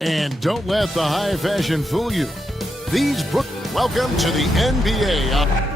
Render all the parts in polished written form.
And don't let the high fashion fool you. Welcome to the NBA.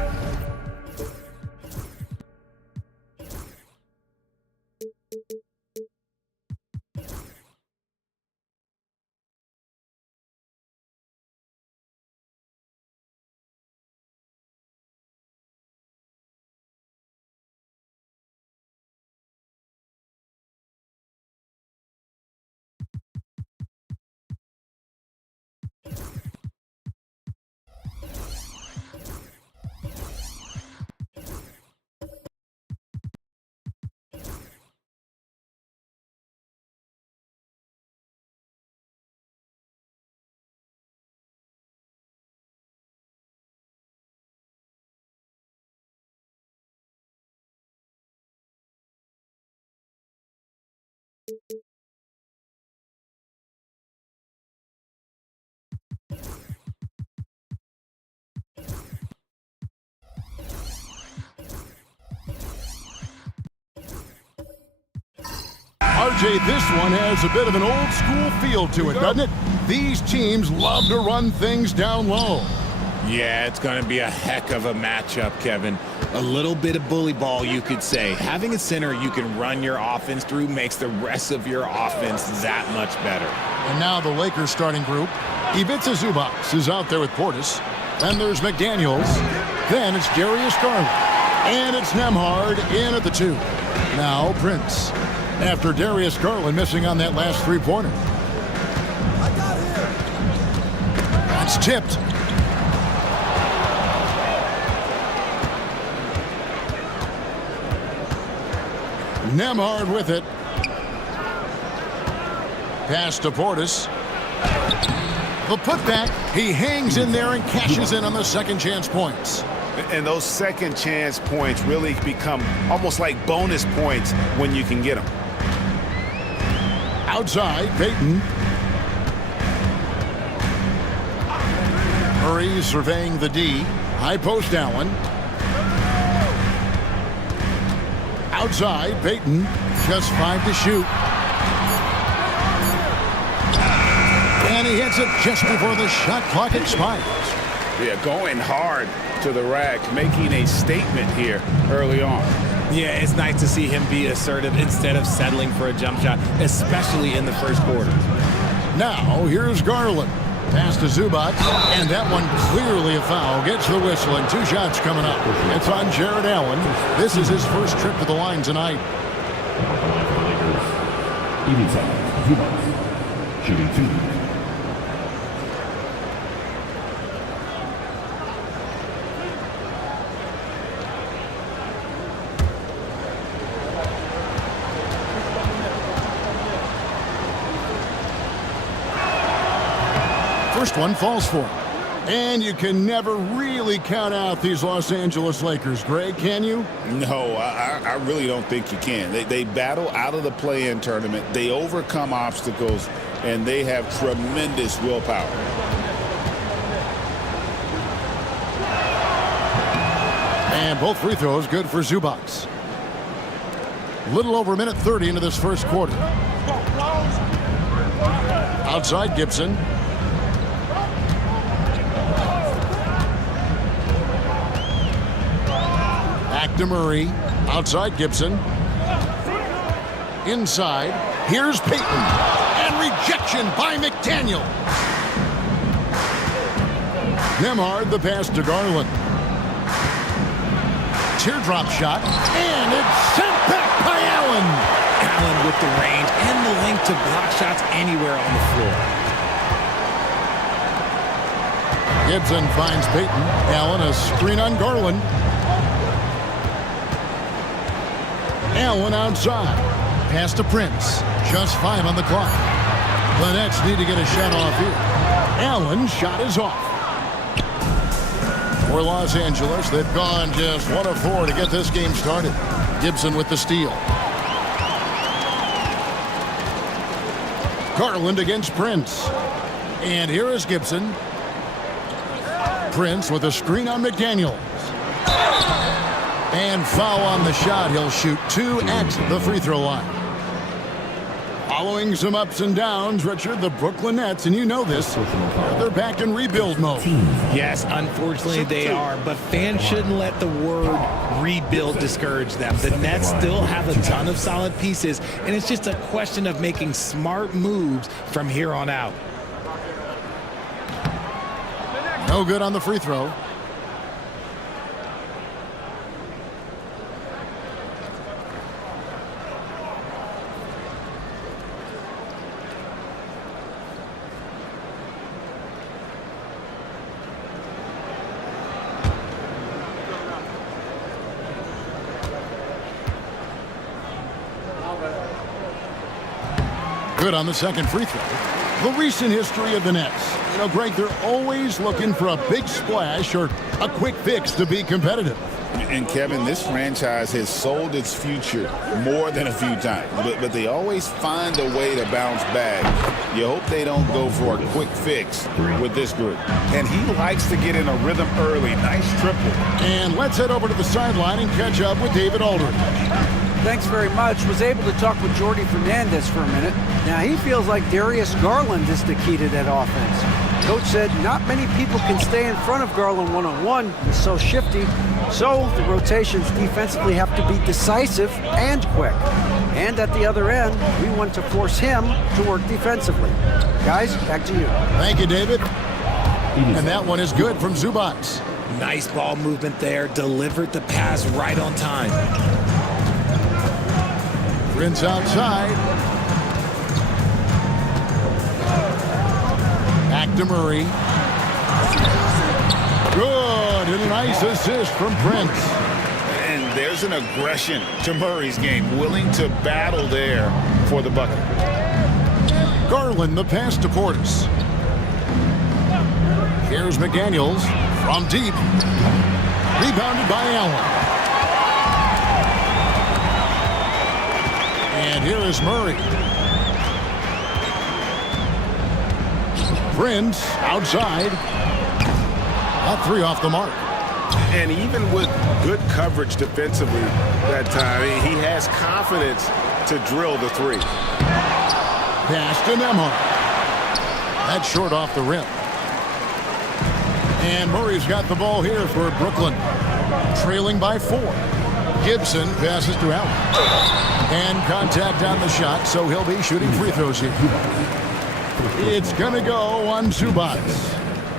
RJ, this one has a bit of an old school feel to it, doesn't it? These teams love to run things down low. Yeah, it's going to be a heck of a matchup, Kevin. A little bit of bully ball, you could say. Having a center you can run your offense through makes the rest of your offense that much better. And now the Lakers starting group. Ivica Zubac is out there with Portis. Then there's McDaniels. Then it's Darius Garland. And it's Nembhard in at the 2. Now Prince. After Darius Garland missing on that last three-pointer. That's tipped. Nembhard with it. Pass to Portis. The putback. He hangs in there and cashes in on the second chance points. And those second chance points really become almost like bonus points when you can get them. Outside, Payton. Murray surveying the D. High post Allen. Outside, Payton. Just 5 to shoot. And he hits it just before the shot clock expires. Yeah, going hard to the rack, making a statement here early on. Yeah, it's nice to see him be assertive instead of settling for a jump shot, especially in the first quarter. Now, here's Garland. Pass to Zubac, and that one clearly a foul. Gets the whistle, and 2 shots coming up. It's on Jared Allen. This is his first trip to the line tonight. Zubac, shooting 2. First one falls for him. And you can never really count out these Los Angeles Lakers, Greg, can you? No, I really don't think you can. They battle out of the play-in tournament. They overcome obstacles, and they have tremendous willpower. And both free throws good for Zubac. Little over a minute 30 into this first quarter. Outside Gibson. Back to Murray. Outside Gibson. Inside. Here's Payton. And rejection by McDaniel. Nembhard the pass to Garland. Teardrop shot. And it's sent back by Allen. Allen with the range and the length to block shots anywhere on the floor. Gibson finds Payton. Allen a screen on Garland. Allen outside. Pass to Prince. Just 5 on the clock. The Nets need to get a shot off here. Allen's shot is off. For Los Angeles, they've gone just 1 of 4 to get this game started. Gibson with the steal. Garland against Prince. And here is Gibson. Prince with a screen on McDaniel. And foul on the shot. He'll shoot 2 at the free throw line. Following some ups and downs, Richard, the Brooklyn Nets, and you know this, they're back in rebuild mode. Yes, unfortunately they are, but fans shouldn't let the word rebuild discourage them. The Nets still have a ton of solid pieces, and it's just a question of making smart moves from here on out. No good on the free throw. Good on the second free throw. The recent history of the Nets. You know, Greg, they're always looking for a big splash or a quick fix to be competitive. And, Kevin, this franchise has sold its future more than a few times. But they always find a way to bounce back. You hope they don't go for a quick fix with this group. And he likes to get in a rhythm early. Nice triple. And let's head over to the sideline and catch up with David Aldridge. Thanks very much. Was able to talk with Jordi Fernandez for a minute. Now he feels like Darius Garland is the key to that offense. Coach said not many people can stay in front of Garland one-on-one. He's so shifty. So the rotations defensively have to be decisive and quick. And at the other end, we want to force him to work defensively. Guys, back to you. Thank you, David. And that one is good from Zubac. Nice ball movement there. Delivered the pass right on time. Prince outside. Back to Murray. Good, and a nice assist from Prince. And there's an aggression to Murray's game, willing to battle there for the bucket. Garland the pass to Portis. Here's McDaniels from deep. Rebounded by Allen. And here is Murray. Prince outside. That 3 off the mark. And even with good coverage defensively that time, he has confidence to drill the 3. Pass to Nembhard. That's short off the rim. And Murray's got the ball here for Brooklyn. Trailing by 4. Gibson passes to Allen. And contact on the shot, so he'll be shooting free throws here. It's going to go on Zubac.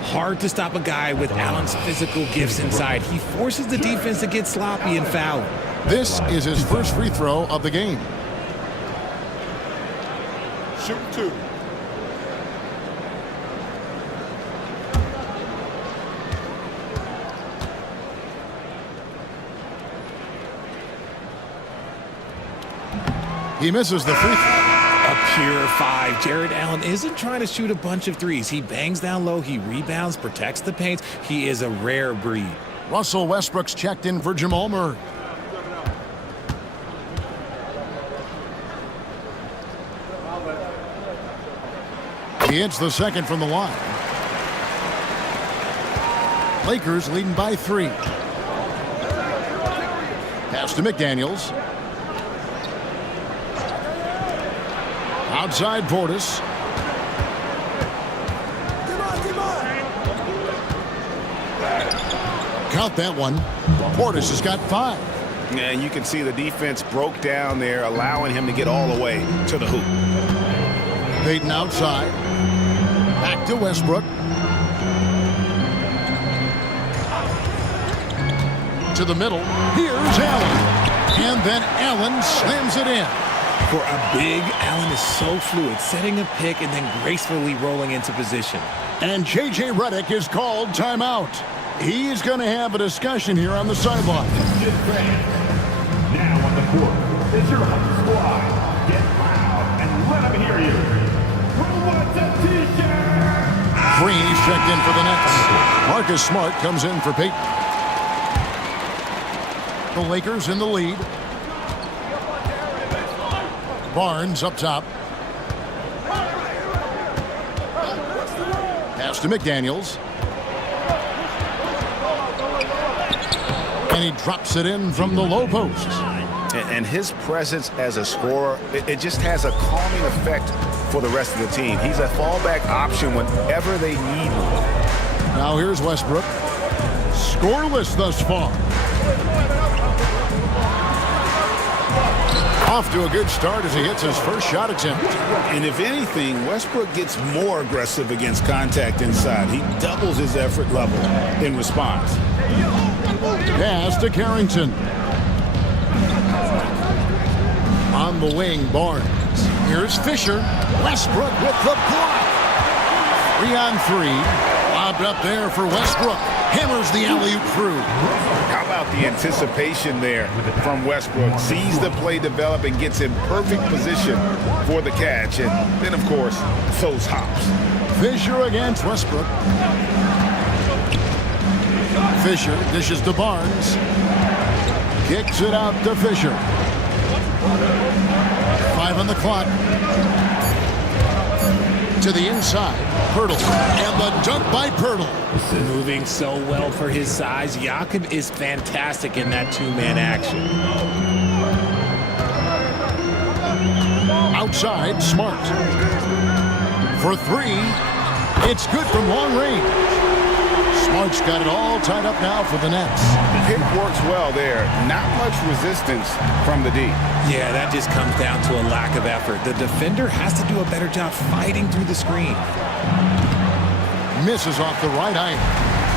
Hard to stop a guy with Allen's physical gifts inside. He forces the defense to get sloppy and foul. This is his first free throw of the game. Shoot 2. He misses the free throw. A pure 5. Jared Allen isn't trying to shoot a bunch of threes. He bangs down low. He rebounds, protects the paint. He is a rare breed. Russell Westbrook's checked in for Jamal Murray. He hits the second from the line. Lakers leading by 3. Pass to McDaniels. Outside Portis. Count that one. Portis has got 5. And you can see the defense broke down there, allowing him to get all the way to the hoop. Payton outside. Back to Westbrook. To the middle. Here's Allen. And then Allen slams it in. For a big, Allen is so fluid, setting a pick and then gracefully rolling into position. And J.J. Redick is called timeout. He's going to have a discussion here on the sideline. Now on the court is your home squad. Get loud and let them hear you. Who wants a t-shirt? Green's checked in for the Nets. Marcus Smart comes in for Payton. The Lakers in the lead. Barnes up top. Pass to McDaniels. And he drops it in from the low post. And his presence as a scorer, it just has a calming effect for the rest of the team. He's a fallback option whenever they need one. Now here's Westbrook. Scoreless thus far. Off to a good start as he hits his first shot attempt. And if anything, Westbrook gets more aggressive against contact inside. He doubles his effort level in response. Pass to Carrington. On the wing, Barnes. Here's Fisher. Westbrook with the block. 3 on 3. Lobbed up there for Westbrook. Hammers the alley-oop through. How about the anticipation there from Westbrook? Sees the play develop and gets in perfect position for the catch. And then, of course, those hops. Fisher against Westbrook. Fisher dishes to Barnes. Kicks it out to Fisher. 5 on the clock. To the inside. Pirtle. And the dunk by Pirtle. Moving so well for his size. Jakob is fantastic in that 2-man action. Outside, Smart. For 3. It's good from long range. Smart's got it all tied up now for the Nets. Pick works well there. Not much resistance from the D. Yeah, that just comes down to a lack of effort. The defender has to do a better job fighting through the screen. Misses off the right eye.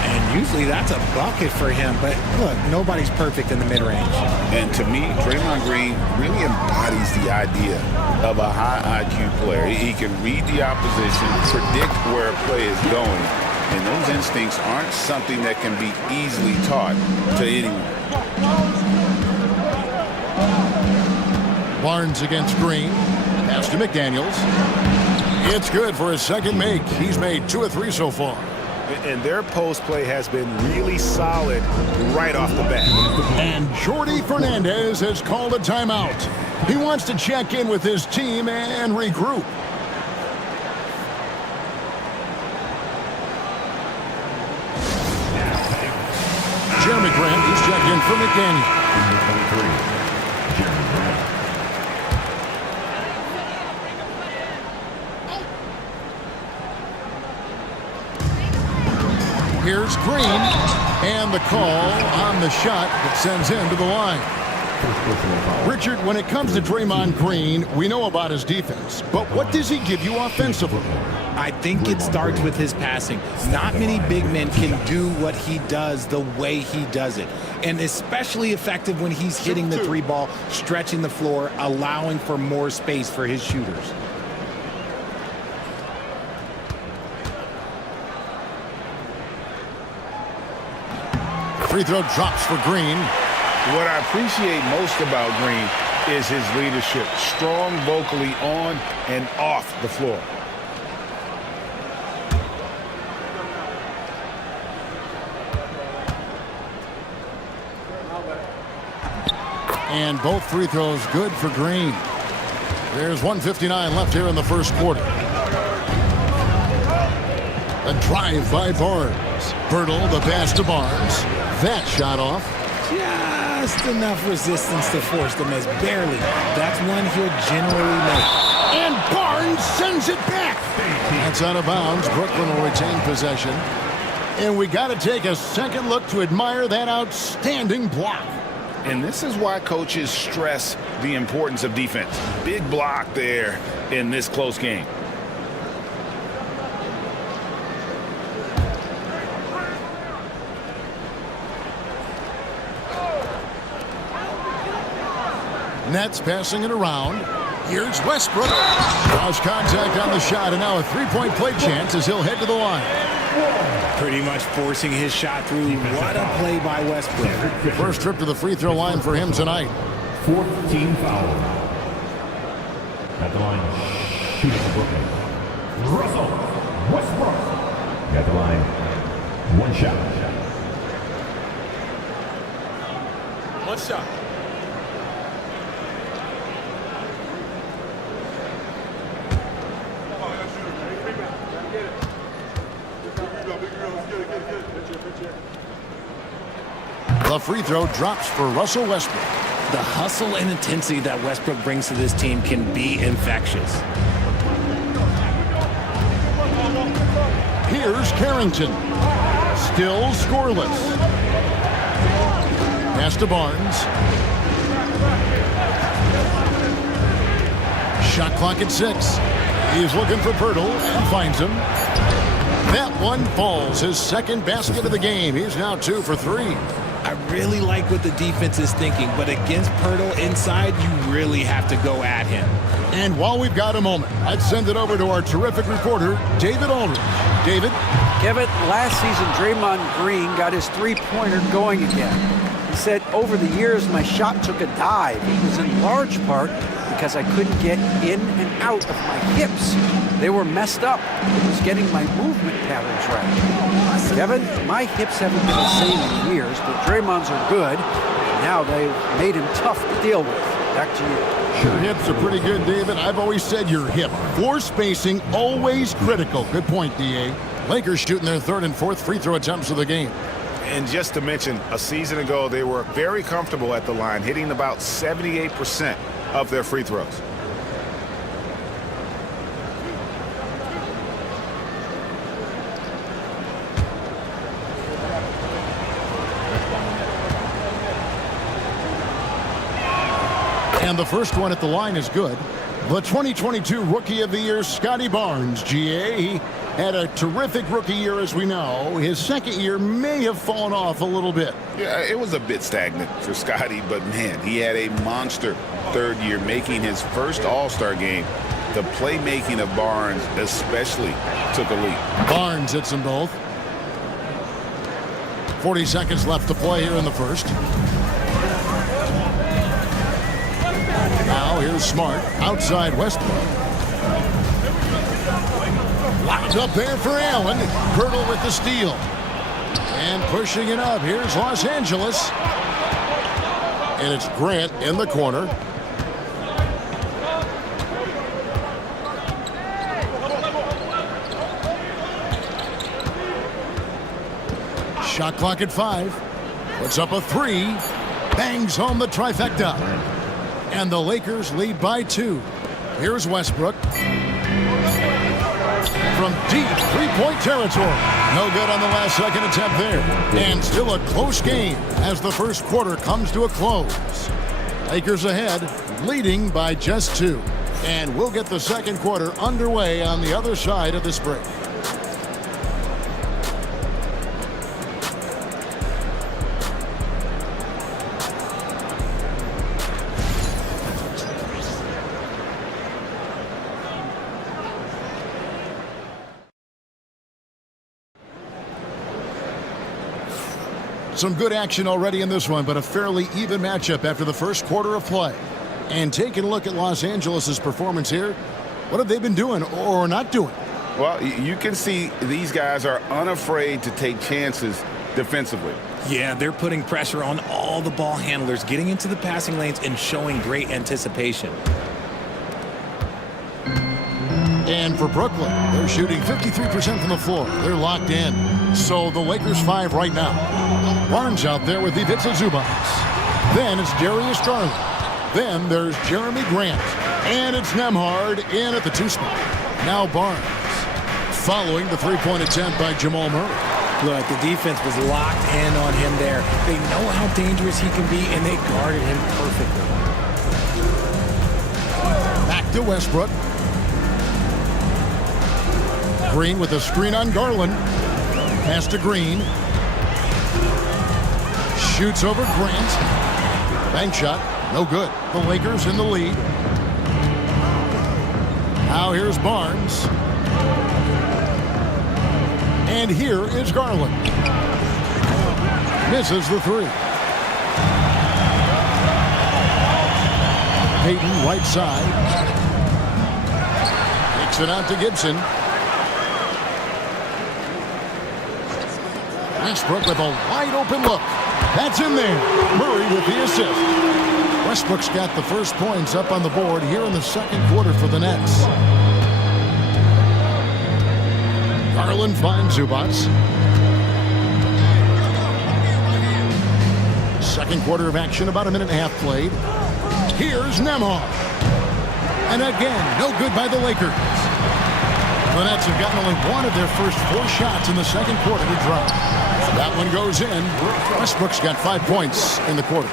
And usually that's a bucket for him. But look, nobody's perfect in the mid-range. And to me, Draymond Green really embodies the idea of a high IQ player. He can read the opposition, predict where a play is going. And those instincts aren't something that can be easily taught to anyone. Barnes against Green. Pass to McDaniels. It's good for his second make. He's made 2 of 3 so far. And their post play has been really solid right off the bat. And Jordi Fernandez has called a timeout. He wants to check in with his team and regroup. Jeremy Grant, he's checked in for McDaniel. Here's Green, and the call on the shot that sends him to the line. Richard, when it comes to Draymond Green, we know about his defense, but what does he give you offensively? I think it starts with his passing. Not many big men can do what he does the way he does it. And especially effective when he's hitting the three ball, stretching the floor, allowing for more space for his shooters. Free throw drops for Green. What I appreciate most about Green is his leadership. Strong vocally on and off the floor. And both free throws good for Green. There's 1:59 left here in the first quarter. A drive by Barnes. Birtle, the pass to Barnes. That shot off. Just enough resistance to force them as barely. That's one he'll generally make. And Barnes sends it back. That's out of bounds. Brooklyn will retain possession. And we got to take a second look to admire that outstanding block. And this is why coaches stress the importance of defense. Big block there in this close game. Nets passing it around. Here's Westbrook. Draws contact on the shot, and now a three-point play chance as he'll head to the line. Pretty much forcing his shot through. What a play by Westbrook. First trip to the free throw line for him tonight. 4th team foul. At the line, shooting for Brooklyn. Russell Westbrook. At the line, one shot. One shot. The free throw drops for Russell Westbrook. The hustle and intensity that Westbrook brings to this team can be infectious. Here's Carrington. Still scoreless. Pass to Barnes. Shot clock at 6. He's looking for Pirtle and finds him. That one falls. His second basket of the game. He's now 2 for 3. I really like what the defense is thinking, but against Pirtle inside, you really have to go at him. And while we've got a moment, I'd send it over to our terrific reporter, David Aldridge. David? Kevin, last season, Draymond Green got his three-pointer going again. He said, over the years, my shot took a dive. It was in large part because I couldn't get in and out of my hips. They were messed up. It was getting my movement patterns right. Kevin, my hips haven't been the same in years, but Draymond's are good. Now they've made him tough to deal with. Back to you. Your hips are pretty good, David. I've always said your hip. Floor spacing, always critical. Good point, D.A. Lakers shooting their third and fourth free throw attempts of the game. And just to mention, a season ago, they were very comfortable at the line, hitting about 78% of their free throws. And the first one at the line is good. The 2022 Rookie of the Year, Scotty Barnes, GA. He had a terrific rookie year, as we know. His second year may have fallen off a little bit. Yeah, it was a bit stagnant for Scotty, but man, he had a monster third year, making his first All-Star game. The playmaking of Barnes especially took a leap. Barnes hits them both. 40 seconds left to play here in the first. Now here's Smart, outside Westbrook. Locked up there for Allen. Pirtle with the steal. And pushing it up, here's Los Angeles. And it's Grant in the corner. Shot clock at 5. Puts up a 3. Bangs home the trifecta. And the Lakers lead by 2. Here's Westbrook. from deep three-point territory. No good on the last second attempt there. And still a close game as the first quarter comes to a close. Lakers ahead, leading by just 2. And we'll get the second quarter underway on the other side of this break. Some good action already in this one, but a fairly even matchup after the first quarter of play. And taking a look at Los Angeles' performance here, what have they been doing or not doing? Well, you can see these guys are unafraid to take chances defensively. Yeah, they're putting pressure on all the ball handlers, getting into the passing lanes and showing great anticipation. And for Brooklyn, they're shooting 53% from the floor. They're locked in. So the Lakers 5 right now. Barnes out there with Ivica Zubac. Then it's Darius Garland. Then there's Jeremy Grant. And it's Nembhard in at the 2 spot. Now Barnes. Following the three-point attempt by Jamal Murray. Look, the defense was locked in on him there. They know how dangerous he can be, and they guarded him perfectly. Back to Westbrook. Green with a screen on Garland. Pass to Green. Shoots over Grant. Bank shot. No good. The Lakers in the lead. Now here's Barnes. And here is Garland. Misses the 3. Payton right side. Takes it out to Gibson. Westbrook with a wide open look. That's in there. Murray with the assist. Westbrook's got the first points up on the board here in the second quarter for the Nets. Garland finds Zubac. Second quarter of action, about a minute and a half played. Here's Nembhard. And again, no good by the Lakers. The Nets have gotten only one of their first 4 shots in the second quarter to drop. That one goes in. Westbrook's got 5 points in the quarter.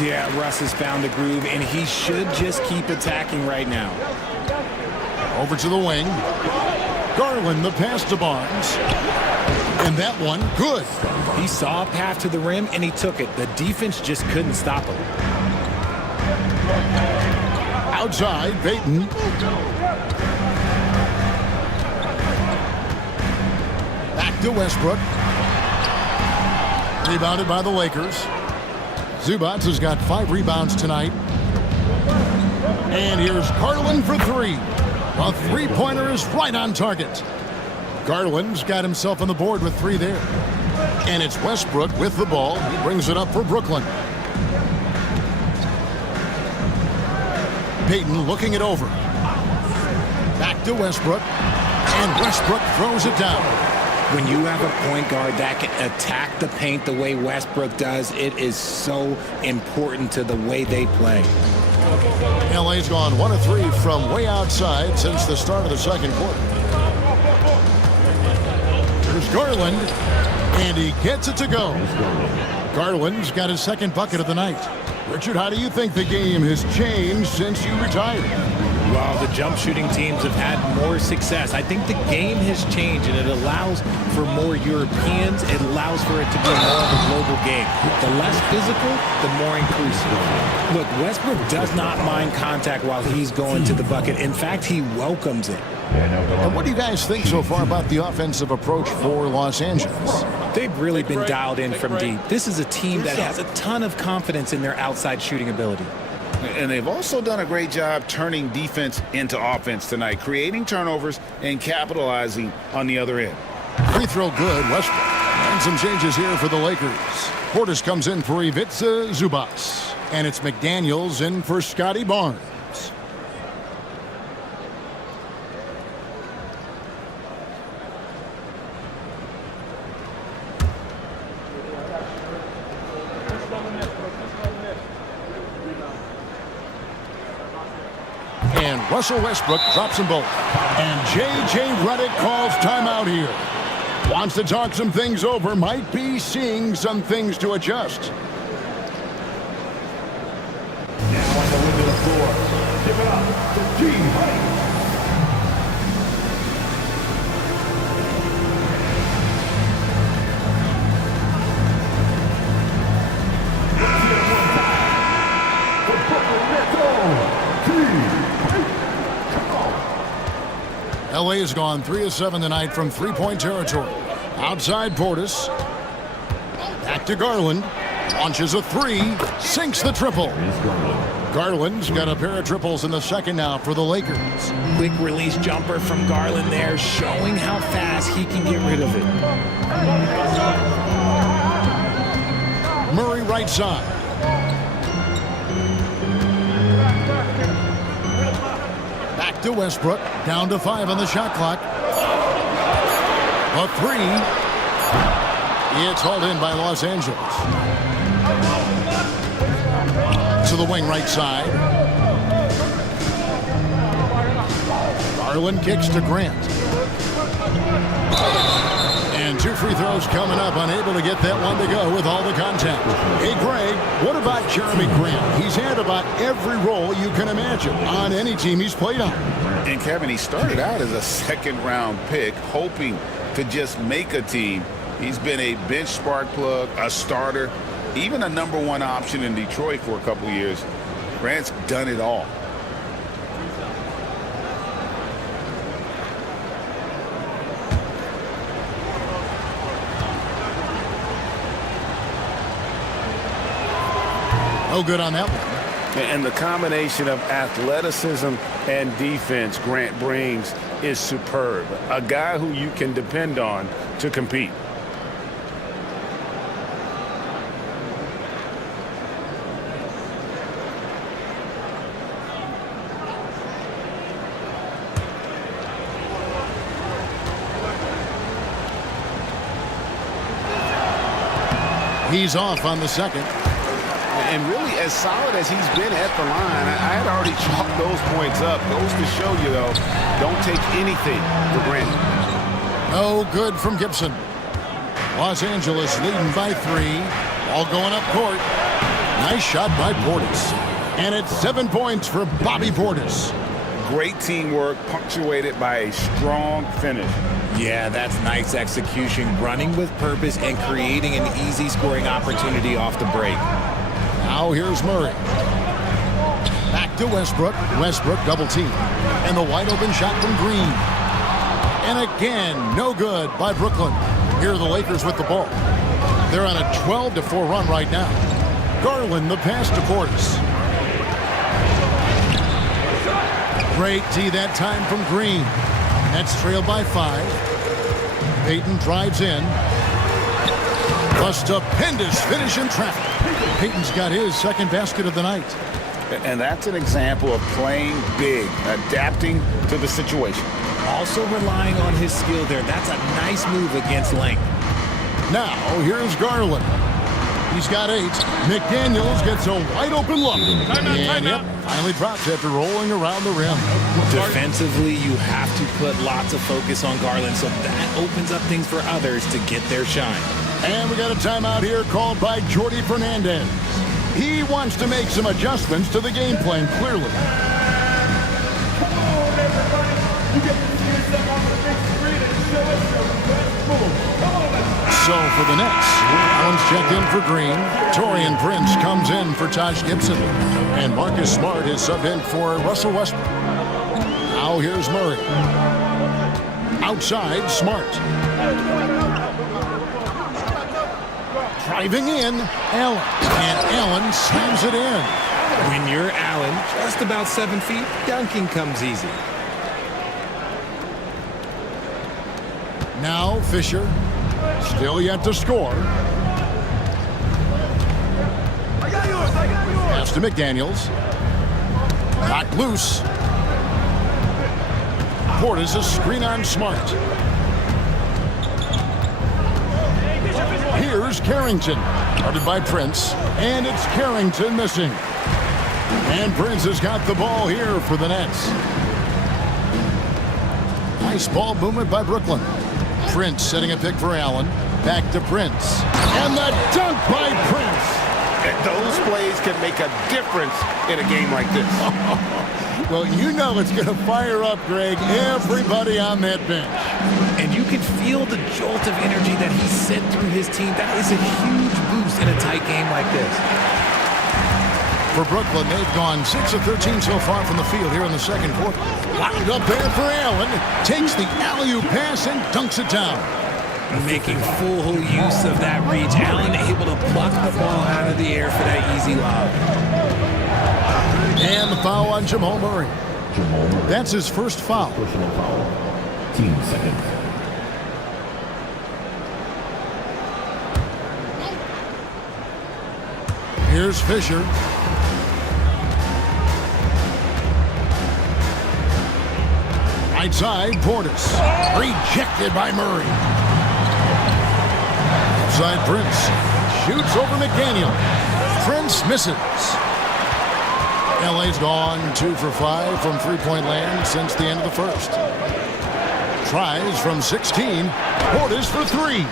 Yeah, Russ has found a groove, and he should just keep attacking right now. Over to the wing. Garland, the pass to Barnes. And that one, good. He saw a path to the rim, and he took it. The defense just couldn't stop him. Outside, Payton. Back to Westbrook. Rebounded by the Lakers. Zubac has got 5 rebounds tonight. And here's Garland for 3. A three-pointer is right on target. Garland's got himself on the board with 3 there. And it's Westbrook with the ball. He brings it up for Brooklyn. Payton looking it over. Back to Westbrook. And Westbrook throws it down. When you have a point guard that can attack the paint the way Westbrook does, it is so important to the way they play. LA's gone 1 of 3 from way outside since the start of the second quarter. Here's Garland, and he gets it to go. Garland's got his second bucket of the night. Richard, how do you think the game has changed since you retired? Well, the jump shooting teams have had more success. I think the game has changed, and it allows for more Europeans. It allows for it to be more of a global game. The less physical, the more inclusive. Look, Westbrook does not mind contact while he's going to the bucket. In fact, he welcomes it. And what do you guys think so far about the offensive approach for Los Angeles? They've really been dialed in from deep. This is a team that has a ton of confidence in their outside shooting ability. And they've also done a great job turning defense into offense tonight, creating turnovers and capitalizing on the other end. Free throw good, Westbrook. And some changes here for the Lakers. Portis comes in for Ivica Zubac. And it's McDaniels in for Scotty Barnes. And Russell Westbrook drops them both. And J.J. Redick calls timeout here. Wants to talk some things over. Might be seeing some things to adjust. Now on the way to the floor. Give it up to Team Heights. LA has gone 3 of 7 tonight from three-point territory. Outside Portis. Back to Garland. Launches a three. Sinks the triple. Garland's got a pair of triples in the second now for the Lakers. Quick release jumper from Garland there, showing how fast he can get rid of it. Murray right side. Back to Westbrook. Down to 5 on the shot clock. A three. It's hauled in by Los Angeles. To the wing right side. Garland kicks to Grant. And 2 free throws coming up. Unable to get that one to go with all the contact. Hey, Greg, what about Jeremy Grant? He's had about every role you can imagine on any team he's played on. And Kevin, he started out as a second-round pick, hoping to just make a team. He's been a bench spark plug, a starter, even a #1 option in Detroit for a couple years. Grant's done it all. No good on that one. And the combination of athleticism and defense Grant brings is superb. A guy who you can depend on to compete. He's off on the second. And really, as solid as he's been at the line, I had already chalked those points up. Goes to show you, though, don't take anything for granted. No good from Gibson. Los Angeles leading by 3. All going up court. Nice shot by Portis. And it's 7 points for Bobby Portis. Great teamwork punctuated by a strong finish. Yeah, that's nice execution, running with purpose and creating an easy scoring opportunity off the break. Now here's Murray. Back to Westbrook. Westbrook double team. And the wide open shot from Green. And again, no good by Brooklyn. Here are the Lakers with the ball. They're on a 12-4 run right now. Garland the pass to Portis. Great tee that time from Green. Nets trailed by 5. Payton drives in. A stupendous finish in traffic. Payton's got his second basket of the night. And that's an example of playing big, adapting to the situation. Also relying on his skill there. That's a nice move against length. Now, here's Garland. He's got 8. McDaniels gets a wide open look. And yep, finally drops after rolling around the rim. Defensively, you have to put lots of focus on Garland, so that opens up things for others to get their shine. And we got a timeout here called by Jordi Fernandez. He wants to make some adjustments to the game plan, clearly. Come on, everybody. You get to see yourself on the big screen and show us your best move. Come on, let's So for the Nets, Allen's checked in for Green. Torian Prince comes in for Taj Gibson. And Marcus Smart is subbed in for Russell Westbrook. Now here's Murray. Outside, Smart. Driving in, Allen. And Allen slams it in. When you're Allen, just about 7 feet, dunking comes easy. Now Fisher. Still yet to score. Pass to McDaniels. Knocked loose. Portis a screen on Smart. Here's Carrington. Guarded by Prince. And it's Carrington missing. And Prince has got the ball here for the Nets. Nice ball movement by Brooklyn. Prince setting a pick for Allen. Back to Prince. And the dunk by Prince. And those plays can make a difference in a game like this. Well, you know it's going to fire up, Greg, everybody on that bench. And you can feel the jolt of energy that he sent through his team. That is a huge boost in a tight game like this. For Brooklyn, they've gone 6 of 13 so far from the field here in the second quarter. Lined up there for Allen. Takes the alley-oop pass and dunks it down. Making full use of that reach. Allen able to pluck the ball out of the air for that easy lob. And the foul on Jamal Murray. Jamal Murray. That's his first foul. Personal foul. Team second. Here's Fisher. Right side, Portis. Rejected by Murray. Outside Prince. Shoots over McDaniel. Prince misses. LA's gone 2 for 5 from three-point land since the end of the first. Tries from 16. Portis for 3.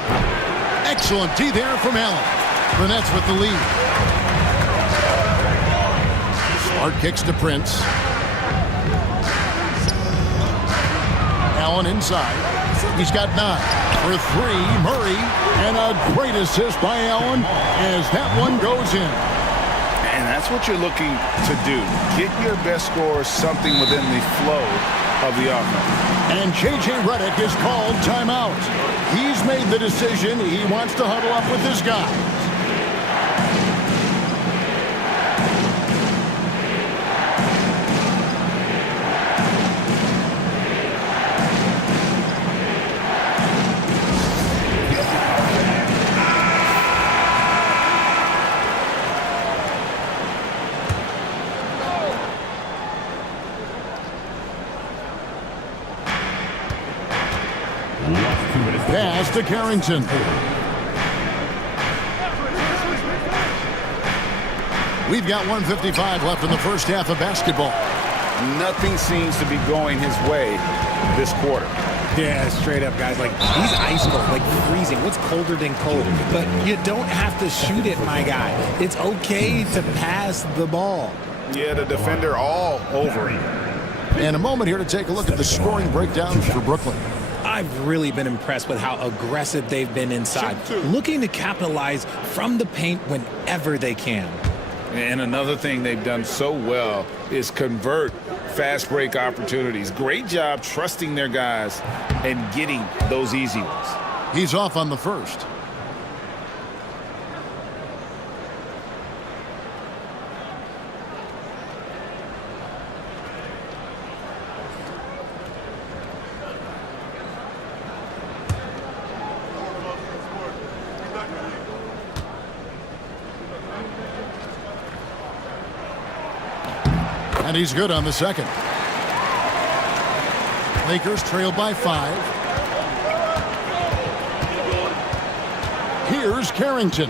Excellent D there from Allen. The Nets with the lead. Smart kicks to Prince. Allen inside. He's got 9 for 3. Murray, and a great assist by Allen as that one goes in. And that's what you're looking to do. Get your best score something within the flow of the offense. And J.J. Redick is called timeout. He's made the decision. He wants to huddle up with his guys. Pass to Carrington. We've got 1:55 left in the first half of basketball. Nothing seems to be going his way this quarter. Yeah, straight up, guys. Like, he's ice cold, like freezing. What's colder than cold? But you don't have to shoot it, my guy. It's okay to pass the ball. Yeah, the defender all over him. And a moment here to take a look at the scoring breakdown for Brooklyn. I've really been impressed with how aggressive they've been inside, looking to capitalize from the paint whenever they can. And another thing they've done so well is convert fast break opportunities. Great job trusting their guys and getting those easy ones. He's off on the first. And he's good on the second. Lakers trail by 5. Here's Carrington.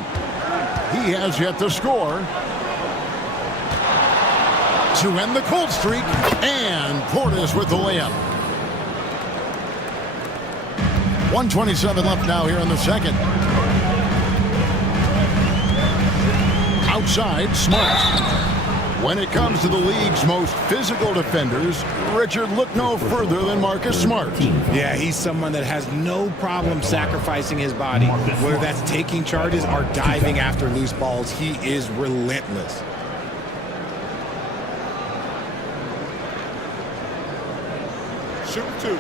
He has yet to score. To end the cold streak. And Portis with the layup. 1:27 left now here in the second. Outside, Smart. When it comes to the league's most physical defenders, Richard, look no further than Marcus Smart. Yeah, he's someone that has no problem sacrificing his body, whether that's taking charges or diving after loose balls. He is relentless. Shoot 2.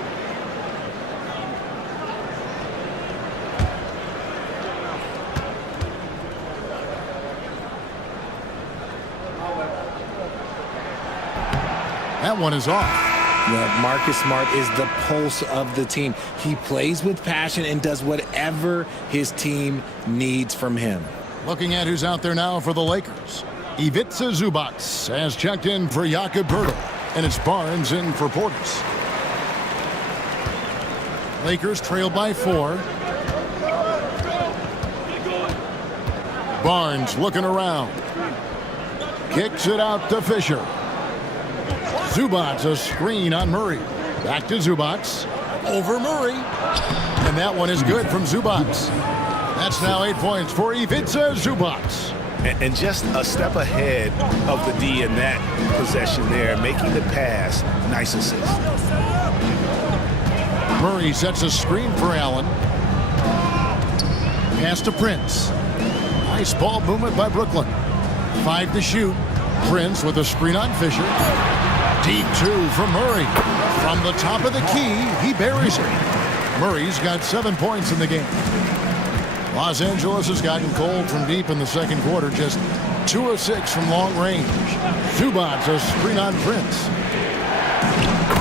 That one is off. Yeah, Marcus Smart is the pulse of the team. He plays with passion and does whatever his team needs from him. Looking at who's out there now for the Lakers. Ivica Zubac has checked in for Jakob Poeltl, and it's Barnes in for Portis. Lakers trail by 4. Barnes looking around. Kicks it out to Fisher. Zubats a screen on Murray. Back to Zubats. Over Murray. And that one is good from Zubats. That's now 8 points for Ivica Zubats. And just a step ahead of the D in that possession there, making the pass. Nice assist. Murray sets a screen for Allen. Pass to Prince. Nice ball movement by Brooklyn. 5 to shoot. Prince with a screen on Fisher. Deep 2 from Murray. From the top of the key, he buries it. Murray's got 7 points in the game. Los Angeles has gotten cold from deep in the second quarter. Just 2 of 6 from long range. Zubats a screen on Prince.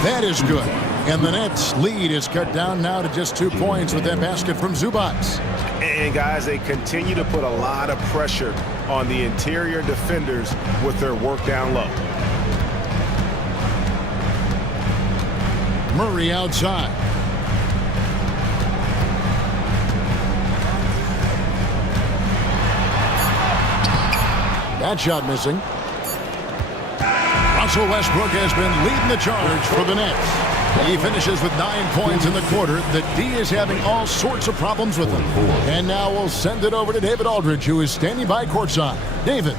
That is good. And the Nets' lead is cut down now to just 2 points with that basket from Zubats. And guys, they continue to put a lot of pressure on the interior defenders with their work down low. Murray outside. That shot missing. Russell Westbrook has been leading the charge for the Nets. He finishes with 9 points in the quarter. The D is having all sorts of problems with him. And now we'll send it over to David Aldridge, who is standing by courtside. David.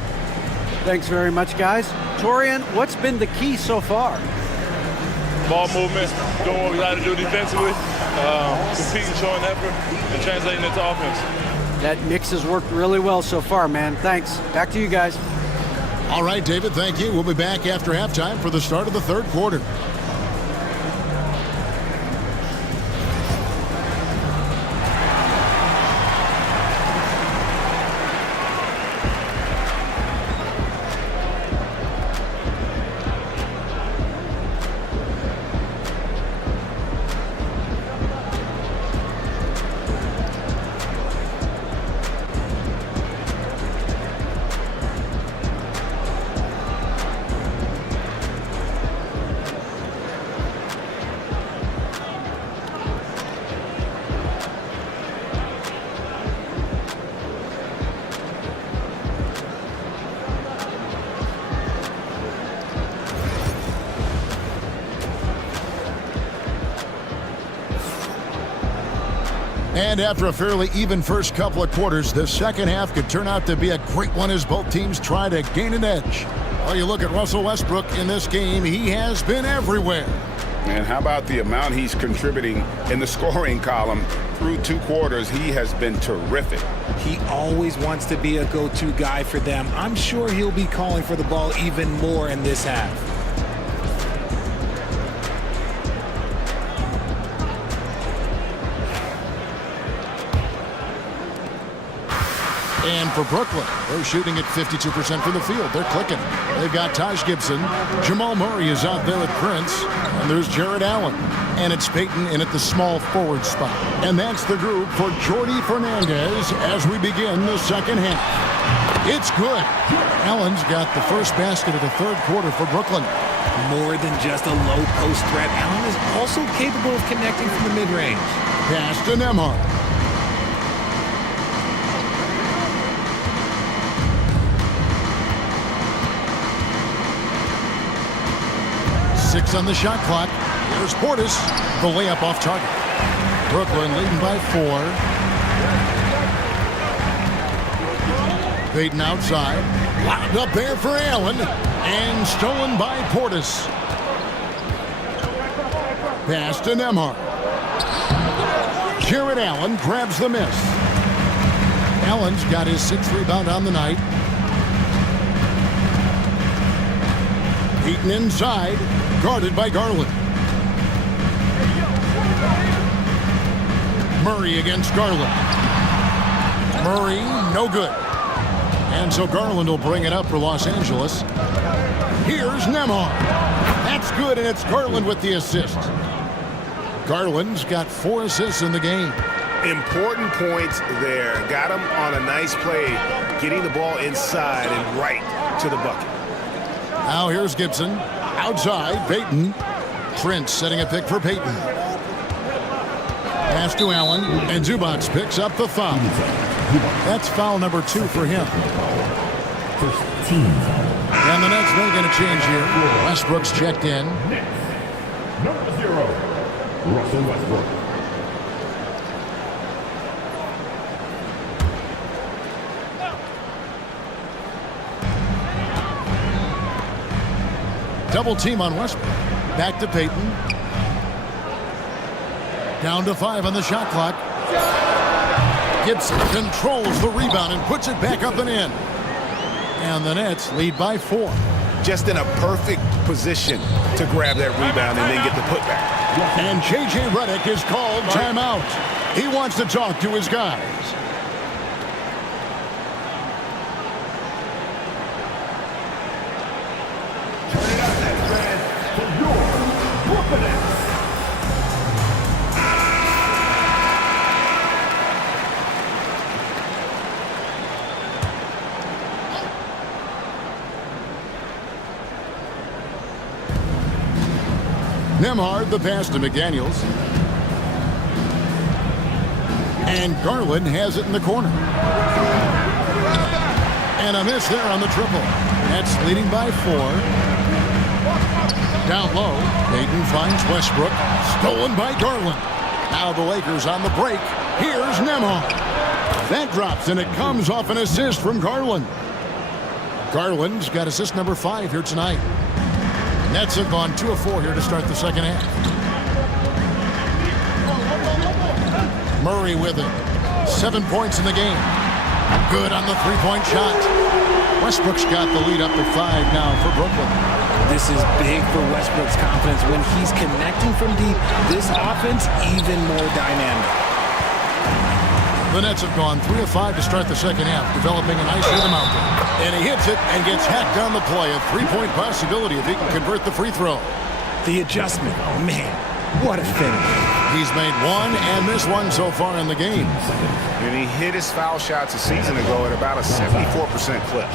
Thanks very much, guys. Torian, what's been the key so far? Ball movement, doing what we got to do defensively, competing, showing effort, and translating into offense. That mix has worked really well so far, man. Thanks. Back to you guys. All right, David, thank you. We'll be back after halftime for the start of the third quarter. And after a fairly even first couple of quarters, the second half could turn out to be a great one as both teams try to gain an edge. Well, you look at Russell Westbrook in this game, he has been everywhere. And how about the amount he's contributing in the scoring column? Through 2 quarters, he has been terrific. He always wants to be a go-to guy for them. I'm sure he'll be calling for the ball even more in this half. And for Brooklyn, they're shooting at 52% from the field. They're clicking. They've got Taj Gibson. Jamal Murray is out there with Prince. And there's Jared Allen. And it's Payton in at the small forward spot. And that's the group for Jordi Fernandez as we begin the second half. It's good. Allen's got the first basket of the third quarter for Brooklyn. More than just a low post threat, Allen is also capable of connecting from the mid-range. Pass to Nembhard. Six on the shot clock. There's Portis. The layup off target. Brooklyn leading by 4. Payton outside. Lobbed up there for Allen. And stolen by Portis. Pass to Nembhard. Jared Allen grabs the miss. Allen's got his 6th rebound on the night. Payton inside. Guarded by Garland. Murray against Garland. Murray, no good. And so Garland will bring it up for Los Angeles. Here's Nembhard. That's good, and it's Garland with the assist. Garland's got 4 assists in the game. Important points there. Got him on a nice play, getting the ball inside and right to the bucket. Now here's Gibson. Outside, Payton. Prince setting a pick for Payton. Pass to Allen, and Zubats picks up the foul. That's foul number 2 for him. First team foul. And the Nets making a change here. Westbrook's checked in. Number 0, Russell Westbrook. Double team on Westbrook. Back to Payton. Down to 5 on the shot clock. Gibson controls the rebound and puts it back up and in. And the Nets lead by 4. Just in a perfect position to grab that rebound and then get the putback. And J.J. Redick is called timeout. He wants to talk to his guys. Turn it up, Nets fans, for your Brooklyn Nets. Nembhard the pass to McDaniels. And Garland has it in the corner. And a miss there on the triple. Nets leading by 4. Down low, Payton finds Westbrook. Stolen by Garland. Now the Lakers on the break. Here's Nembhard. That drops, and it comes off an assist from Garland. Garland's got assist number 5 here tonight. Nets have gone 2 of 4 here to start the second half. Murray with it. 7 points in the game. Good on the three-point shot. Westbrook's got the lead up to 5 now for Brooklyn. This is big for Westbrook's confidence. When he's connecting from deep, this offense even more dynamic. The Nets have gone 3 of 5 to start the second half, developing a nice rhythm out there. And he hits it and gets hacked on the play. A 3-point possibility if he can convert the free throw. The adjustment, man, what a finish. He's made 1 and missed 1 so far in the game. And he hit his foul shots a season ago at about a 74% clip.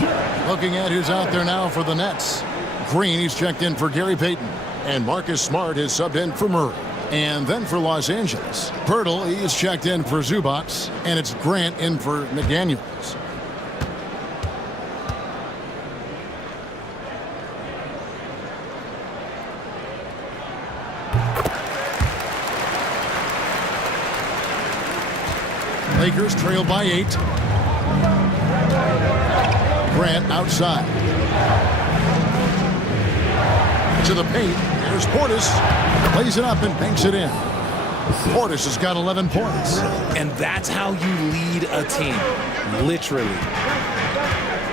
Looking at who's out there now for the Nets. Green, he's checked in for Gary Payton. And Marcus Smart is subbed in for Murray. And then for Los Angeles, Pirtle, he is checked in for Zubac. And it's Grant in for McDaniels. Lakers trail by 8. Grant outside. To the paint. There's Portis. Lays it up and banks it in. Portis has got 11 points. And that's how you lead a team, literally.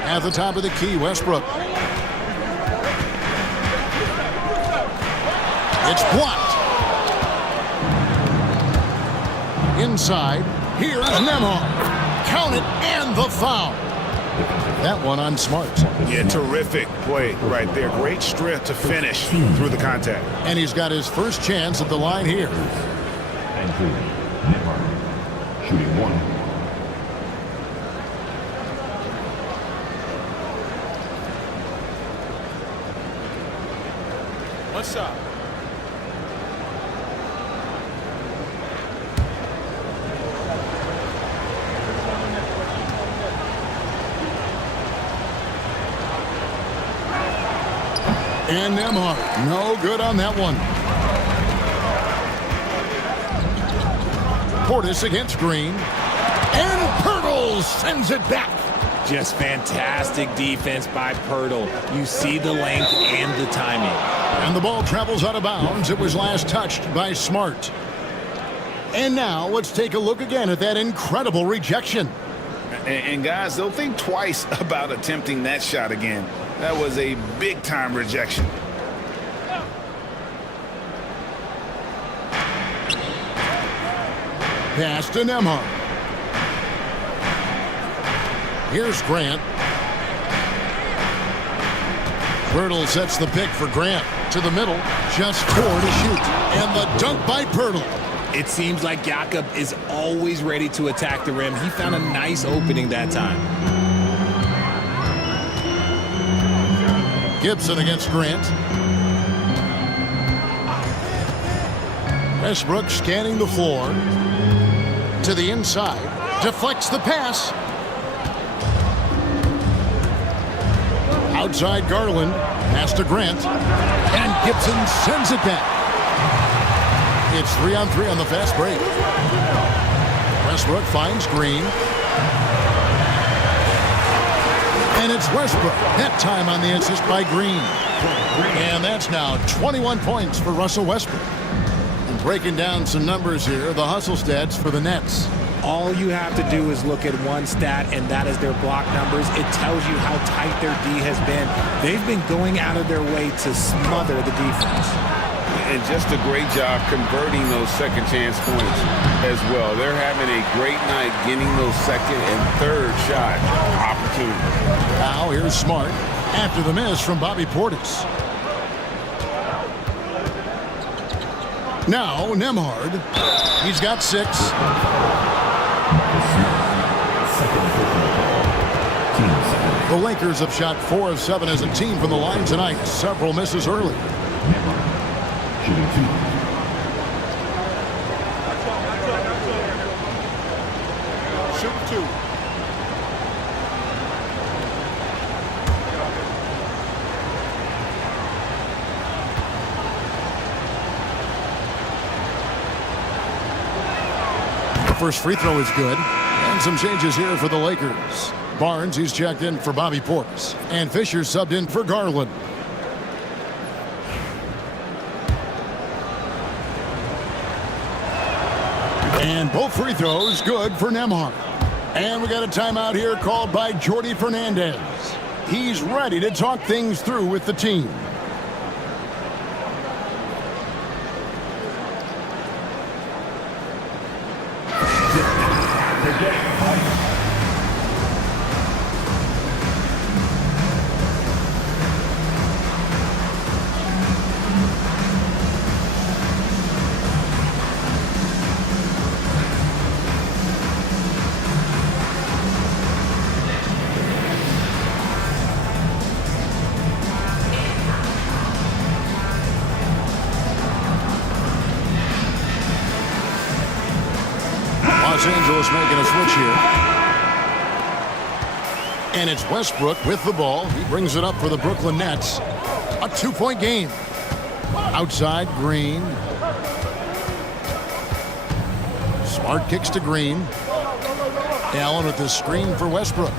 At the top of the key, Westbrook. It's blocked. Inside. Here's Nembhard. Count it and the foul. That one on Smart. Yeah, terrific play right there. Great strength to finish through the contact. And he's got his first chance at the line here. Andrew Nembhard, shooting 1. What's up? And Nembhard, no good on that one. Portis against Green. And Pirtle sends it back. Just fantastic defense by Pirtle. You see the length and the timing. And the ball travels out of bounds. It was last touched by Smart. And now let's take a look again at that incredible rejection. And guys, they'll think twice about attempting that shot again. That was a big-time rejection. Pass to Nembhard. Here's Grant. Pirtle sets the pick for Grant. To the middle. Just 4 to shoot. And the dunk by Pirtle. It seems like Jakob is always ready to attack the rim. He found a nice opening that time. Gibson against Grant. Westbrook scanning the floor. To the inside. Deflects the pass. Outside Garland. Pass to Grant. And Gibson sends it back. It's 3-on-3 on the fast break. Westbrook finds Green. And it's Westbrook. That time on the assist by Green. And that's now 21 points for Russell Westbrook. And breaking down some numbers here, the hustle stats for the Nets. All you have to do is look at one stat, and that is their block numbers. It tells you how tight their D has been. They've been going out of their way to smother the defense. And just a great job converting those second chance points as well. They're having a great night getting those second and third shot opportunities. Now here's Smart after the miss from Bobby Portis. Now Nembhard. He's got 6. The Lakers have shot 4 of 7 as a team from the line tonight. Several misses early. Shooting 2. Shoot 2. The first free throw is good. And some changes here for the Lakers. Barnes, he's checked in for Bobby Portis. And Fisher subbed in for Garland. And both free throws good for Nembhard. And we got a timeout here called by Jordi Fernandez. He's ready to talk things through with the team. Los Angeles making a switch here. And it's Westbrook with the ball. He brings it up for the Brooklyn Nets. A 2-point game. Outside, Green. Smart kicks to Green. Allen with the screen for Westbrook.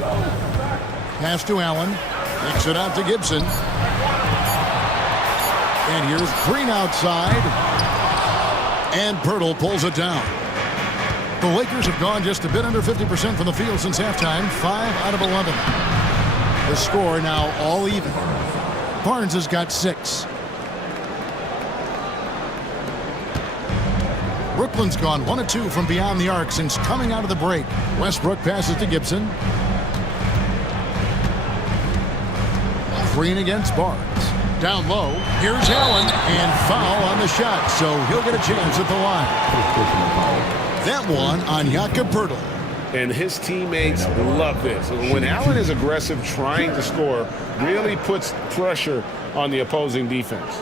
Pass to Allen. Kicks it out to Gibson. And here's Green outside. And Pirtle pulls it down. The Lakers have gone just a bit under 50% from the field since halftime, 5 out of 11. The score now all even. Barnes has got 6. Brooklyn's gone 1 of 2 from beyond the arc since coming out of the break. Westbrook passes to Gibson. Green against Barnes. Down low, here's Allen, and foul on the shot, so he'll get a chance at the line. That one on Jakob Poeltl. And his teammates love this. When Allen is aggressive trying to score, really puts pressure on the opposing defense.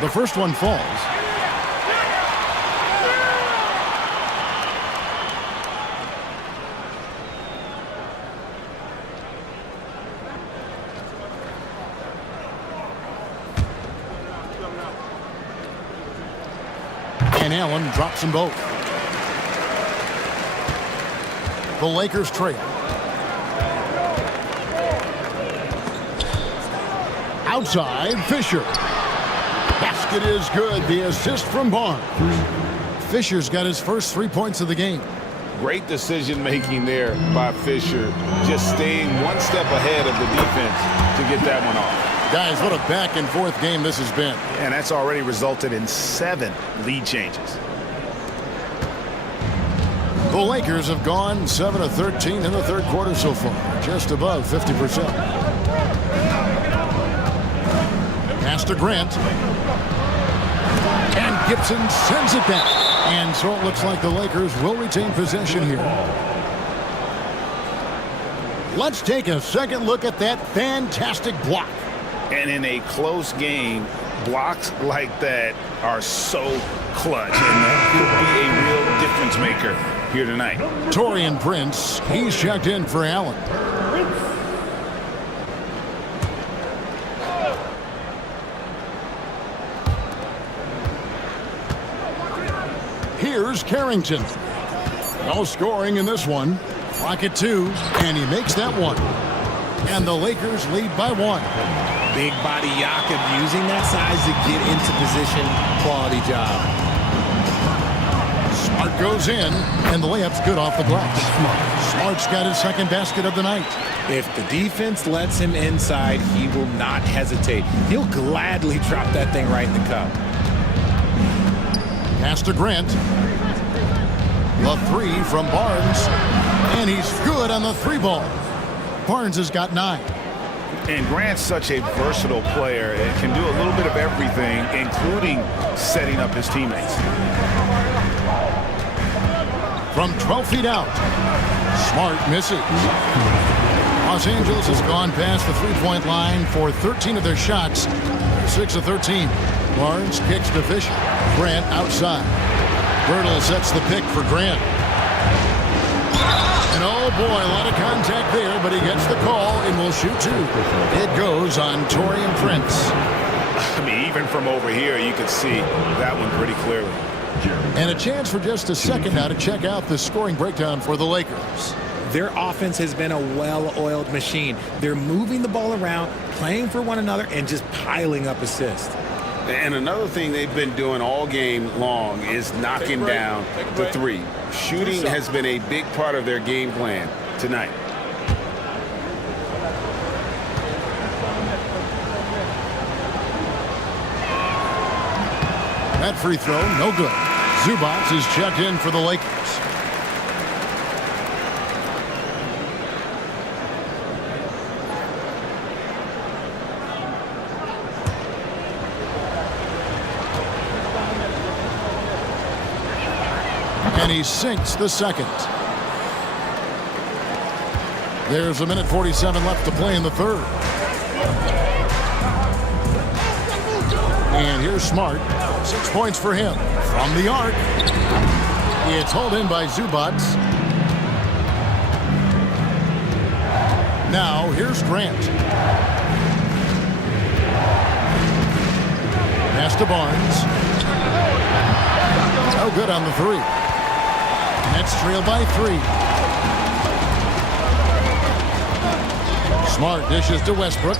The first one falls. And Allen drops them both. The Lakers trail. Outside, Fisher. Basket is good. The assist from Barnes. Fisher's got his first 3 points of the game. Great decision making there by Fisher. Just staying one step ahead of the defense to get that one off. Guys, what a back and forth game this has been. And that's already resulted in 7 lead changes. The Lakers have gone 7 of 13 in the third quarter so far, just above 50%. Pass to Grant. And Gibson sends it back. And so it looks like the Lakers will retain possession here. Let's take a second look at that fantastic block. And in a close game, blocks like that are so clutch, and that could be a real difference maker here tonight. Taurean Prince, he's checked in for Allen. Here's Carrington. No scoring in this one. Clock at 2, and he makes that one. And the Lakers lead by 1. Big body Jakob using that size to get into position. Quality job. Smart goes in, and the layup's good off the glass. Smart's got his second basket of the night. If the defense lets him inside, he will not hesitate. He'll gladly drop that thing right in the cup. Pass to Grant. The 3 from Barnes. And he's good on the 3 ball. Barnes has got 9. And Grant's such a versatile player. It can do a little bit of everything, including setting up his teammates. From 12 feet out. Smart misses. Los Angeles has gone past the 3-point line for 13 of their shots. 6 of 13. Barnes kicks to Fisher. Grant outside. Bertle sets the pick for Grant. And oh boy, a lot of contact there, but he gets the call and will shoot 2. It goes on Taurean Prince. I mean, even from over here, you could see that one pretty clearly. And a chance for just a second now to check out the scoring breakdown for the Lakers. Their offense has been a well-oiled machine. They're moving the ball around, playing for one another, and just piling up assists. And another thing they've been doing all game long is knocking down the 3. Shooting has been a big part of their game plan tonight. That free throw, no good. Zubac is checked in for the Lakers. And he sinks the second. There's a minute 47 left to play in the third. And here's Smart. 6 points for him. From the arc. It's hauled in by Zubac. Now here's Grant. Pass to Barnes. No good on the 3. Nets trail by 3. Smart dishes to Westbrook.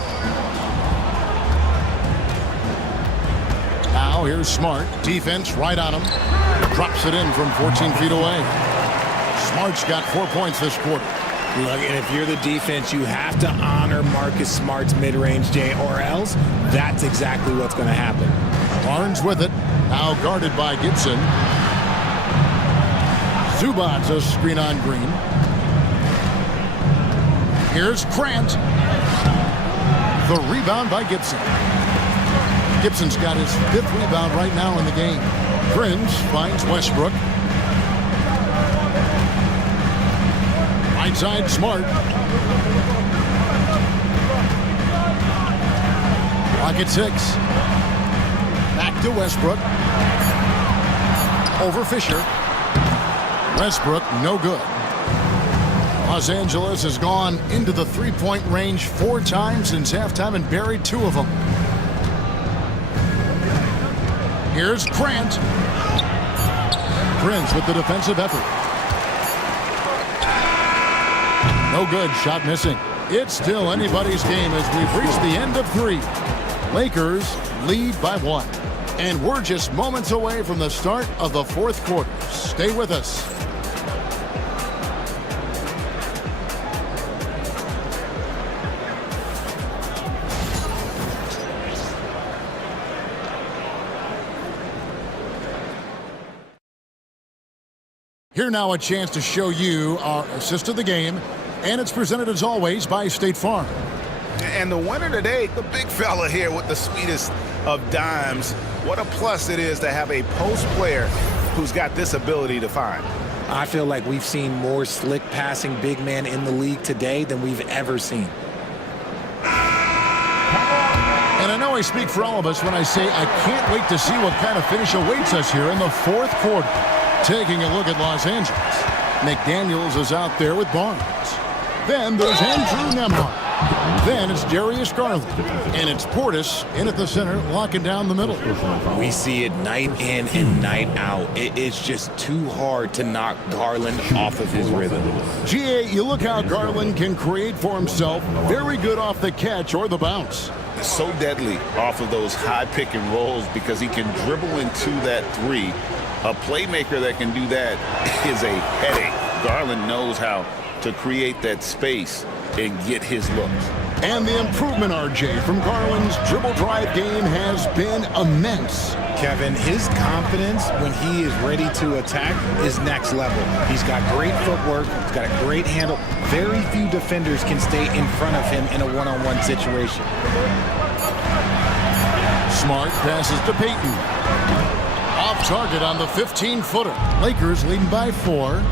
Now here's Smart. Defense right on him. Drops it in from 14 feet away. Smart's got 4 points this quarter. Look, and if you're the defense, you have to honor Marcus Smart's mid-range, Jay, or else that's exactly what's going to happen. Barnes with it. Now guarded by Gibson. Zubac a screen on Green. Here's Grant. The rebound by Gibson. Gibson's got his 5th rebound right now in the game. Prince finds Westbrook. Right side, Smart. Clock at 6. Back to Westbrook. Over Fisher. Westbrook, no good. Los Angeles has gone into the 3-point range 4 times since halftime and buried 2 of them. Here's Grant. Prince with the defensive effort. No good, shot missing. It's still anybody's game as we've reached the end of 3. Lakers lead by 1. And we're just moments away from the start of the 4th quarter. Stay with us. Here now a chance to show you our assist of the game, and it's presented as always by State Farm. And the winner today, the big fella here with the sweetest of dimes. What a plus it is to have a post player who's got this ability to find. I feel like we've seen more slick passing big men in the league today than we've ever seen. And I know I speak for all of us when I say I can't wait to see what kind of finish awaits us here in the fourth quarter. Taking a look at Los Angeles. McDaniels is out there with Barnes. Then there's Andrew Nembhard. Then it's Darius Garland. And it's Portis in at the center, locking down the middle. We see it night in and night out. It's just too hard to knock Garland off of his rhythm. GA, you look how Garland can create for himself. Very good off the catch or the bounce. So deadly off of those high pick and rolls because he can dribble into that three. A playmaker that can do that is a headache. Garland knows how to create that space and get his looks. And the improvement, RJ, from Garland's dribble drive game has been immense. Kevin, his confidence when he is ready to attack is next level. He's got great footwork. He's got a great handle. Very few defenders can stay in front of him in a one-on-one situation. Smart passes to Payton. Off target on the 15-footer. Lakers leading by 4.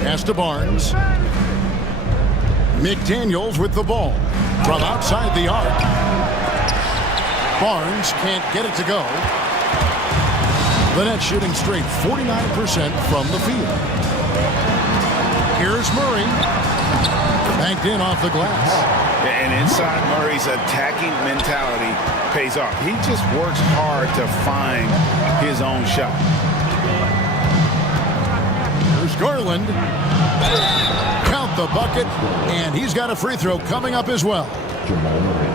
Pass to Barnes. McDaniels with the ball from outside the arc. Barnes can't get it to go. The Nets shooting straight 49% from the field. Here's Murray. Banked in off the glass. And inside Murray's attacking mentality pays off. He just works hard to find his own shot. Here's Garland. Count the bucket, and he's got a free throw coming up as well.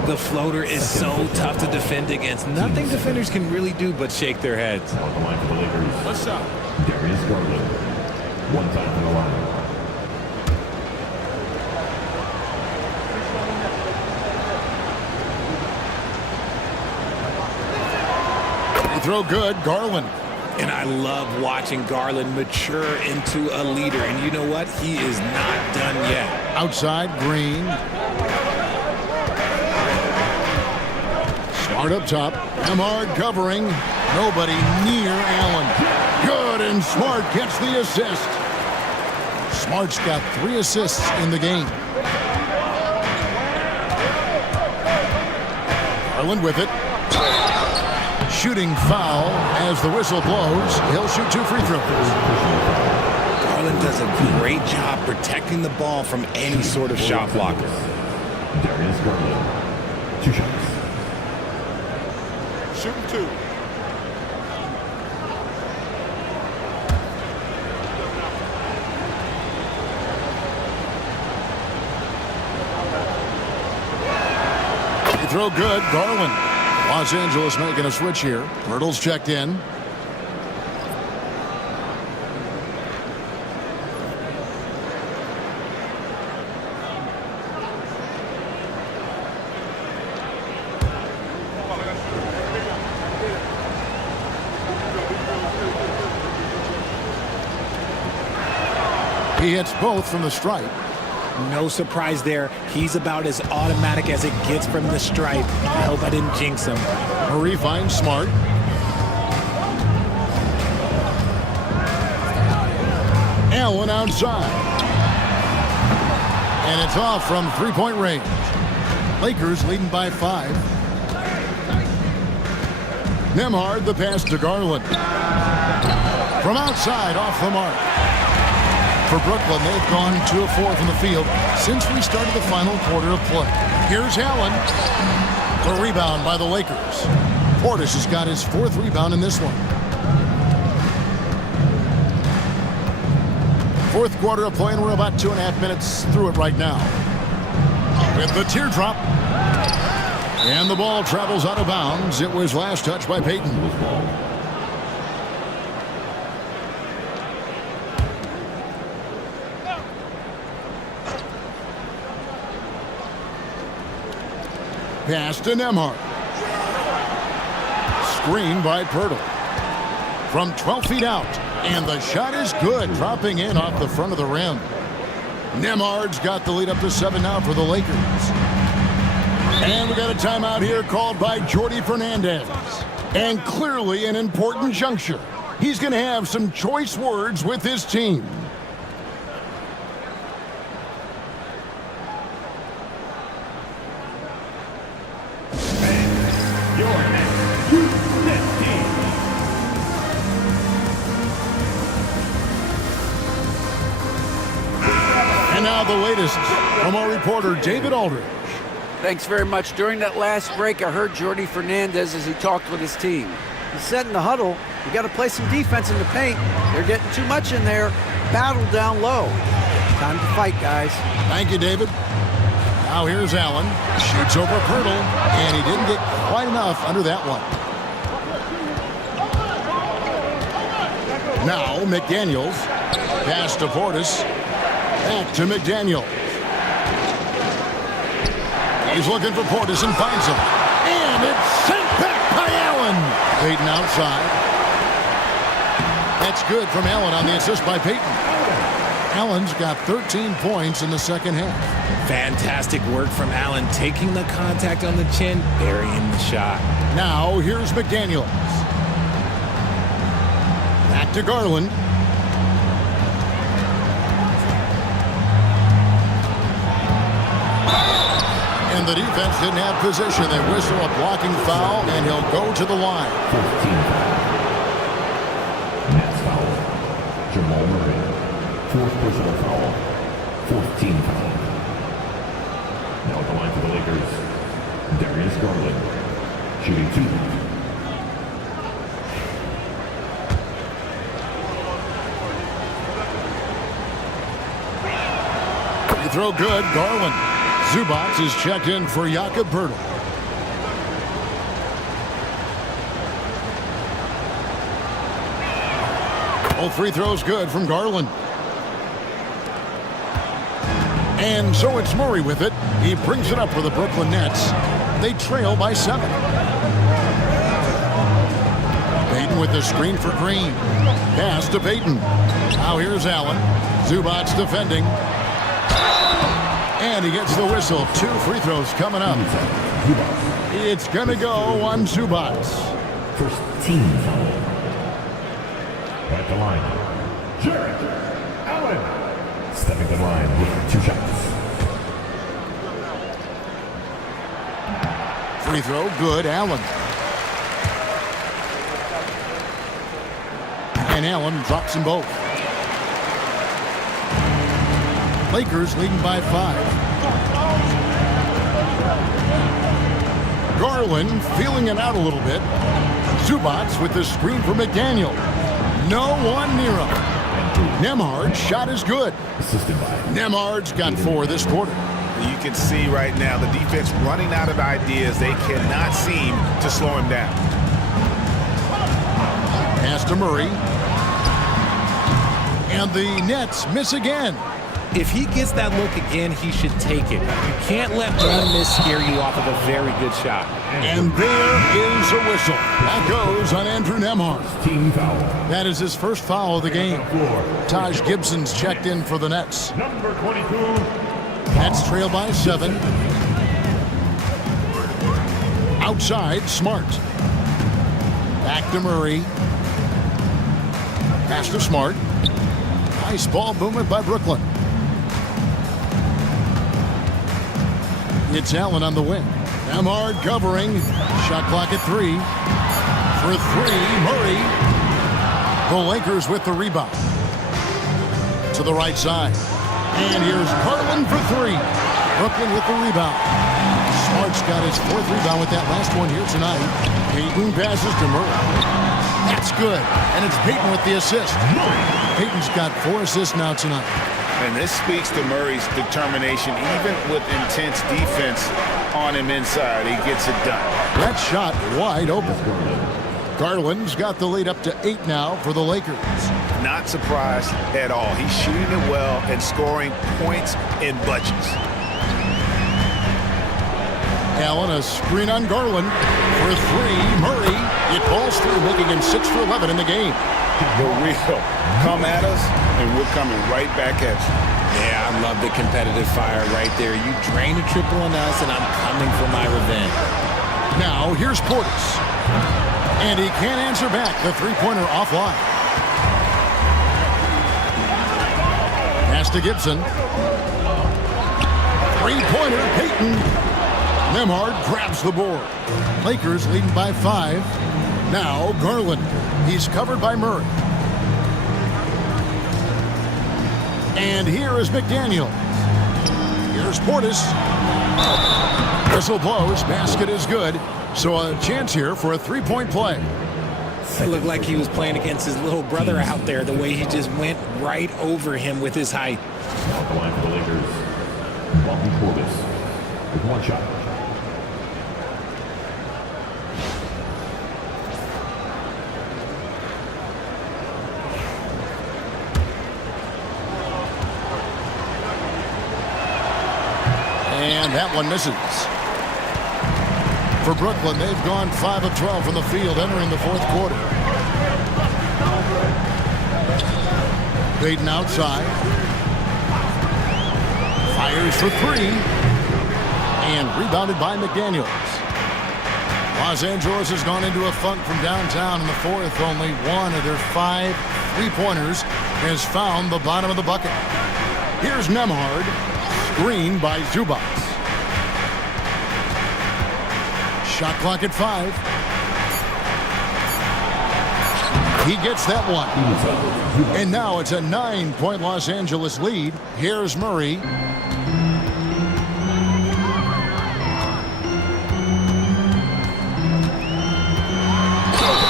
The floater is so tough to defend against. Nothing defenders can really do but shake their heads. On the line for the Lakers. What's up? Darius Garland. One time for the line. Free throw good, Garland. And I love watching Garland mature into a leader. And you know what? He is not done yet. Outside, Green. Smart up top. Nembhard covering. Nobody near Allen. Good, and Smart gets the assist. Smart's got 3 assists in the game. Garland with it. Shooting foul as the whistle blows. He'll shoot 2 free throws. Garland does a great job protecting the ball from any sort of shot blocker. Darius Garland. 2 shots. Shoot 2. Free throw good, Garland. Los Angeles making a switch here. Hurdle's checked in. He hits both from the stripe. No surprise there. He's about as automatic as it gets from the stripe. I hope I didn't jinx him. Murray finds Smart. Allen outside. And it's off from three-point range. Lakers leading by 5. Nembhard the pass to Garland. From outside off the mark. For Brooklyn, they've gone 2 of 4 from the field since we started the final quarter of play. Here's Allen. The rebound by the Lakers. Portis has got his 4th rebound in this one. 4th quarter of play, and we're about 2.5 minutes through it right now. With the teardrop. And the ball travels out of bounds. It was last touched by Payton. Pass to Nembhard. Screen by Pirtle. From 12 feet out. And the shot is good. Dropping in off the front of the rim. Nembhard's got the lead up to 7 now for the Lakers. And we got a timeout here called by Jordi Fernandez. And clearly an important juncture. he's going to have some choice words with his team. And now the latest from our reporter, David Aldridge. Thanks very much. During that last break, I heard Jordi Fernandez as he talked with his team. He said in the huddle, you got to play some defense in the paint. They're getting too much in there. Battle down low. Time to fight, guys. Thank you, David. Now here's Allen. Shoots over Pirtle, and he didn't get quite enough under that one. Now McDaniels. Pass to Portis. Back to McDaniel. He's looking for Portis and finds him. And it's sent back by Allen. Payton outside. That's good from Allen on the assist by Payton. Allen's got 13 points in the second half. Fantastic work from Allen, taking the contact on the chin, burying the shot. Now here's McDaniels. Back to Garland. And the defense didn't have position. They whistle a blocking foul, and he'll go to the line. 14 foul. Next foul. Jamal Murray. Fourth personal foul. 14 foul. Now at the line for the Lakers, Darius Garland. Shooting 2. Free throw good. Garland. Zubac is checked in for Jakob Poeltl. All free throws good from Garland. And so it's Murray with it. He brings it up for the Brooklyn Nets. They trail by 7. Payton with the screen for Green. Pass to Payton. Now here's Allen. Zubac defending. And he gets the whistle. 2 free throws coming up. It's going to go on Zubac. First team foul. At the line, Jarrett Allen. Stepping to the line with 2 shots. Free throw, good. Allen. And Allen drops them both. Lakers leading by 5. Garland feeling it out a little bit. Zubac with the screen for McDaniel. No one near him. Nembhard's shot is good. Nembhard's got 4 this quarter. You can see right now the defense running out of ideas. They cannot seem to slow him down. Pass to Murray. And the Nets miss again. If he gets that look again, he should take it. You can't let one miss scare you off of a very good shot. And there is a whistle. That goes on Andrew Nembhard. Team foul. That is his first foul of the game. Taj Gibson's checked in for the Nets. Number 22. Nets trail by 7. Outside, Smart. Back to Murray. Pass to Smart. Nice ball movement by Brooklyn. It's Allen on the wing. Nembhard covering. Shot clock at 3. For 3, Murray. The Lakers with the rebound. To the right side. And here's Garland for 3. Brooklyn with the rebound. Smart's got his 4th rebound with that last one here tonight. Payton passes to Murray. That's good. And it's Payton with the assist. Payton's got 4 assists now tonight. And this speaks to Murray's determination, even with intense defense on him inside. He gets it done. That shot wide open. Garland's got the lead up to 8 now for the Lakers. Not surprised at all. He's shooting it well and scoring points in bunches. Allen, a screen on Garland. For 3, Murray. It falls through, making him 6 for 11 in the game. But we'll come at us, and we're coming right back at you. Yeah, I love the competitive fire right there. You drain a triple on us, and I'm coming for my revenge. Now, here's Portis. And he can't answer back. The three-pointer offline. Pass to Gibson. Three-pointer, Payton. Nembhard grabs the board. Lakers leading by 5. Now Garland. He's covered by Murray. And here is McDaniel. Here's Portis. Whistle blows. Basket is good. So a chance here for a three-point play. It looked like he was playing against his little brother out there, the way he just went right over him with his height. Now at the line for the Lakers, Bobby Portis with one shot. And that one misses. For Brooklyn, they've gone 5 of 12 from the field entering the fourth quarter. Payton outside. Fires for 3. And rebounded by McDaniels. Los Angeles has gone into a funk from downtown in the fourth. Only one of their 5 three-pointers has found the bottom of the bucket. Here's Nembhard. Screen by Zubac. Shot clock at 5. He gets that one. And now it's a 9-point Los Angeles lead. Here's Murray.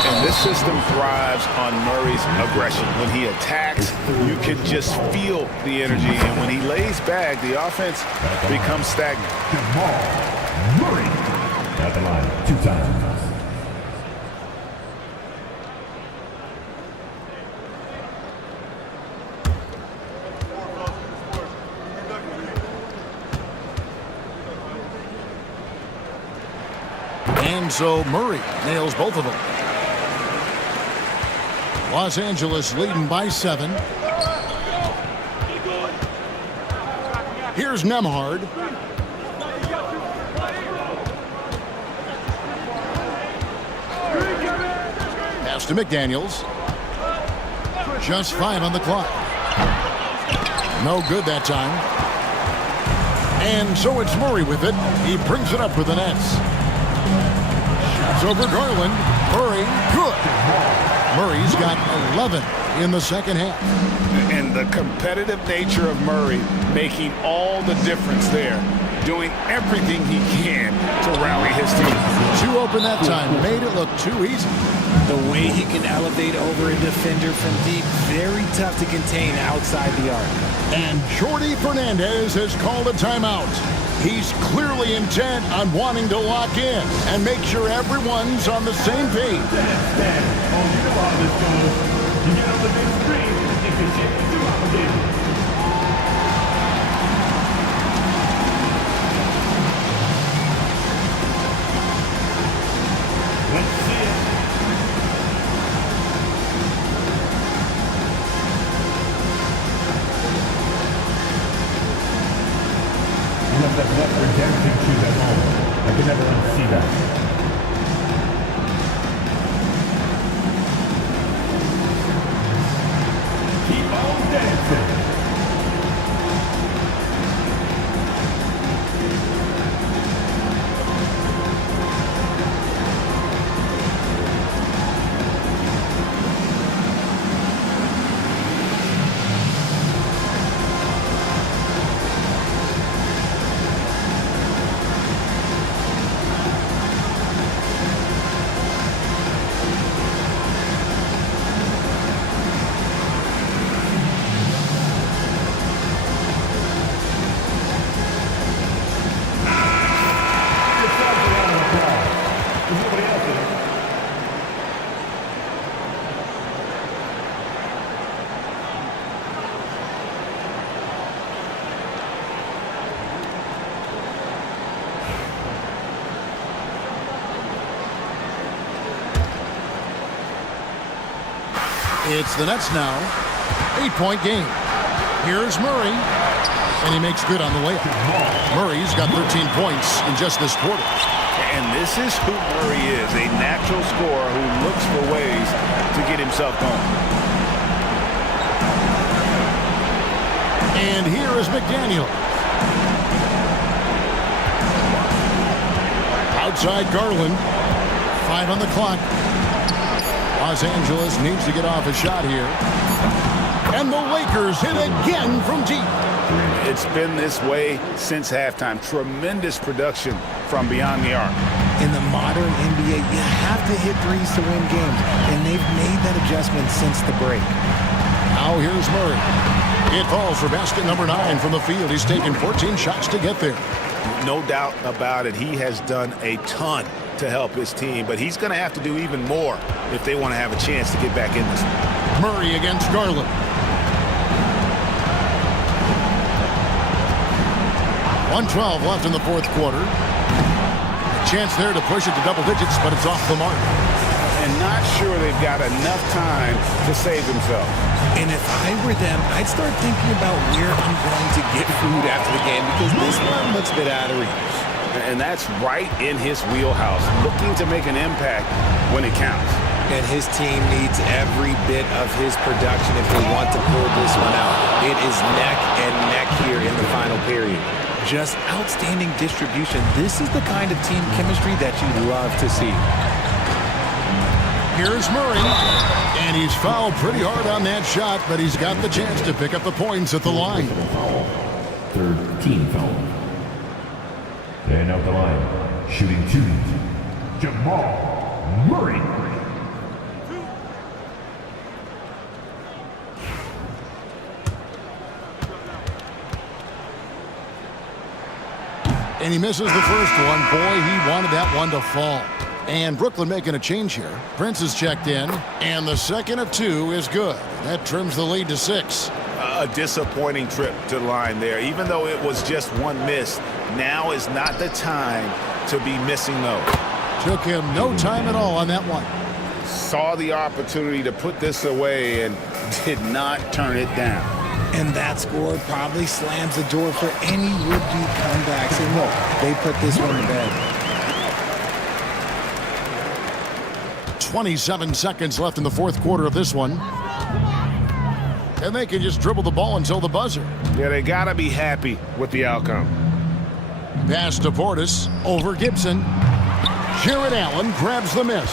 And this system thrives on Murray's aggression. When he attacks, you can just feel the energy. And when he lays back, the offense becomes stagnant. Jamal Murray at the line 2 times. And so Murray nails both of them. Los Angeles leading by 7. Here's Nembhard. Pass to McDaniels. Just 5 on the clock. No good that time. And so it's Murray with it. He brings it up for the Nets. Shots over Garland. Murray, good. Murray's got 11 in the second half. And the competitive nature of Murray making all the difference there. Doing everything he can to rally his team. 2 open that time. Made it look too easy. The way he can elevate over a defender from deep, very tough to contain outside the arc. And Jordi Fernandez has called a timeout. He's clearly intent on wanting to lock in and make sure everyone's on the same page. That redemption to that moment. I can never unsee that. Keep on dancing. It's the Nets now. 8-point game. Here's Murray. And he makes good on the layup. Murray's got 13 points in just this quarter. And this This is who Murray is, a natural scorer who looks for ways to get himself going. And here is McDaniel. Outside Garland. 5 on the clock. Los Angeles needs to get off a shot here. And the Lakers hit again from deep. It's been this way since halftime. Tremendous production from beyond the arc. In the modern NBA, you have to hit threes to win games, and they've made that adjustment since the break. Now here's Murray. It falls for basket number 9 from the field. He's taken 14 shots to get there. No doubt about it. He has done a ton to help his team, but he's going to have to do even more if they want to have a chance to get back in this one. Murray against Garland. 1:12 left in the fourth quarter. A chance there to push it to double digits, but it's off the mark. And not sure they've got enough time to save themselves. And if I were them, I'd start thinking about where I'm going to get food after the game, because this one looks a bit out of reach. And that's right in his wheelhouse, looking to make an impact when it counts. And his team needs every bit of his production if they want to pull this one out. It is neck and neck here in the final period. Just outstanding distribution. This is the kind of team chemistry that you love to see. Here's Murray. And he's fouled pretty hard on that shot, but he's got the chance to pick up the points at the line. Third team foul. And out the line, shooting 2, Jamal Murray. And he misses the first one. Boy, he wanted that one to fall. And Brooklyn making a change here. Prince is checked in, and the second of 2 is good. That trims the lead to 6. A disappointing trip to the line there. Even though it was just one miss, now is not the time to be missing those. Took him no time at all on that one. Saw the opportunity to put this away and did not turn it down. And that score probably slams the door for any would-be comebacks. And look, they put this one to bed. 27 seconds left in the fourth quarter of this one. And they can just dribble the ball until the buzzer. Yeah, they got to be happy with the outcome. Pass to Portis over Gibson. Jared Allen grabs the miss.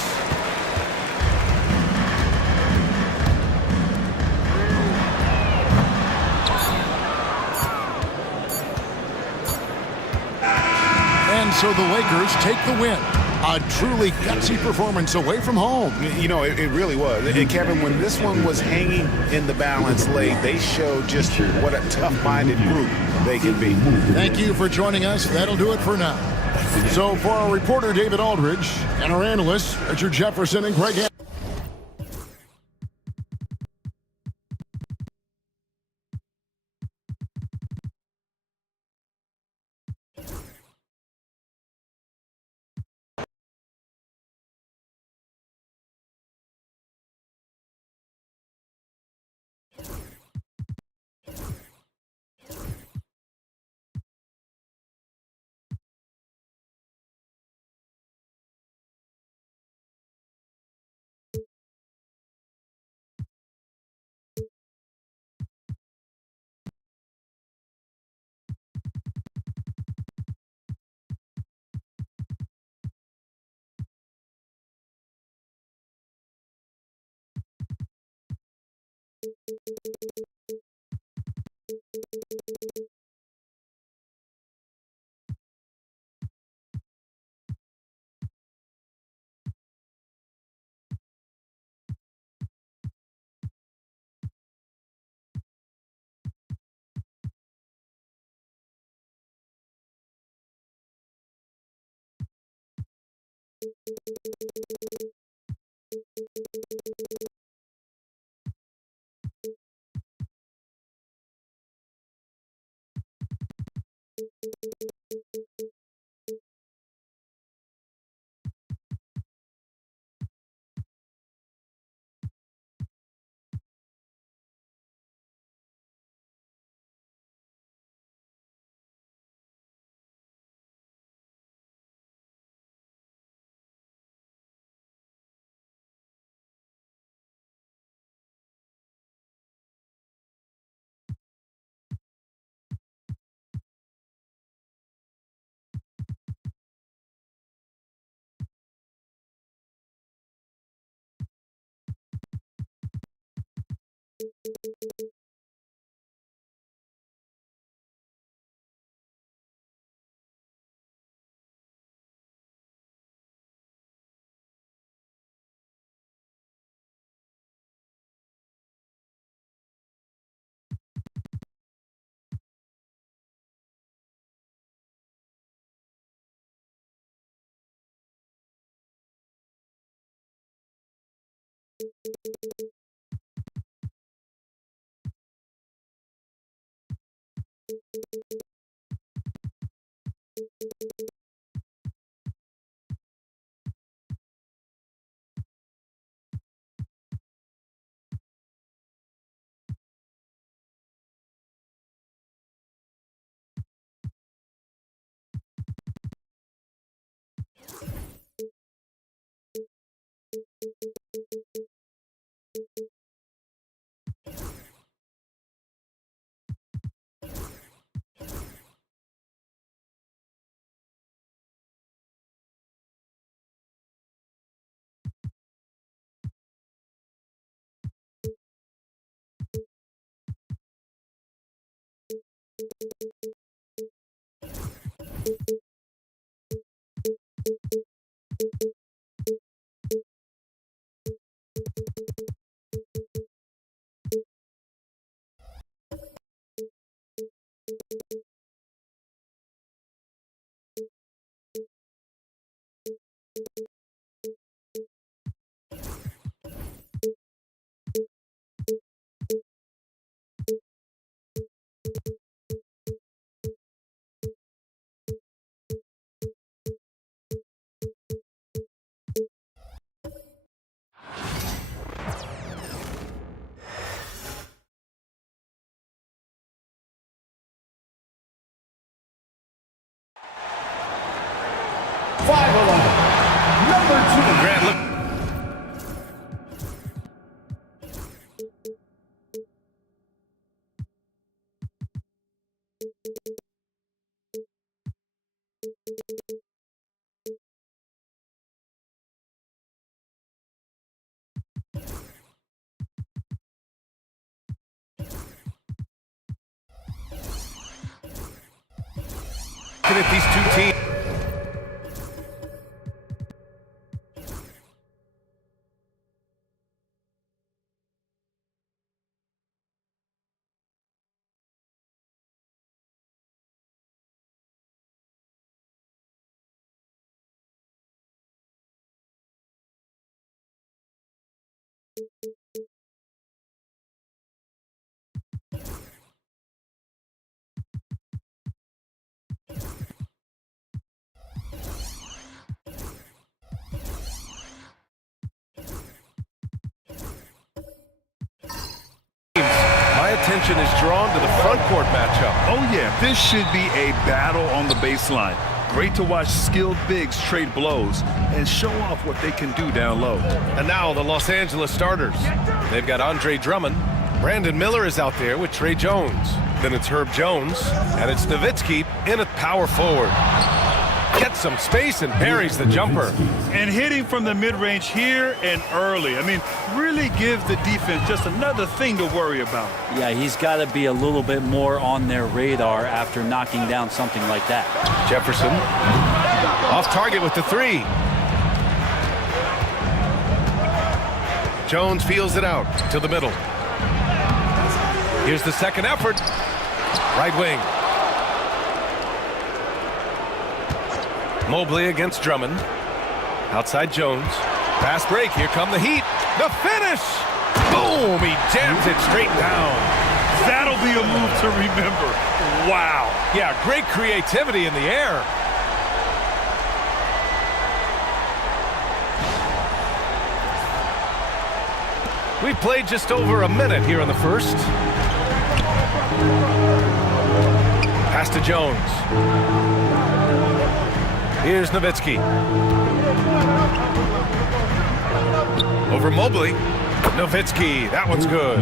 And so the Lakers take the win. A truly gutsy performance away from home. You know, it really was. And Kevin, when this one was hanging in the balance late, they showed just what a tough-minded group they can be. Thank you for joining us. That'll do it for now. So for our reporter, David Aldridge, and our analysts, Richard Jefferson and Greg Grant, look. Looking at these two teams. My attention is drawn to the front court matchup. Oh, yeah, this should be a battle on the baseline. Great to watch skilled bigs trade blows and show off what they can do down low. And now the Los Angeles starters. They've got Andre Drummond. Brandon Miller is out there with Trey Jones. Then it's Herb Jones, and it's Nowitzki in at power forward. Gets some space and buries the jumper. And hitting from the mid-range here and early. I mean, really gives the defense just another thing to worry about. Yeah, he's got to be a little bit more on their radar after knocking down something like that. Jefferson off target with the three. Jones feels it out to the middle. Here's the second effort. Right wing. Mobley against Drummond. Outside Jones. Fast break. Here come the Heat. The finish. Boom. He jams it straight down. That'll be a move to remember. Wow. Yeah, great creativity in the air. We've played just over a minute here in the first. Pass to Jones. Here's Nowitzki. Over Mobley. Nowitzki, that one's good.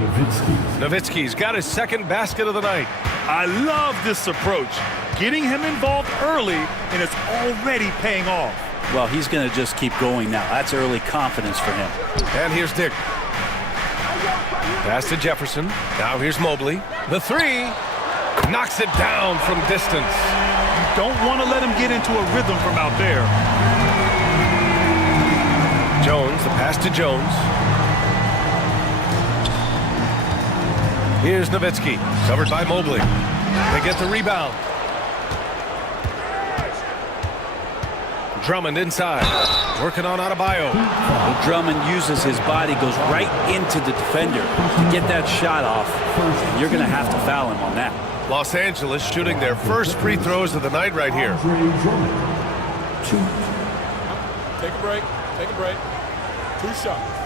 Nowitzki's got his second basket of the night. I love this approach. Getting him involved early, and it's already paying off. Well, he's going to just keep going now. That's early confidence for him. And here's Dick. Pass to Jefferson. Now here's Mobley. The three. Knocks it down from distance. You don't want to let him get into a rhythm from out there. Jones, the pass to Jones. Here's Nowitzki, covered by Mobley. They get the rebound. Drummond inside, working on Adebayo. Well, Drummond uses his body, goes right into the defender to get that shot off. And you're going to have to foul him on that. Los Angeles shooting their first free throws of the night right here. Take a break. Take a break. 2 shots.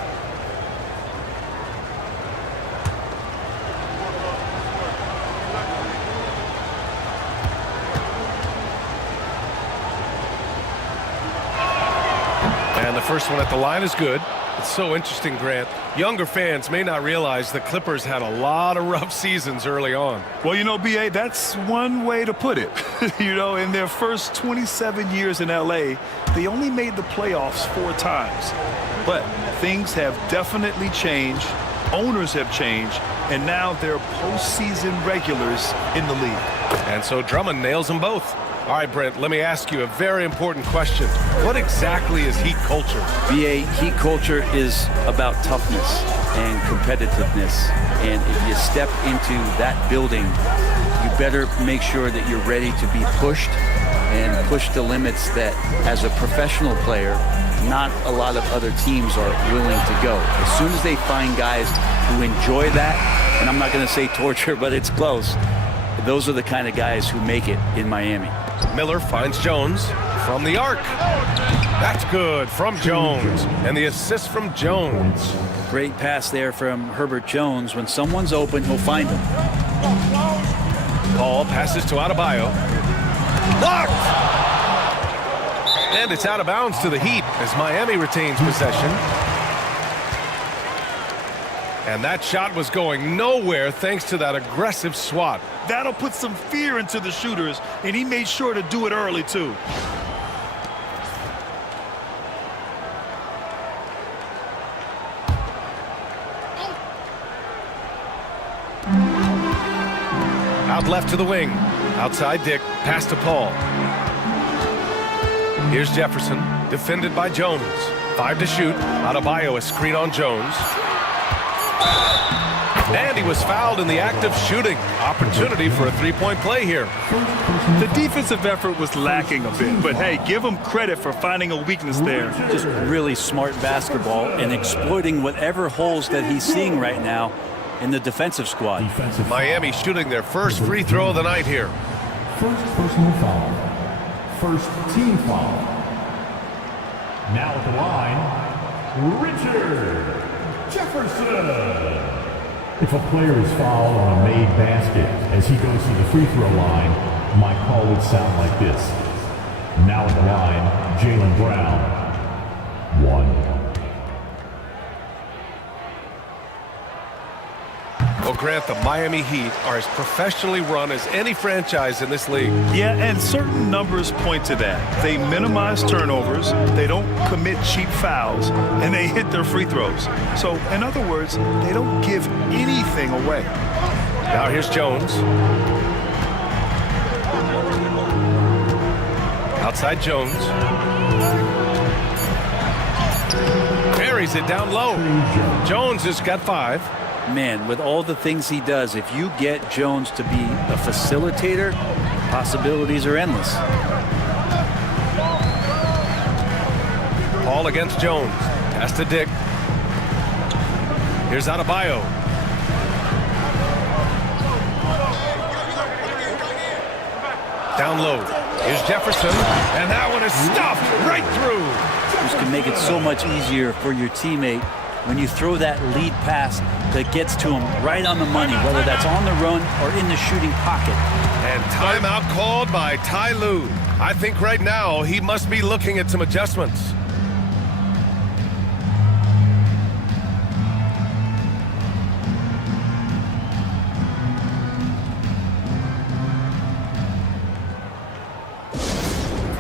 And the first one at the line is good. It's so interesting, Grant. Younger fans may not realize the Clippers had a lot of rough seasons early on. Well, you know, B.A., that's one way to put it. You know, in their first 27 years in L.A., they only made the playoffs 4 times. But things have definitely changed. Owners have changed. And now they're postseason regulars in the league. And so Drummond nails them both. All right, Brent, let me ask you a very important question. What exactly is Heat culture? BA, Heat culture is about toughness and competitiveness. And if you step into that building, you better make sure that you're ready to be pushed and push the limits that, as a professional player, not a lot of other teams are willing to go. As soon as they find guys who enjoy that, and I'm not going to say torture, but it's close, those are the kind of guys who make it in Miami. Miller finds Jones from the arc. That's good from Jones. And the assist from Jones. Great pass there from Herbert Jones. When someone's open, he'll find him. Paul passes to Adebayo. Blocked! And it's out of bounds to the Heat as Miami retains possession. And that shot was going nowhere thanks to that aggressive swat. That'll put some fear into the shooters, and he made sure to do it early, too. Out left to the wing. Outside Dick. Pass to Paul. Here's Jefferson. Defended by Jones. 5 to shoot. Adebayo a screen on Jones. And he was fouled in the act of shooting. Opportunity for a three-point play here. The defensive effort was lacking a bit, but hey, give him credit for finding a weakness there. Just really smart basketball and exploiting whatever holes that he's seeing right now in the defensive squad. Miami shooting their first free throw of the night here. First personal foul. First team foul. Now at the line, Richard Jefferson. If a player is fouled on a made basket as he goes to the free throw line, my call would sound like this. Now at the line, Jaylen Brown. 1. Well, Grant, the Miami Heat are as professionally run as any franchise in this league. Yeah, and certain numbers point to that. They minimize turnovers, they don't commit cheap fouls, and they hit their free throws. So, in other words, they don't give anything away. Now here's Jones. Outside Jones. Buries it down low. Jones has got 5. Man, with all the things he does, if you get Jones to be a facilitator, possibilities are endless. Paul against Jones. Pass to Dick. Here's Adebayo. Down low. Here's Jefferson. And that one is stuffed right through. This can make it so much easier for your teammate when you throw that lead pass that gets to him right on the money, whether that's on the run or in the shooting pocket. And timeout called by Ty Lue. I think right now he must be looking at some adjustments.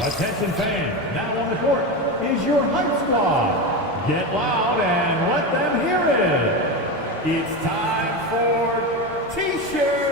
Attention fans, now on the court is your hype squad. Get loud and let them hear it. It's time for T-shirts.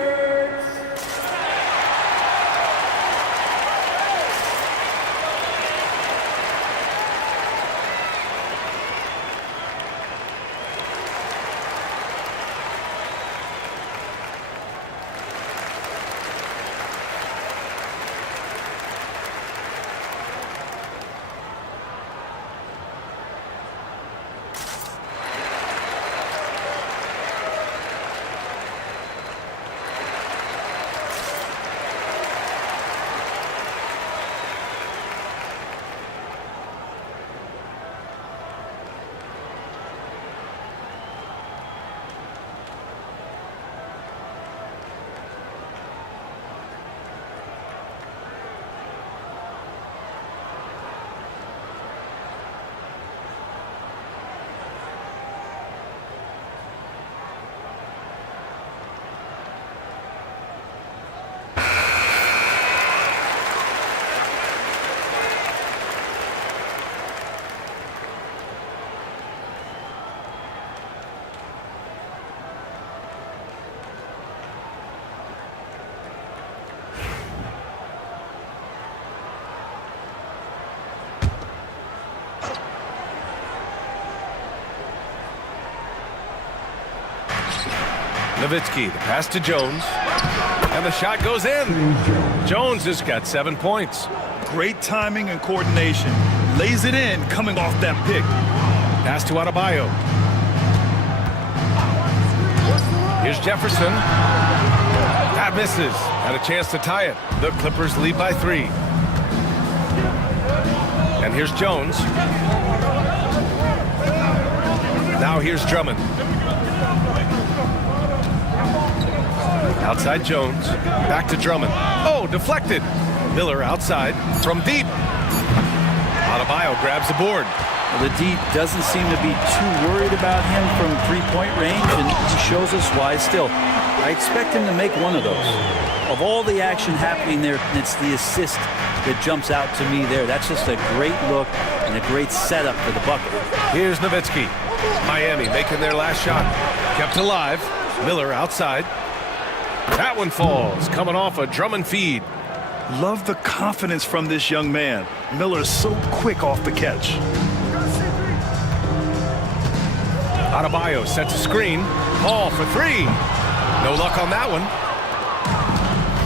Nowitzki, the pass to Jones. And the shot goes in. Jones has got 7 points. Great timing and coordination. Lays it in coming off that pick. Pass to Adebayo. Here's Jefferson. That misses. Had a chance to tie it. The Clippers lead by 3. And here's Jones. Now here's Drummond. Outside Jones. Back to Drummond. Oh, deflected. Miller outside from deep. Adebayo grabs the board. The D doesn't seem to be too worried about him from three-point range, and he shows us why still. I expect him to make one of those. Of all the action happening there, it's the assist that jumps out to me there. That's just a great look and a great setup for the bucket. Here's Nowitzki. Miami making their last shot. Kept alive. Miller outside. That one falls, coming off a Drummond feed. Love the confidence from this young man. Miller's so quick off the catch. Adebayo sets a screen. Paul for 3. No luck on that one.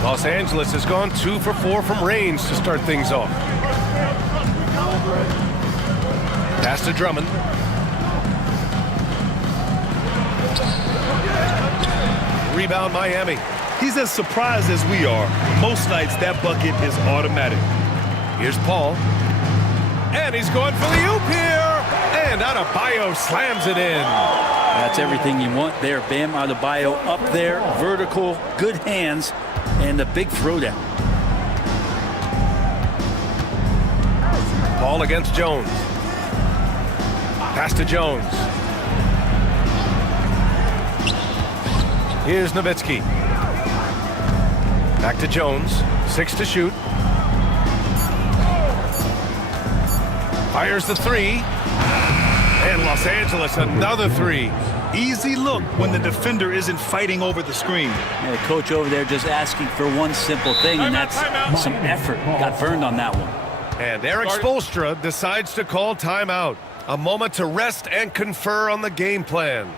Los Angeles has gone 2 for 4 from range to start things off. Pass to Drummond. Rebound Miami. He's as surprised as we are. Most nights that bucket is automatic. Here's Paul. And he's going for the oop here. And Adebayo slams it in. That's everything you want there. Bam Adebayo up there, vertical, good hands, and a big throwdown. Paul against Jones. Pass to Jones. Here's Nowitzki. Back to Jones. 6 to shoot. Fires the 3. And Los Angeles another 3. Easy look when the defender isn't fighting over the screen. Yeah, the coach over there just asking for one simple thing, and that's some effort. Got burned on that one. And Eric Spoelstra decides to call timeout. A moment to rest and confer on the game plan.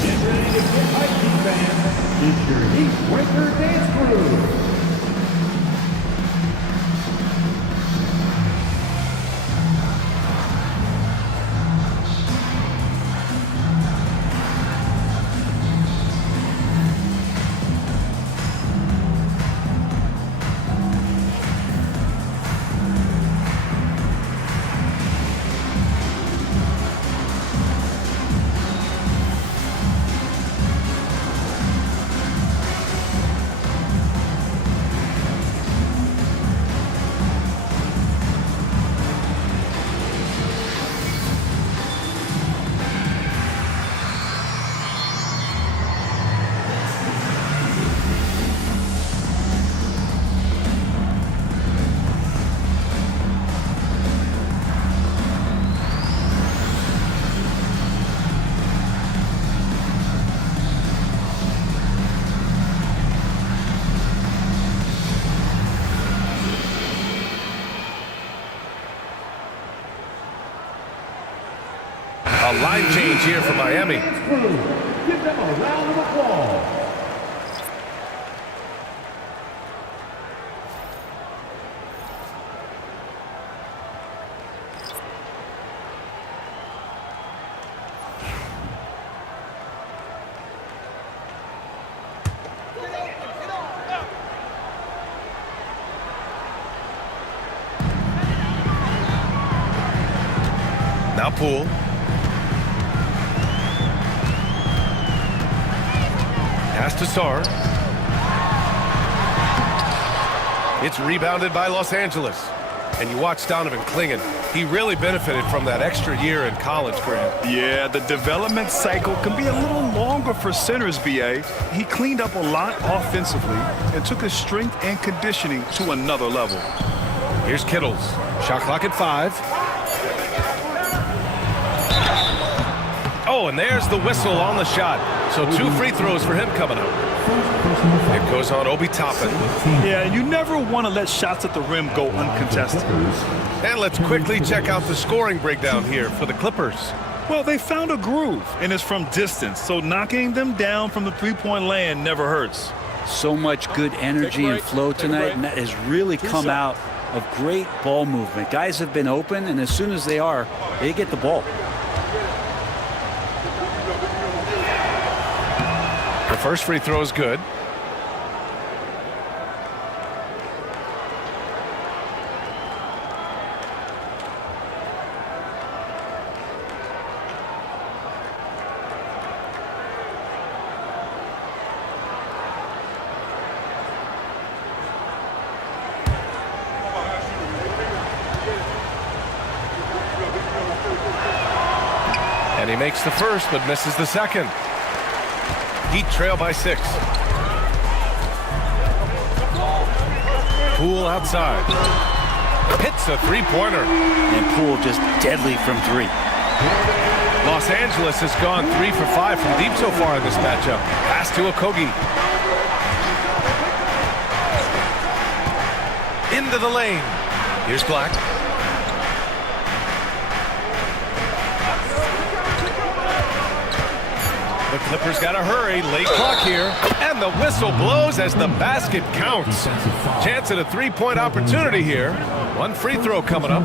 Get ready to get Vikings fans. It's your Heat Breaker Dance Crew. A line change here for Miami. Give them a round of applause. Now Poole. Pass to Sarr. It's rebounded by Los Angeles. And you watch Donovan Clingan. He really benefited from that extra year in college, Grant. Yeah, the development cycle can be a little longer for centers, BA. He cleaned up a lot offensively and took his strength and conditioning to another level. Here's Kittles. Shot clock at 5. Oh, and there's the whistle on the shot. So 2 free throws for him coming up. It goes on Obi Toppin. Yeah, you never want to let shots at the rim go uncontested. And let's quickly check out the scoring breakdown here for the Clippers. Well, they found a groove, and it's from distance, so knocking them down from the three-point land never hurts. So much good energy and flow tonight, and that has really come out of great ball movement. Guys have been open, and as soon as they get the ball. The first free throw is good. And he makes the first, but misses the second. Heat trail by 6. Poole outside. Hits a three-pointer. And Poole just deadly from 3. Los Angeles has gone 3 for 5 from deep so far in this matchup. Pass to Okogie. Into the lane. Here's Black. The Clippers got to hurry. Late clock here. And the whistle blows as the basket counts. Chance at a three-point opportunity here. One free throw coming up.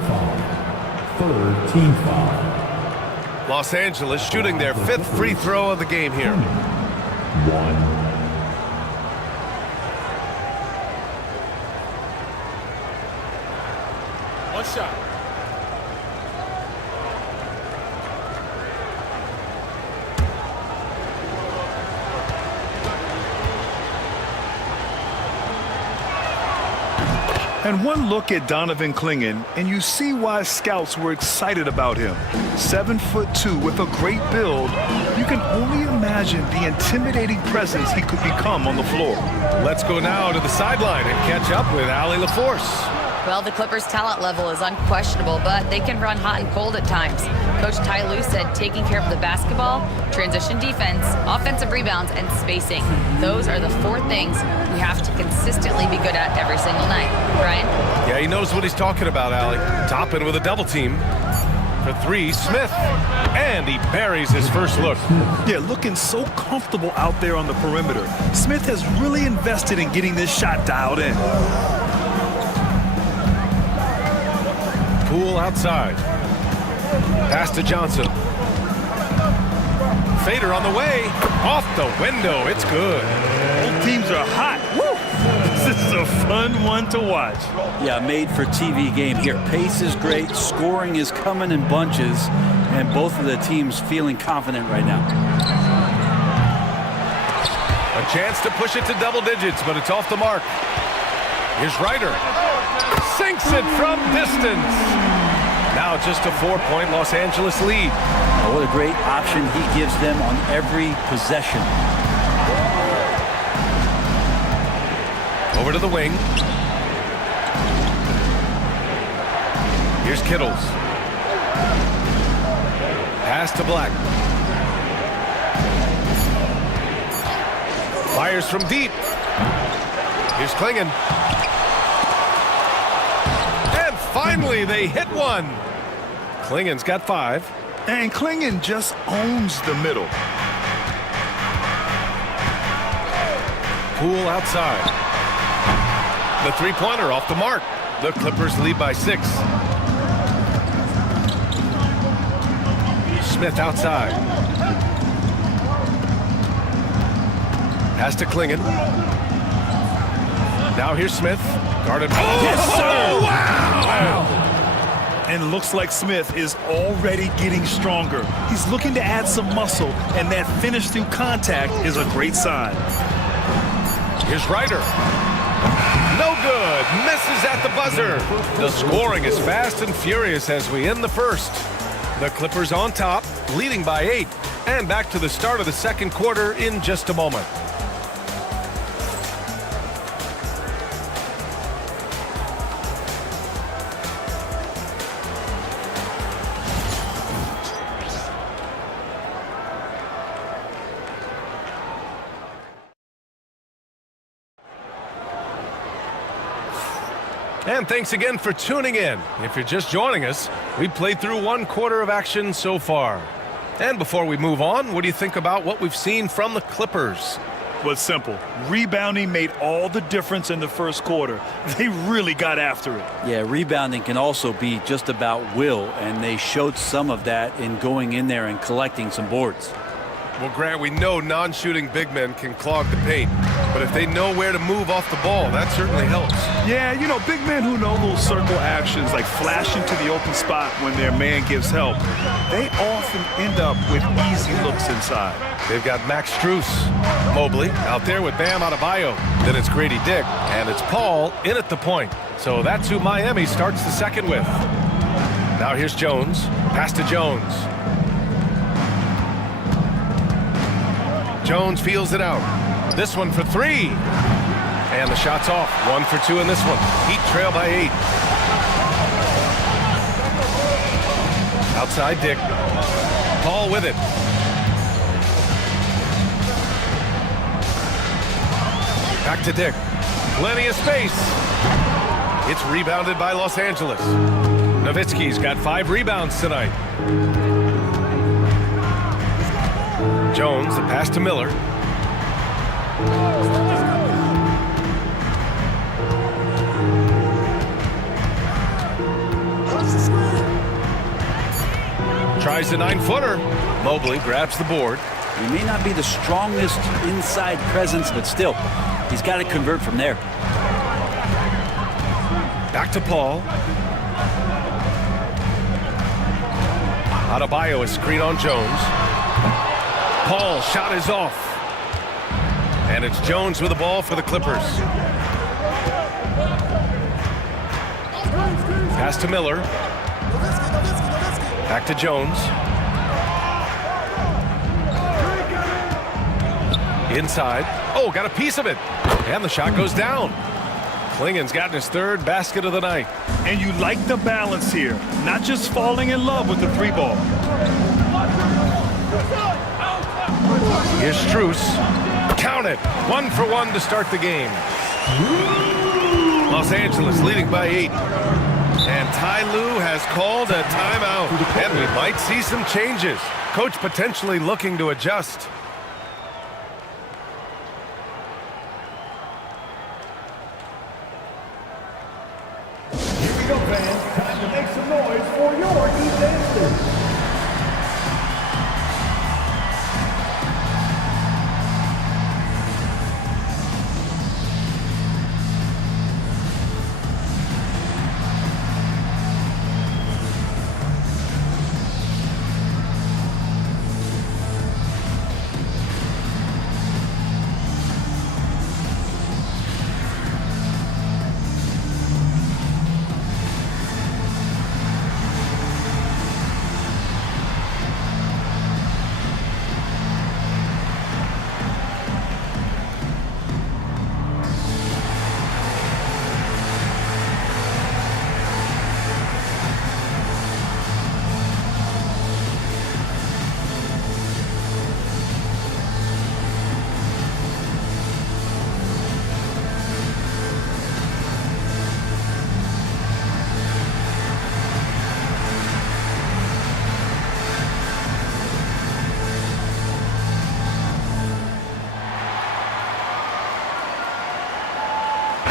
Third team foul. Los Angeles shooting their 5th free throw of the game here. 1. One shot. And one look at Donovan Clingan, and you see why scouts were excited about him. 7'2" with a great build. You can only imagine the intimidating presence he could become on the floor. Let's go now to the sideline and catch up with Allie LaForce. Well, the Clippers' talent level is unquestionable, but they can run hot and cold at times. Coach Ty Lue said taking care of the basketball, transition defense, offensive rebounds, and spacing. Those are the 4 things we have to consistently be good at every single night. Brian? Yeah, he knows what he's talking about, Allie. Toppin with a double team. For 3, Smith. And he buries his first look. Yeah, looking so comfortable out there on the perimeter. Smith has really invested in getting this shot dialed in. Poole outside. Pass to Johnson. Fader on the way. Off the window. It's good. Both teams are hot. Woo! This is a fun one to watch. Yeah, made for TV game here. Pace is great. Scoring is coming in bunches. And both of the teams feeling confident right now. A chance to push it to double digits, but it's off the mark. Here's Ryder. Sinks it from distance. Now just a 4-point Los Angeles lead. Oh, what a great option he gives them on every possession. Over to the wing. Here's Kittles. Pass to Black. Fires from deep. Here's Clingan. And finally, they hit one. Klingan's got 5. And Clingan just owns the middle. Poole outside. The three-pointer off the mark. The Clippers lead by 6. Smith outside. Pass to Clingan. Now here's Smith. Guarded. Oh, yes, sir. Wow. And looks like Smith is already getting stronger. He's looking to add some muscle, and that finish through contact is a great sign. Here's Ryder. No good. Misses at the buzzer. The scoring is fast and furious as we end the first. The Clippers on top, leading by 8. And back to the start of the second quarter in just a moment. And thanks again for tuning in. If you're just joining us, we played through 1 quarter of action so far. And before we move on, what do you think about what we've seen from the Clippers? Was simple. Rebounding made all the difference in the first quarter. They really got after it. Yeah, rebounding can also be just about will, and they showed some of that in going in there and collecting some boards. Well, Grant, we know non-shooting big men can clog the paint, but if they know where to move off the ball, that certainly helps. Yeah, you know, big men who know those circle actions, like flashing to the open spot when their man gives help, they often end up with easy looks inside. They've got Max Strus, Mobley out there with Bam Adebayo. Then it's Grady Dick, and it's Paul in at the point. So that's who Miami starts the second with. Now here's Jones, pass to Jones. Jones feels it out. This one for three. And the shot's off. 1 for 2 in this one. Heat trail by 8. Outside Dick. Paul with it. Back to Dick. Plenty of space. It's rebounded by Los Angeles. Nowitzki's got 5 rebounds tonight. Jones, the pass to Miller. Tries the 9-footer. Mobley grabs the board. He may not be the strongest inside presence, but still, he's got to convert from there. Back to Paul. Adebayo is screen on Jones. Paul shot is off. And it's Jones with the ball for the Clippers. Pass to Miller. Back to Jones. Inside. Oh, got a piece of it. And the shot goes down. Klingen's gotten his 3rd basket of the night. And you like the balance here. Not just falling in love with the 3-ball. Here's Strus. Count it. 1 for 1 to start the game. Los Angeles leading by 8. And Ty Lue has called a timeout. And we might see some changes. Coach potentially looking to adjust. Here we go, fans. Time to make some noise for your defense.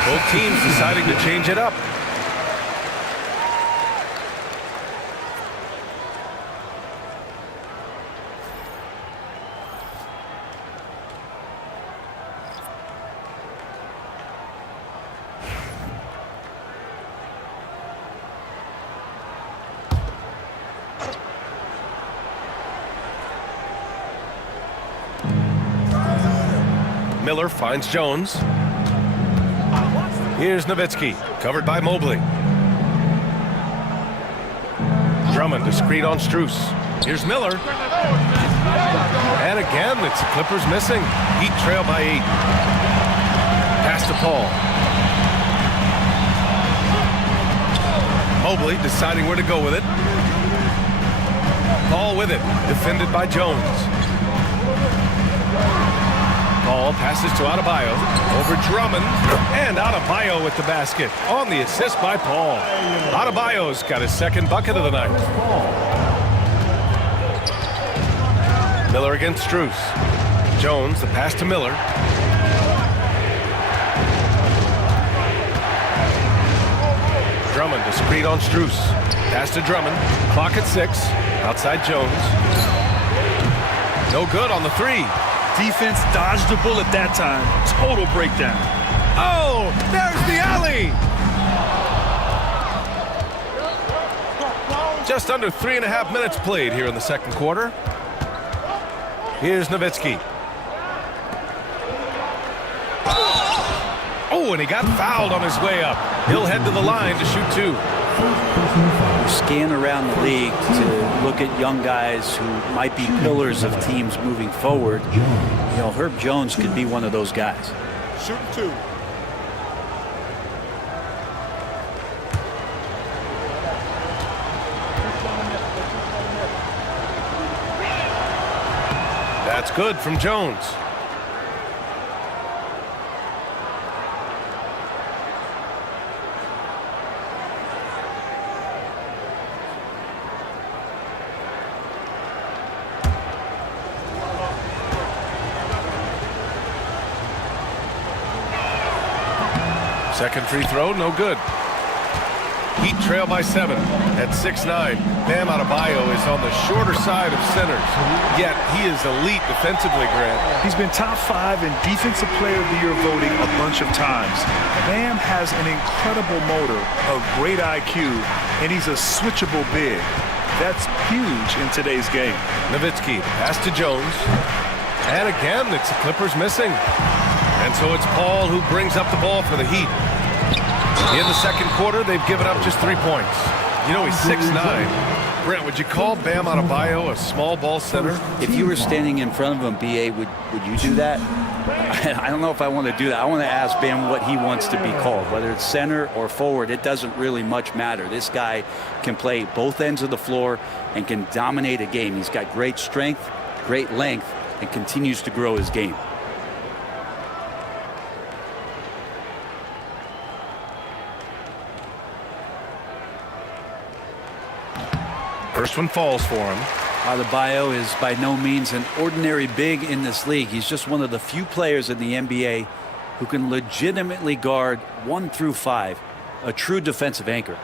Both teams deciding to change it up. Miller finds Jones. Here's Nowitzki, covered by Mobley. Drummond to screen on Strus. Here's Miller. And again, it's the Clippers missing. Heat trail by 8. Pass to Paul. Mobley deciding where to go with it. Paul with it, defended by Jones. Paul passes to Adebayo, over Drummond, and Adebayo with the basket on the assist by Paul. Adebayo's got his 2nd bucket of the night. Miller against Strus. Jones, the pass to Miller. Drummond, a screen on Strus. Pass to Drummond. Clock at 6. Outside Jones. No good on the 3. Defense dodged the bullet that time. Total breakdown. Oh, there's the alley. Just under 3.5 minutes played here in the second quarter. Here's Nowitzki. Oh, and he got fouled on his way up. He'll head to the line to shoot 2. You scan around the league to look at young guys who might be pillars of teams moving forward. You know, Herb Jones could be one of those guys. Shoot 2. That's good from Jones. Second free throw, no good. Heat trail by 7 at 6'9". Bam Adebayo is on the shorter side of centers, yet he is elite defensively, Grant. He's been top 5 in Defensive Player of the Year voting a bunch of times. Bam has an incredible motor, a great IQ, and he's a switchable big. That's huge in today's game. Nowitzki, pass to Jones. And again, it's the Clippers missing. And so it's Paul who brings up the ball for the Heat. In the second quarter, they've given up just 3 points. You know, he's 6'9". Brent, would you call Bam Adebayo a small ball center? If you were standing in front of him, B.A., would you do that? I don't know if I want to do that. I want to ask Bam what he wants to be called, whether it's center or forward. It doesn't really much matter. This guy can play both ends of the floor and can dominate a game. He's got great strength, great length, and continues to grow his game. First one falls for him. Adebayo is by no means an ordinary big in this league. He's just one of the few players in the NBA who can legitimately guard 1 through 5, a true defensive anchor.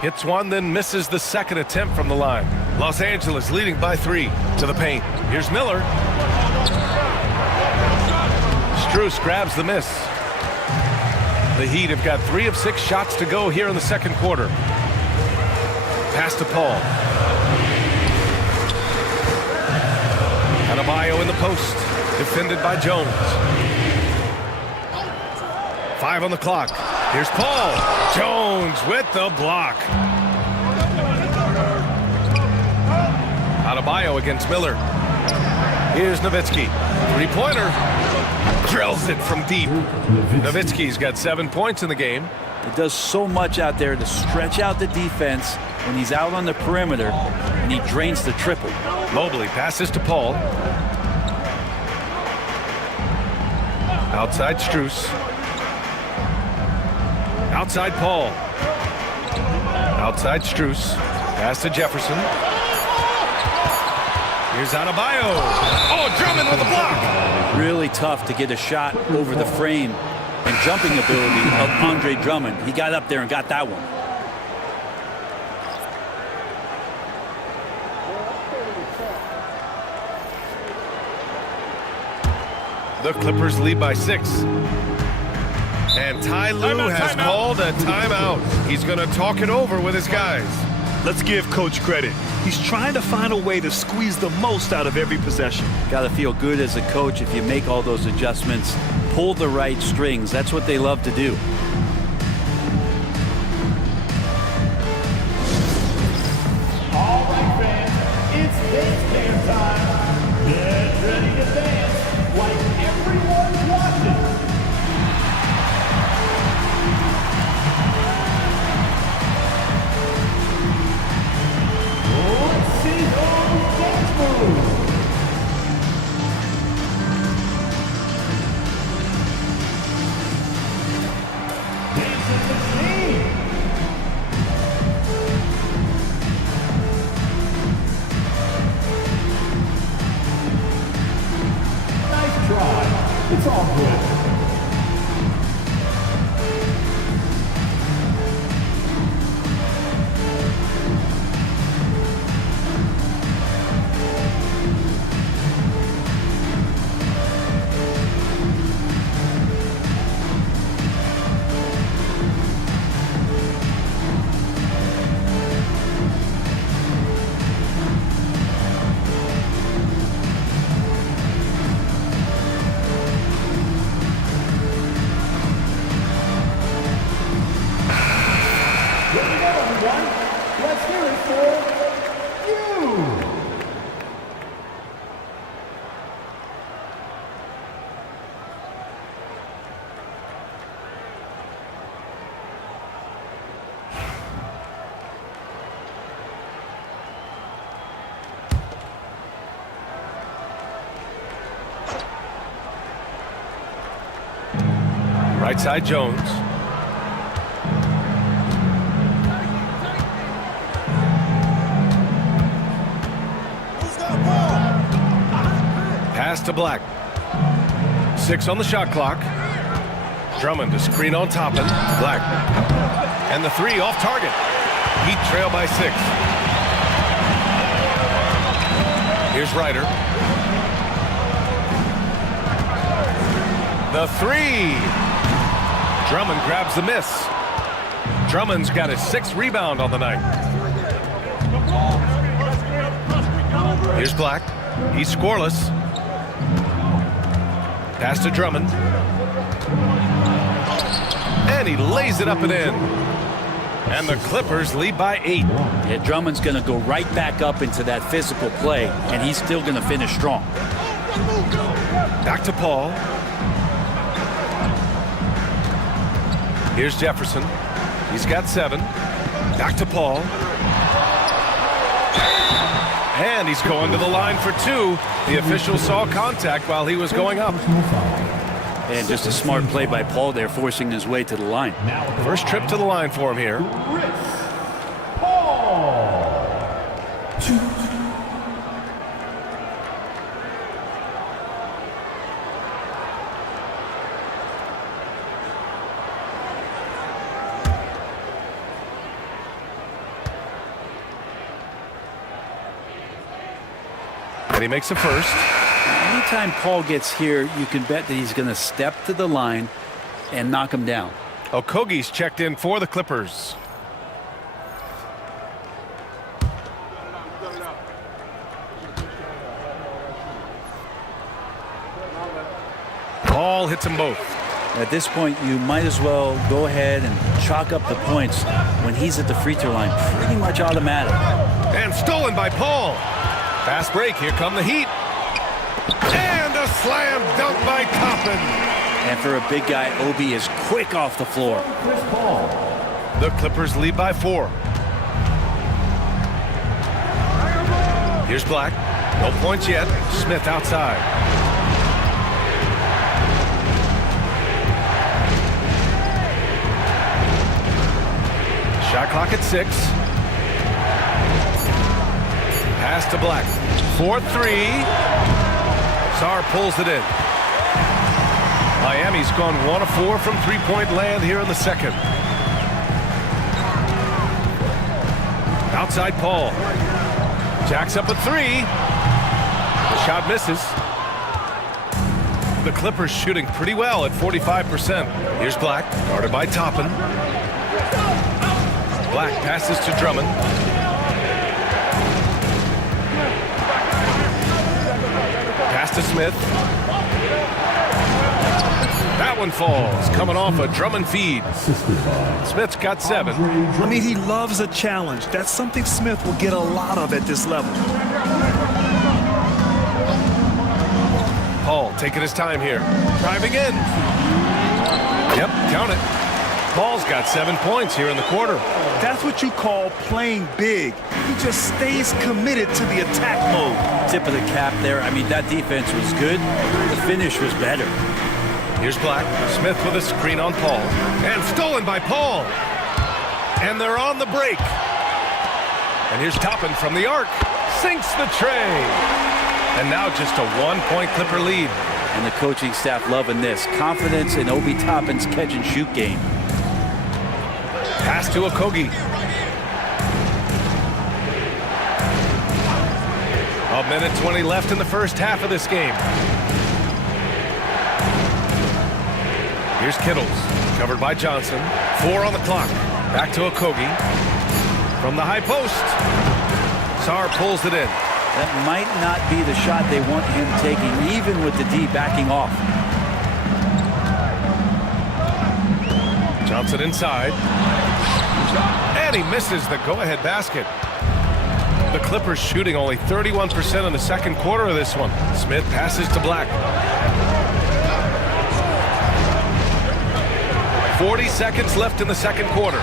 Hits one, then misses the second attempt from the line. Los Angeles leading by 3 to the paint. Here's Miller. Strus grabs the miss. The Heat have got 3 of 6 shots to go here in the second quarter. Pass to Paul. Adebayo in the post, defended by Jones. 5 on the clock. Here's Paul. Jones with the block. Adebayo against Miller. Here's Nowitzki. 3-pointer. Drills it from deep. Nowitzki's got 7 points in the game. It does so much out there to stretch out the defense when he's out on the perimeter, and he drains the triple. Mobley passes to Paul. Outside Strus. Outside Paul. Outside Strus. Pass to Jefferson. Here's Adebayo. Oh, Drummond with a block. Really tough to get a shot over the frame and jumping ability of Andre Drummond. He got up there and got that one. The Clippers lead by 6. And Ty Lue has called a timeout. He's going to talk it over with his guys. Let's give Coach credit. He's trying to find a way to squeeze the most out of every possession. Got to feel good as a coach if you make all those adjustments, pull the right strings. That's what they love to do. All right, fans, it's dance band time. Get ready to dance like everyone's watching. Let's see those dance moves. Right side Jones. Pass to Black. 6 on the shot clock. Drummond to screen on Toppin. Black. And the 3 off target. Heat trail by 6. Here's Ryder. The 3. Drummond grabs the miss. Drummond's got his 6th rebound on the night. Here's Black. He's scoreless. Pass to Drummond. And he lays it up and in. And the Clippers lead by 8. Yeah, Drummond's going to go right back up into that physical play, and he's still going to finish strong. Back to Paul. Here's Jefferson. He's got 7. Back to Paul. And he's going to the line for 2. The official saw contact while he was going up. And just a smart play by Paul there, forcing his way to the line. First trip to the line for him here. And he makes a first. Anytime Paul gets here, you can bet that he's going to step to the line and knock him down. Okogie's checked in for the Clippers. Paul hits them both. At this point, you might as well go ahead and chalk up the points when he's at the free throw line. Pretty much automatic. And stolen by Paul. Fast break. Here come the Heat. And a slam dunk by Toppin. And for a big guy, Obi is quick off the floor. The Clippers lead by 4. Here's Black. No points yet. Smith outside. Shot clock at 6. Pass to Black. 4-3. Sarr pulls it in. Miami's gone 1 of 4 from three-point land here in the second. Outside Paul. Jacks up a 3. The shot misses. The Clippers shooting pretty well at 45%. Here's Black, guarded by Toppin. Black passes to Drummond. Pass to Smith. That one falls, coming off a Drummond feed. Smith's got 7. I mean, he loves a challenge. That's something Smith will get a lot of at this level. Paul taking his time here. Driving in. Yep, count it. Paul's got 7 points here in the quarter. That's what you call playing big. He just stays committed to the attack mode. Tip of the cap there. I mean, that defense was good. The finish was better. Here's Black. Smith with a screen on Paul. And stolen by Paul. And they're on the break. And here's Toppin from the arc. Sinks the tray. And now just a 1-point Clipper lead. And the coaching staff loving this. Confidence in Obi Toppin's catch-and-shoot game. Pass to Okogie. A minute 20 left in the first half of this game. Here's Kittles, covered by Johnson. 4 on the clock. Back to Okogie. From the high post. Sarr pulls it in. That might not be the shot they want him taking, even with the D backing off. Johnson inside. And he misses the go-ahead basket. The Clippers shooting only 31% in the second quarter of this one. Smith passes to Black. 40 seconds left in the second quarter.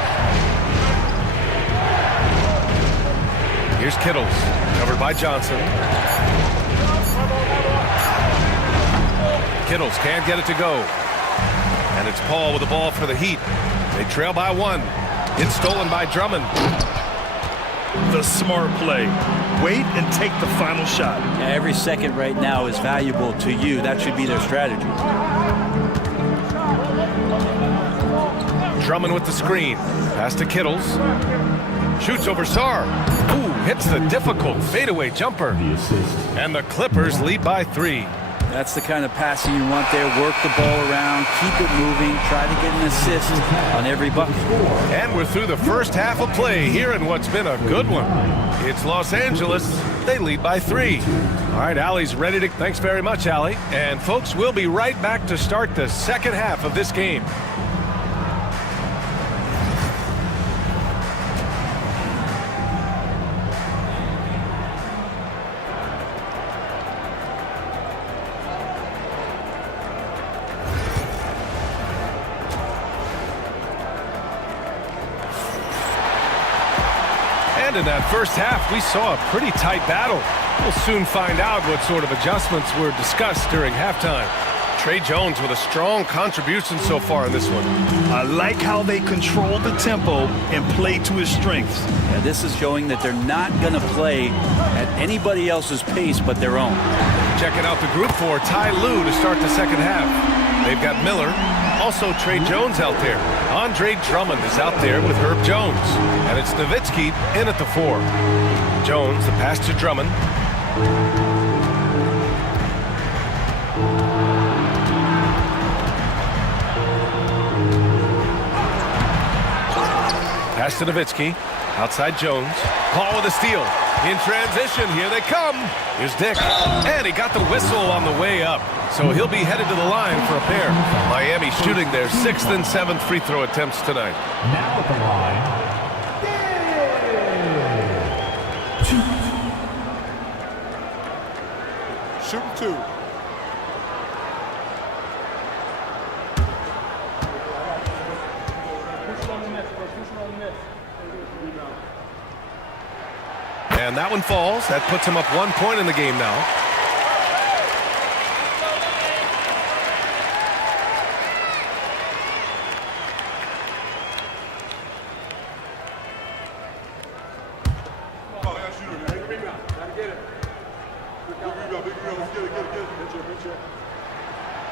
Here's Kittles, covered by Johnson. Kittles can't get it to go. And And it's Paul with the ball for the Heat. They trail by 1. It's stolen by Drummond. The smart play. Wait and take the final shot. Yeah, every second right now is valuable to you. That should be their strategy. Drummond with the screen. Pass to Kittles. Shoots over Sarr. Ooh, hits the difficult fadeaway jumper. And the Clippers lead by 3. That's the kind of passing you want there. Work the ball around, keep it moving, try to get an assist on every bucket. And we're through the first half of play here in what's been a good one. It's Los Angeles. They lead by 3. All right, Allie's ready to... Thanks very much, Allie. And folks, we'll be right back to start the second half of this game. In that first half, we saw a pretty tight battle. We'll soon find out what sort of adjustments were discussed during halftime. Tre Jones with a strong contribution so far in this one. I like how they control the tempo and play to his strengths. Yeah, this is showing that they're not going to play at anybody else's pace but their own. Checking out the group for Ty Lue to start the second half. They've got Miller, also Tre Jones out there. Andre Drummond is out there with Herb Jones. And it's Nowitzki in at the 4. Jones, the pass to Drummond. Pass to Nowitzki. Outside Jones. Paul with a steal. In transition, here they come. Here's Dick. And he got the whistle on the way up. So he'll be headed to the line for a pair. Miami shooting their 6th and 7th free throw attempts tonight. Now at the line. Shoot 2. And that one falls. That puts him up 1 point in the game now.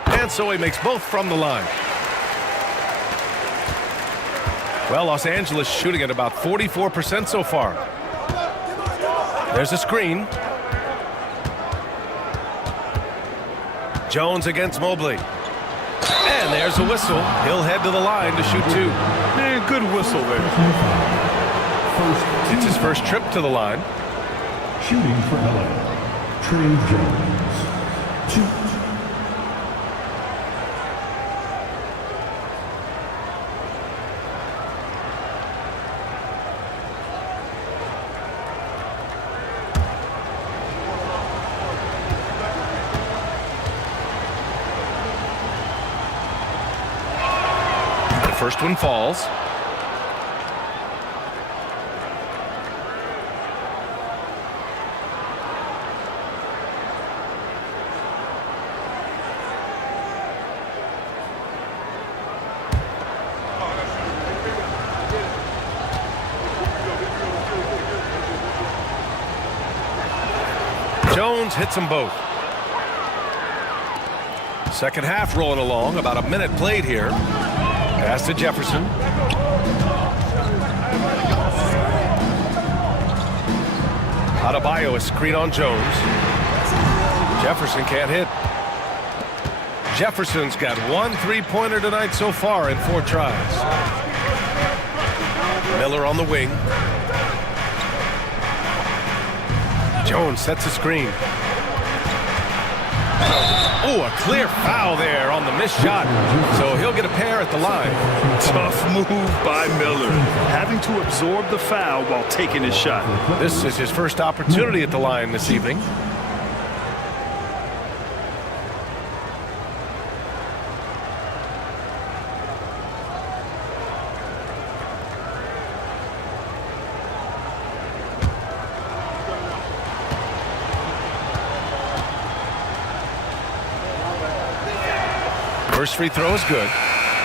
And so he makes both from the line. Well, Los Angeles shooting at about 44% so far. There's a screen. Jones against Mobley. And there's a whistle. He'll head to the line to shoot 2. Man, good whistle there. It's his first trip to the line. Shooting for LA, Tre Jones. 2. First one falls. Jones hits them both. Second half rolling along, about a minute played here. Pass to Jefferson. Adebayo, a screen on Jones. Jefferson can't hit. Jefferson's got 1 3-pointer tonight so far in 4 tries. Miller on the wing. Jones sets a screen. Oh, a clear foul there on the missed shot. So he'll get a pair at the line. Tough move by Miller, having to absorb the foul while taking his shot. This is his first opportunity at the line this evening. First free throw is good.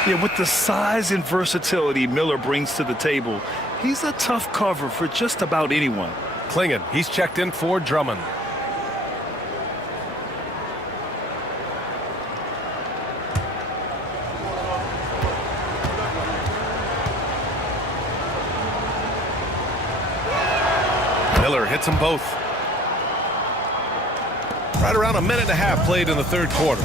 Yeah, with the size and versatility Miller brings to the table, he's a tough cover for just about anyone. Klingon, he's checked in for Drummond. Miller hits them both. Right around a minute and a half played in the third quarter.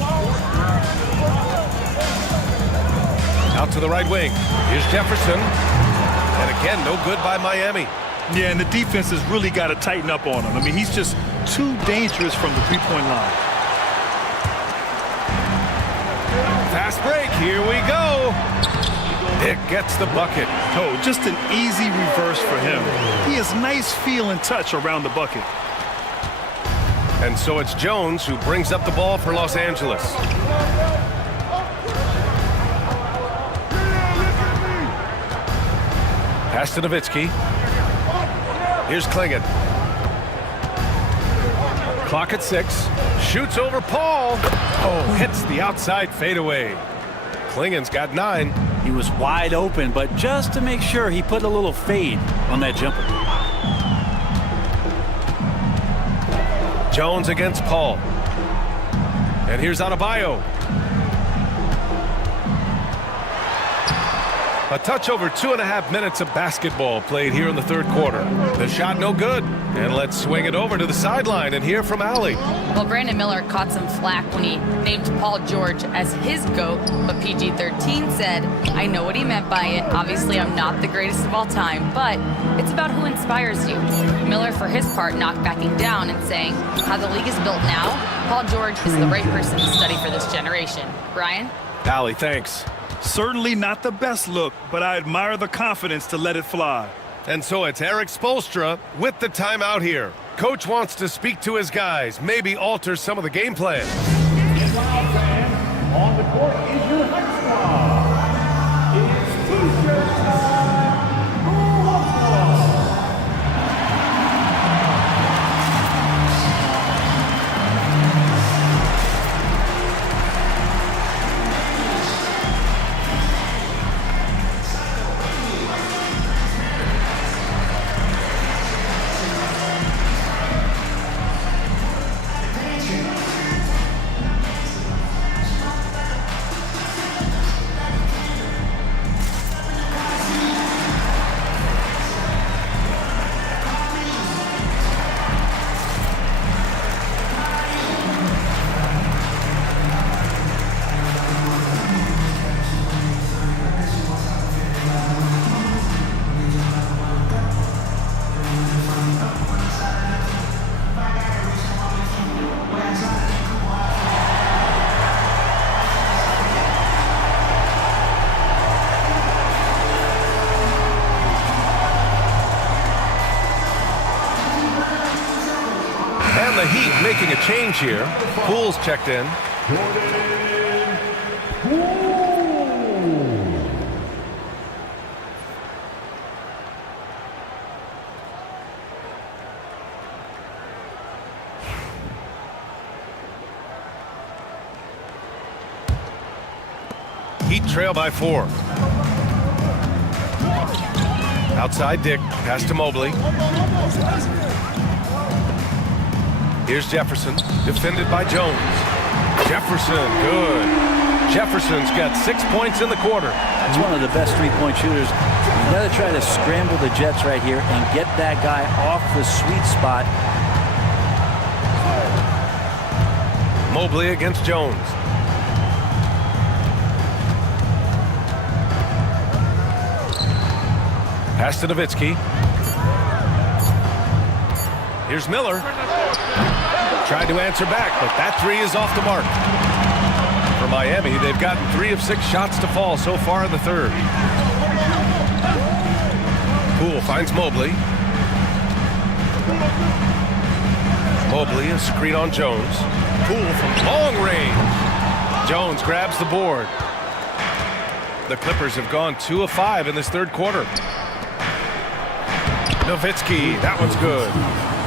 Out to the right wing. Here's Jefferson. And again, no good by Miami. Yeah, and the defense has really got to tighten up on him. I mean, he's just too dangerous from the three-point line. Fast break. Here we go. Dick gets the bucket. Oh, just an easy reverse for him. He has nice feel and touch around the bucket. And so it's Jones who brings up the ball for Los Angeles. Pass to Nowitzki. Here's Klingon. Clock at 6. Shoots over Paul. Oh, hits the outside fadeaway. Klingon's got 9. He was wide open, but just to make sure, he put a little fade on that jumper. Jones against Paul. And here's Adebayo. A touch over 2.5 minutes of basketball played here in the third quarter. The shot no good. And let's swing it over to the sideline and hear from Allie. Well, Brandon Miller caught some flack when he named Paul George as his GOAT, but PG-13 said, I know what he meant by it. Obviously, I'm not the greatest of all time, but it's about who inspires you. Miller, for his part, not backing down and saying, how the league is built now, Paul George is the right person to study for this generation. Brian? Allie, thanks. Certainly not the best look, but I admire the confidence to let it fly. And so it's Eric Spoelstra with the timeout here. Coach wants to speak to his guys, maybe alter some of the game plan. Meanwhile, fans, on the court is your high squad. It's T-shirt time. Who wants one? And the Heat making a change here. Poole's checked in. Heat trail by 4. Outside Dick, pass to Mobley. Here's Jefferson, defended by Jones. Jefferson, good. Jefferson's got 6 points in the quarter. That's one of the best three-point shooters. You got to try to scramble the Jets right here and get that guy off the sweet spot. Mobley against Jones. Pass to Nowitzki. Here's Miller. Tried to answer back, but that three is off the mark. For Miami, they've gotten 3 of 6 shots to fall so far in the third. Poole finds Mobley. Mobley, a screen on Jones. Poole from long range. Jones grabs the board. The Clippers have gone 2 of 5 in this third quarter. Nowitzki, that one's good.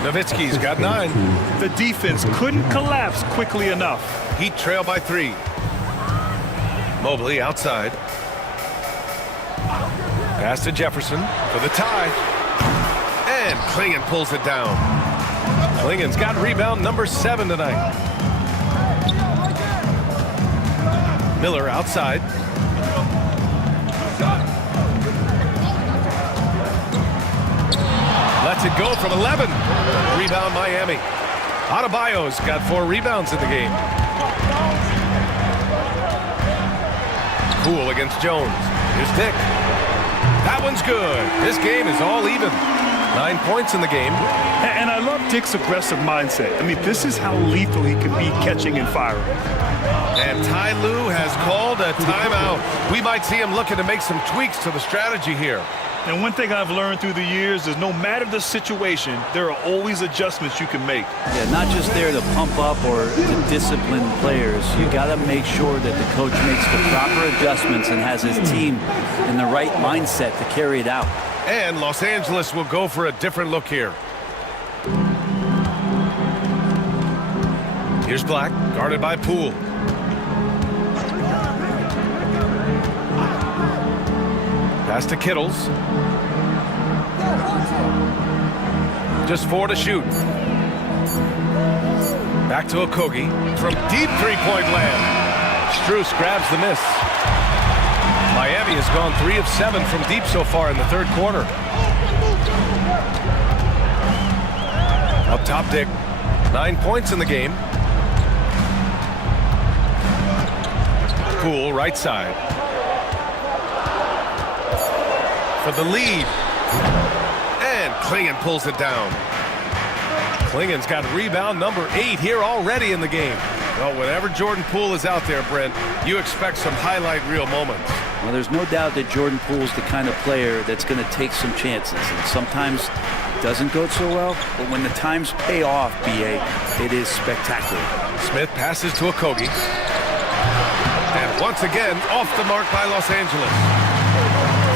Nowitzki's got 9. The defense couldn't collapse quickly enough. Heat trail by 3. Mobley outside. Pass to Jefferson for the tie. And Klingon pulls it down. Klingon's got rebound number 7 tonight. Miller outside. Lets it go from 11. Rebound Miami. Adebayo's got 4 rebounds in the game. Poole against Jones. Here's Dick. That one's good. This game is all even. 9 points in the game. And I love Dick's aggressive mindset. I mean, this is how lethal he can be catching and firing. And Ty Lue has called a timeout. We might see him looking to make some tweaks to the strategy here. And one thing I've learned through the years is no matter the situation, there are always adjustments you can make. Yeah, not just there to pump up or to discipline players. You got to make sure that the coach makes the proper adjustments and has his team in the right mindset to carry it out. And Los Angeles will go for a different look here. Here's Black, guarded by Poole. Pass to Kittles. Just 4 to shoot. Back to Okogie from deep three-point land. Strus grabs the miss. Miami has gone 3 of 7 from deep so far in the third quarter. Up top, Dick. 9 points in the game. Poole, right side. For the lead. And Klingon pulls it down. Klingon's got rebound number 8 here already in the game. Well, whenever Jordan Poole is out there, Brent, you expect some highlight reel moments. Well, there's no doubt that Jordan Poole's the kind of player that's going to take some chances. And sometimes it doesn't go so well, but when the times pay off, B.A., it is spectacular. Smith passes to Okogie. And once again, off the mark by Los Angeles.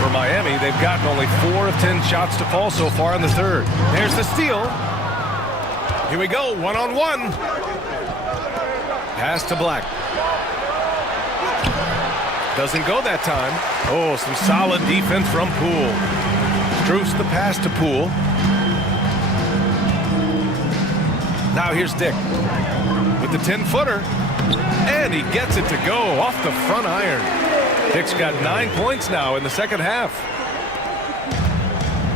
For Miami, they've gotten only 4 of 10 shots to fall so far in the third. There's the steal. Here we go, one-on-one. Pass to Black. Doesn't go that time. Oh, some solid defense from Poole. Strus the pass to Poole. Now here's Dick with the 10-footer. And he gets it to go off the front iron. Dick's got 9 points now in the second half.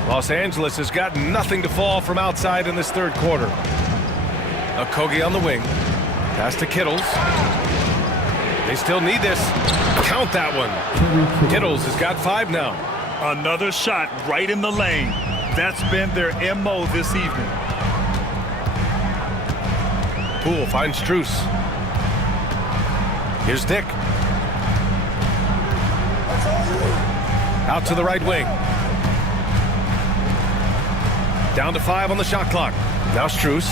Los Angeles has got nothing to fall from outside in this third quarter. Okogie on the wing. Pass to Kittles. They still need this. Count that one. Kittles has got 5 now. Another shot right in the lane. That's been their MO this evening. Poole finds Strus. Here's Dick. Out to the right wing. Down to 5 on the shot clock. Now Strus.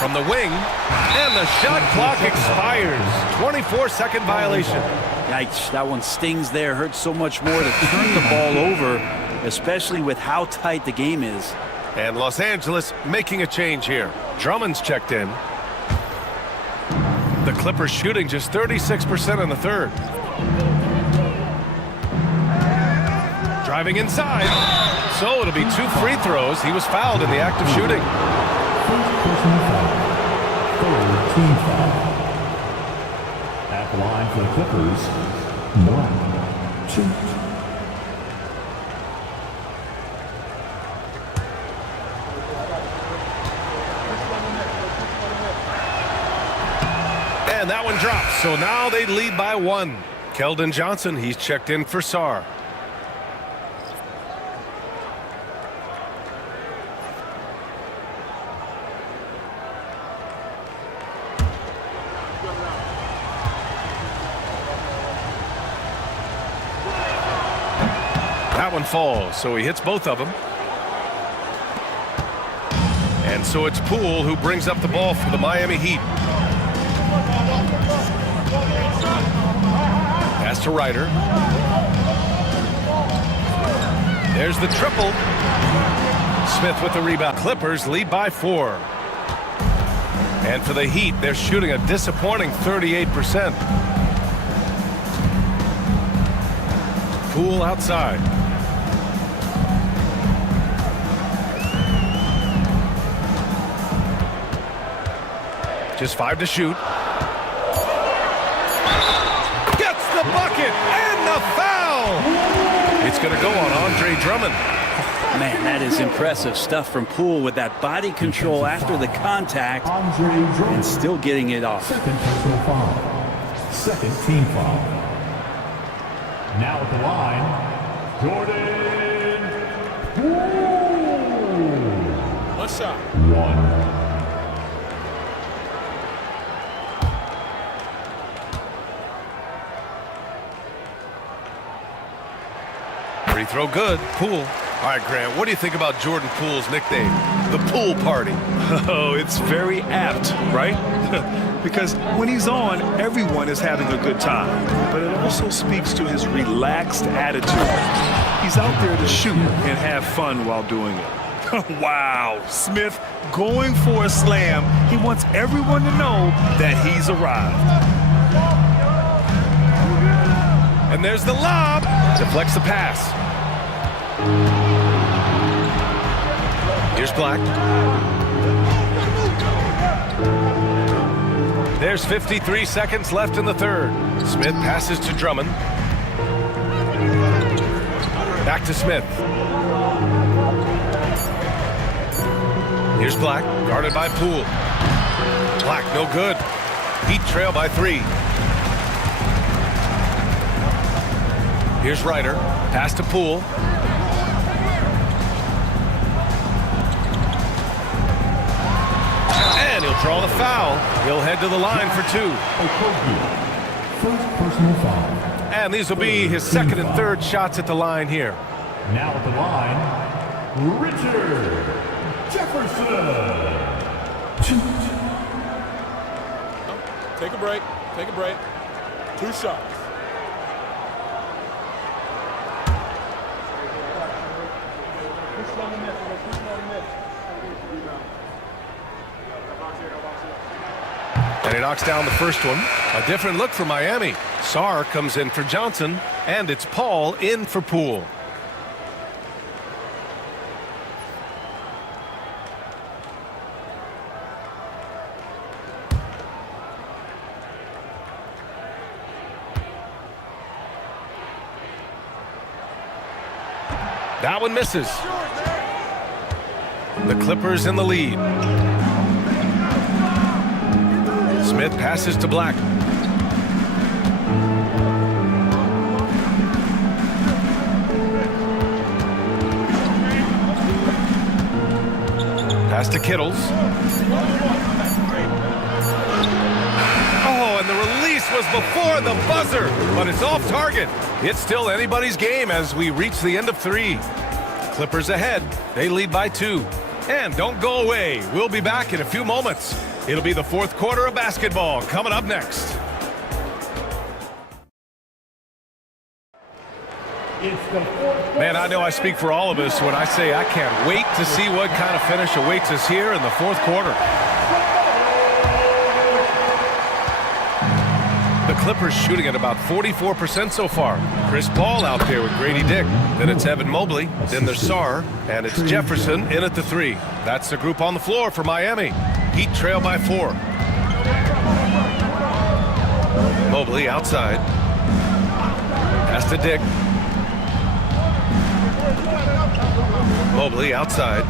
From the wing, and the shot clock expires. 24-second violation. Yikes, that one stings there. Hurts so much more to turn the ball over, especially with how tight the game is. And Los Angeles making a change here. Drummond's checked in. The Clippers shooting just 36% in the third. Driving inside. So it'll be 2 free throws. He was fouled in the act of shooting. Team foul. At the line for the Clippers, 1, 2. And that one drops. So now they lead by 1. Keldon Johnson, he's checked in for Sarr. That one falls, so he hits both of them. And so it's Poole who brings up the ball for the Miami Heat. Pass to Ryder. There's the triple. Smith with the rebound. Clippers lead by 4. And for the Heat, they're shooting a disappointing 38%. Poole outside. Just 5 to shoot. Gets the bucket and the foul. It's going to go on Andre Drummond. Man, that is impressive stuff from Poole with that body control after the contact and still getting it off. Second personal foul. Second team foul. Now at the line, Jordan Poole. One shot. One. Free throw good. Poole. All right, Grant, what do you think about Jordan Poole's nickname, the Poole Party? Oh, it's very apt, right? Because when he's on, everyone is having a good time. But it also speaks to his relaxed attitude. He's out there to shoot and have fun while doing it. Wow, Smith going for a slam. He wants everyone to know that he's arrived. And there's the lob. Deflects the pass. Here's Black. There's 53 seconds left in the third. Smith passes to Drummond. Back to Smith. Here's Black, guarded by Poole. Black, no good. Heat trail by 3. Here's Ryder. Pass to Poole. And he'll draw the foul. He'll head to the line for 2. First personal foul. And these will be his second and third shots at the line here. Now at the line, Richard Jefferson. Take a break. Take a break. 2 shots. And he knocks down the first one. A different look for Miami. Sarr comes in for Johnson, and it's Paul in for Poole. That one misses. The Clippers in the lead. Smith passes to Black. Pass to Kittles. Oh, and the release was before the buzzer, but it's off target. It's still anybody's game as we reach the end of 3. Clippers ahead. They lead by 2. And don't go away. We'll be back in a few moments. It'll be the fourth quarter of basketball coming up next. Man, I know I speak for all of us when I say I can't wait to see what kind of finish awaits us here in the fourth quarter. The Clippers shooting at about 44% so far. Chris Paul out there with Grady Dick. Then it's Evan Mobley. Then there's Sarr. And it's Jefferson in at the 3. That's the group on the floor for Miami. Heat trail by 4. Mobley outside. Pass to Dick. Mobley outside.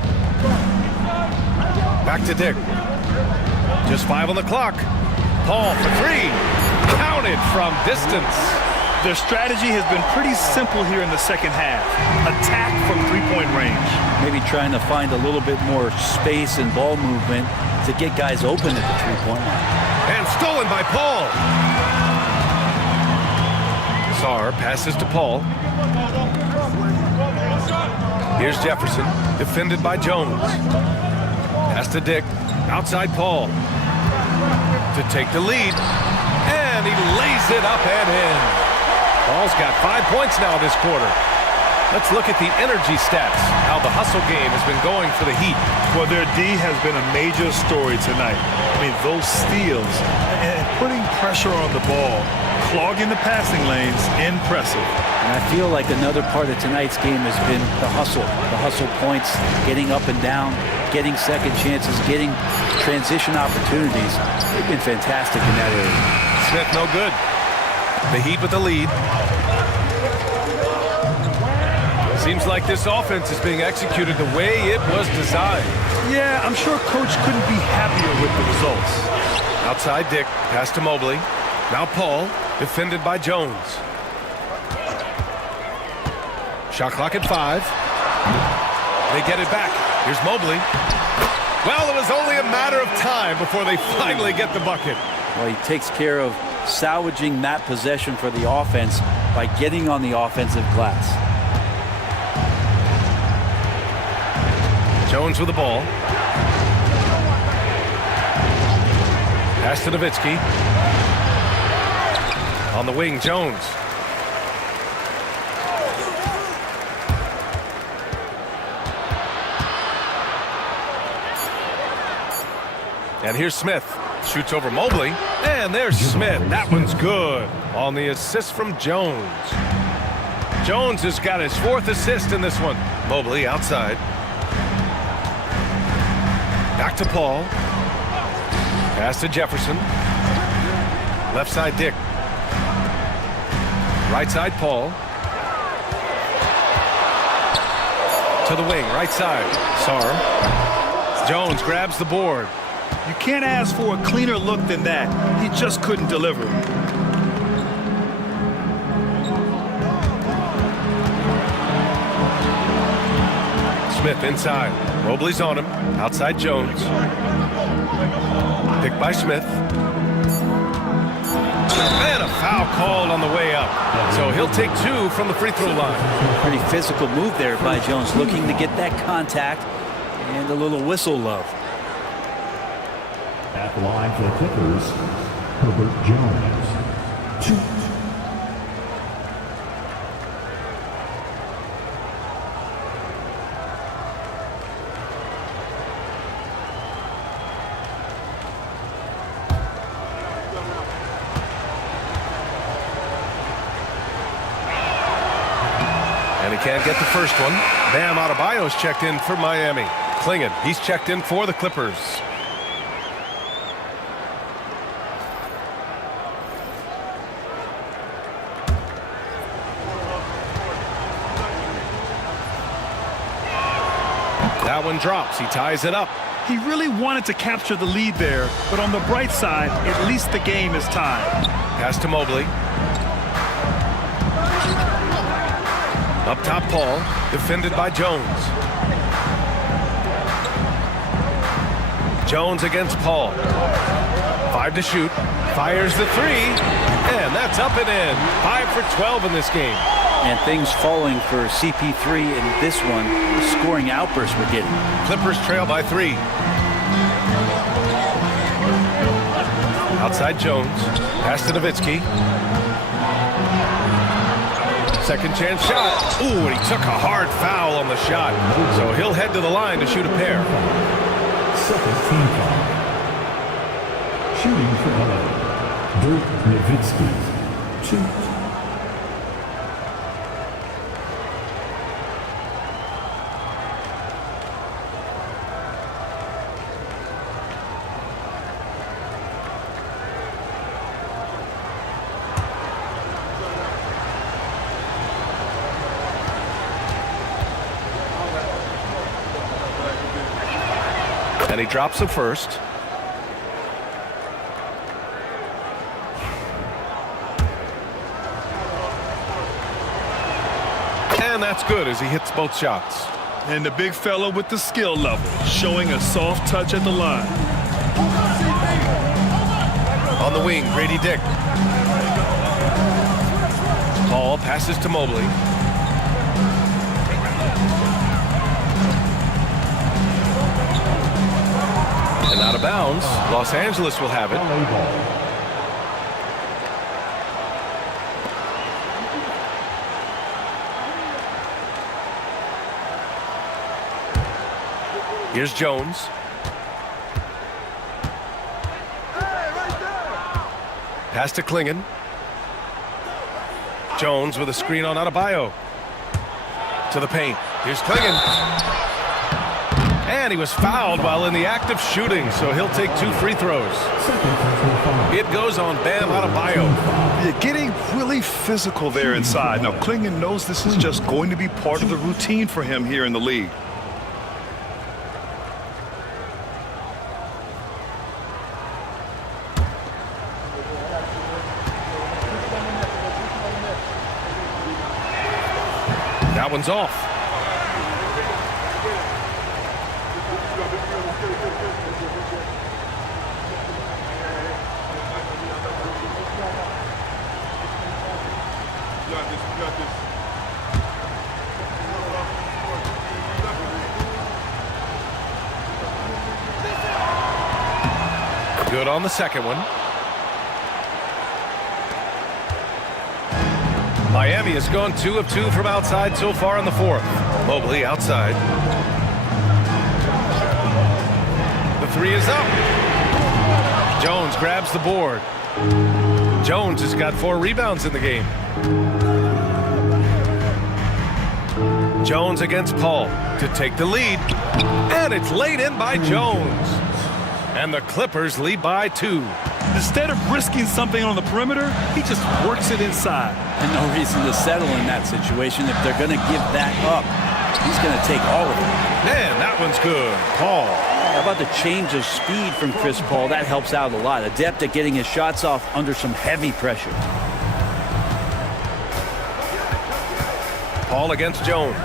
Back to Dick. Just 5 on the clock. Paul for 3. Counted from distance. Their strategy has been pretty simple here in the second half. Attack from 3-point range. Maybe trying to find a little bit more space and ball movement to get guys open at the 3-point line. And stolen by Paul. Sarr passes to Paul. Here's Jefferson, defended by Jones. Pass to Dick, outside Paul. To take the lead. And he lays it up and in. Paul's got 5 points now this quarter. Let's look at the energy stats, how the hustle game has been going for the Heat. Well, their D has been a major story tonight. I mean, those steals and putting pressure on the ball clogging the passing lanes. Impressive. And I feel like another part of tonight's game has been the hustle points, getting up and down, getting second chances, getting transition opportunities. They've been fantastic in that area. Smith no good. The Heat with the lead. Seems like this offense is being executed the way it was designed. Yeah, I'm sure Coach couldn't be happier with the results. Outside Dick, pass to Mobley. Now Paul, defended by Jones. Shot clock at 5. They get it back. Here's Mobley. Well, it was only a matter of time before they finally get the bucket. Well, he takes care of salvaging that possession for the offense by getting on the offensive glass. Jones with the ball. Pass to Nowitzki. On the wing, Jones. And here's Smith. Shoots over Mobley. And there's Smith. That one's good. On the assist from Jones. Jones has got his 4th assist in this one. Mobley outside. Back to Paul. Pass to Jefferson. Left side Dick. Right side Paul. To the wing, right side. Sarr. Jones grabs the board. You can't ask for a cleaner look than that. He just couldn't deliver. Smith inside. Mobley's on him. Outside Jones. Picked by Smith. And a foul called on the way up. So he'll take 2 from the free throw line. Pretty physical move there by Jones, looking to get that contact and a little whistle love. At the line for the Clippers, Herbert Jones. 2. And he can't get the first one. Bam Adebayo's checked in for Miami. Klingon, he's checked in for the Clippers. That one drops. He ties it up. He really wanted to capture the lead there, but on the bright side, at least the game is tied. Pass to Mobley. Up top, Paul, defended by Jones. Jones against Paul. 5 to shoot. Fires the 3. And that's up and in. 5 for 12 in this game. And things falling for CP3 in this one. The scoring outbursts we're getting. Clippers trail by 3. Outside Jones. Pass to Nowitzki. Second chance shot. Ooh, and he took a hard foul on the shot. So he'll head to the line to shoot a pair. Second team foul. Shooting for LA, Dirk Nowitzki. 2. And he drops the first. And that's good as he hits both shots. And the big fella with the skill level, showing a soft touch at the line. On the wing, Grady Dick. Paul passes to Mobley. And out of bounds. Los Angeles will have it. Here's Jones. Pass to Klingon. Jones with a screen on Adebayo. To the paint. Here's Clingan. And he was fouled while in the act of shooting, so he'll take 2 free throws. It goes on Bam Adebayo. Yeah, getting really physical there inside. Now, Clingan knows this is just going to be part of the routine for him here in the league. That one's off. Good on the second one. Miami has gone 2 of 2 from outside so far in the fourth. Mobley outside. The 3 is up. Jones grabs the board. Jones has got 4 rebounds in the game. Jones against Paul to take the lead. And it's laid in by Jones. And the Clippers lead by 2. Instead of risking something on the perimeter, he just works it inside. And no reason to settle in that situation. If they're going to give that up, he's going to take all of it. Man, that one's good. Paul. How about the change of speed from Chris Paul? That helps out a lot. Adept at getting his shots off under some heavy pressure. Paul against Jones.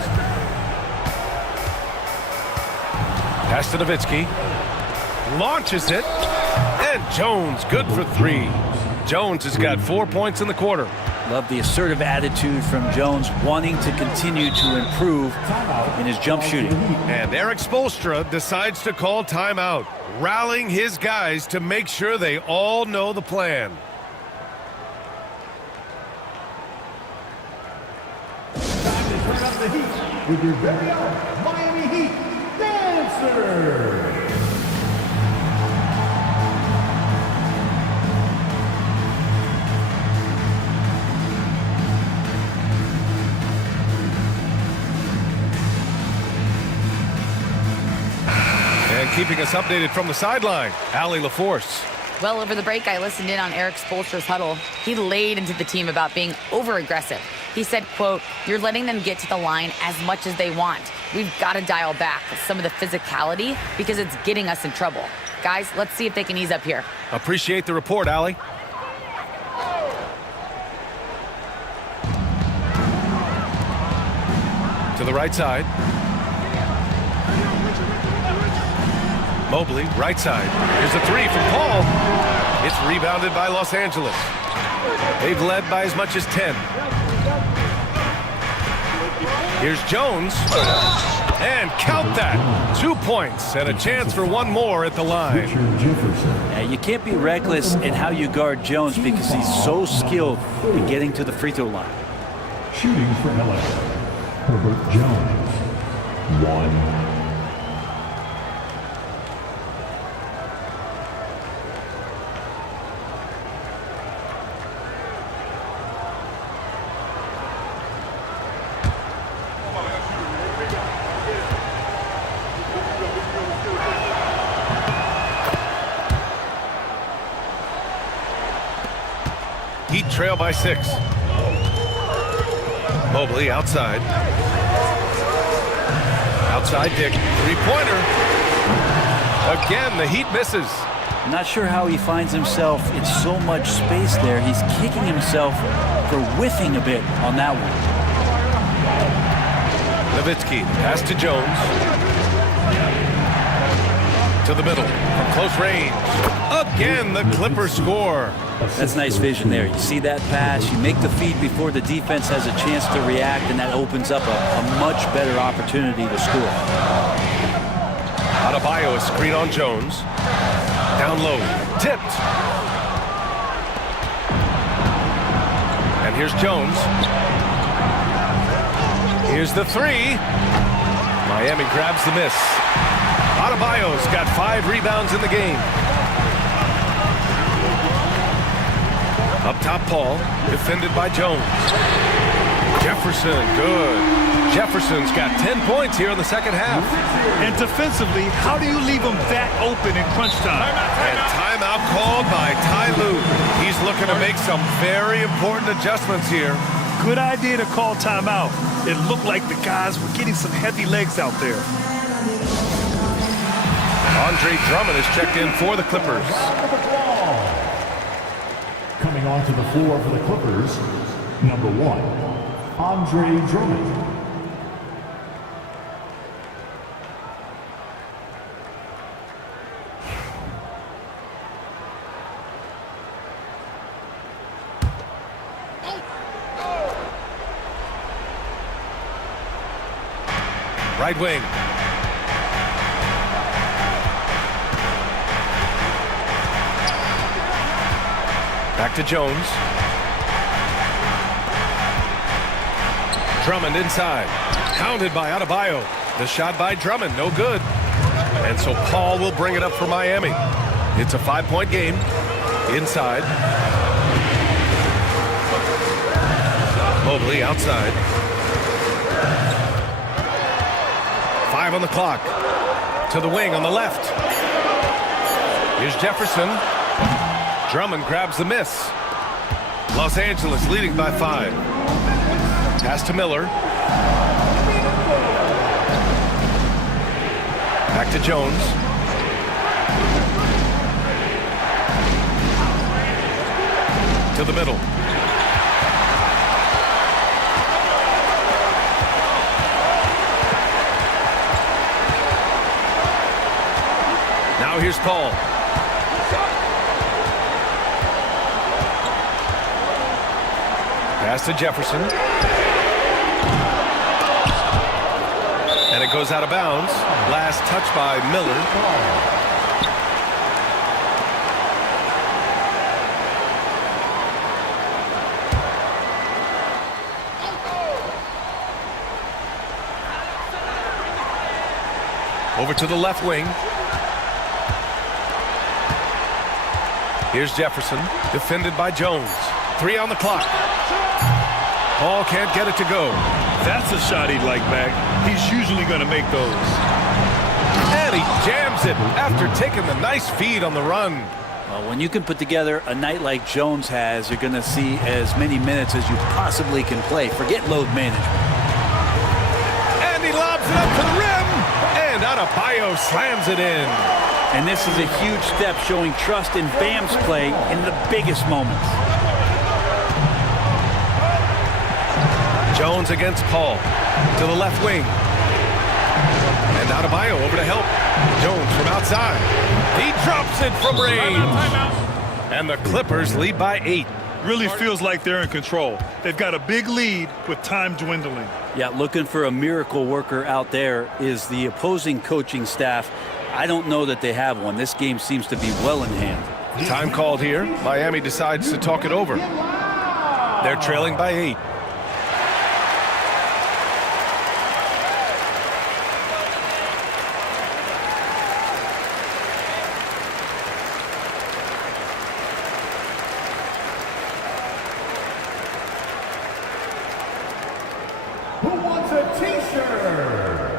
Pass to Nowitzki. Launches it. And Jones good for 3. Jones has got 4 points in the quarter. Love the assertive attitude from Jones, wanting to continue to improve in his jump shooting. And Eric Spoelstra decides to call timeout, rallying his guys to make sure they all know the plan. Time to turn up the heat with your very own Miami Heat Dancer. And keeping us updated from the sideline, Allie LaForce. Well, over the break, I listened in on Eric Spoelstra's huddle. He laid into the team about being over-aggressive. He said, quote, "You're letting them get to the line as much as they want. We've got to dial back some of the physicality because it's getting us in trouble. Guys, let's see if they can ease up here." Appreciate the report, Allie. To the right side. Mobley, right side. Here's a 3 from Paul. It's rebounded by Los Angeles. They've led by as much as 10. Here's Jones. And count that. 2 points and a chance for 1 more at the line. Yeah, you can't be reckless in how you guard Jones because he's so skilled in getting to the free throw line. Shooting for LA, Herbert Jones, 1. Heat trail by 6. Mobley outside. Outside Dick. 3-pointer. Again, the Heat misses. Not sure how he finds himself in so much space there. He's kicking himself for whiffing a bit on that one. Nowitzki, pass to Jones. To the middle, from close range. Again, the Clippers score. That's nice vision there. You see that pass, you make the feed before the defense has a chance to react, and that opens up a much better opportunity to score. Adebayo, a screen on Jones. Down low, tipped. And here's Jones. Here's the 3. Miami grabs the miss. Adebayo's got 5 rebounds in the game. Up top, Paul, defended by Jones. Jefferson, good. Jefferson's got 10 points here in the second half. And defensively, how do you leave him that open in crunch time? And timeout called by Ty Lue. He's looking to make some very important adjustments here. Good idea to call timeout. It looked like the guys were getting some heavy legs out there. Andre Drummond is checked in for the Clippers. Coming onto the floor for the Clippers, number 1, Andre Drummond. Right wing. Back to Jones. Drummond inside. Pounded by Adebayo. The shot by Drummond, no good. And so Paul will bring it up for Miami. It's a 5-point game. Inside. Mobley outside. 5 on the clock. To the wing on the left. Here's Jefferson. Drummond grabs the miss. Los Angeles leading by 5. Pass to Miller. Back to Jones. To the middle. Now here's Paul. Pass to Jefferson. And it goes out of bounds. Last touch by Miller. Over to the left wing. Here's Jefferson, defended by Jones. 3 on the clock. Paul can't get it to go. That's a shot he'd like back. He's usually going to make those. And he jams it after taking the nice feed on the run. Well, when you can put together a night like Jones has, you're going to see as many minutes as you possibly can play. Forget load management. And he lobs it up to the rim. And Adebayo slams it in. And this is a huge step showing trust in Bam's play in the biggest moments. Jones against Paul. To the left wing. And Adebayo over to help. Jones from outside. He drops it from range. And the Clippers lead by 8. Really feels like they're in control. They've got a big lead with time dwindling. Yeah, looking for a miracle worker out there is the opposing coaching staff. I don't know that they have one. This game seems to be well in hand. Time called here. Miami decides to talk it over. They're trailing by 8. Who wants a t-shirt?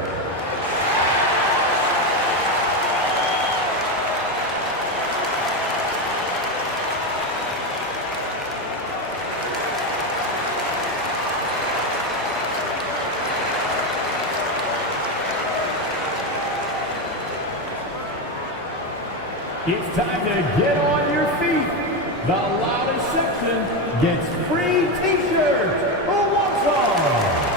It's time to get on your feet. The loudest section gets free t-shirts. Who wants one?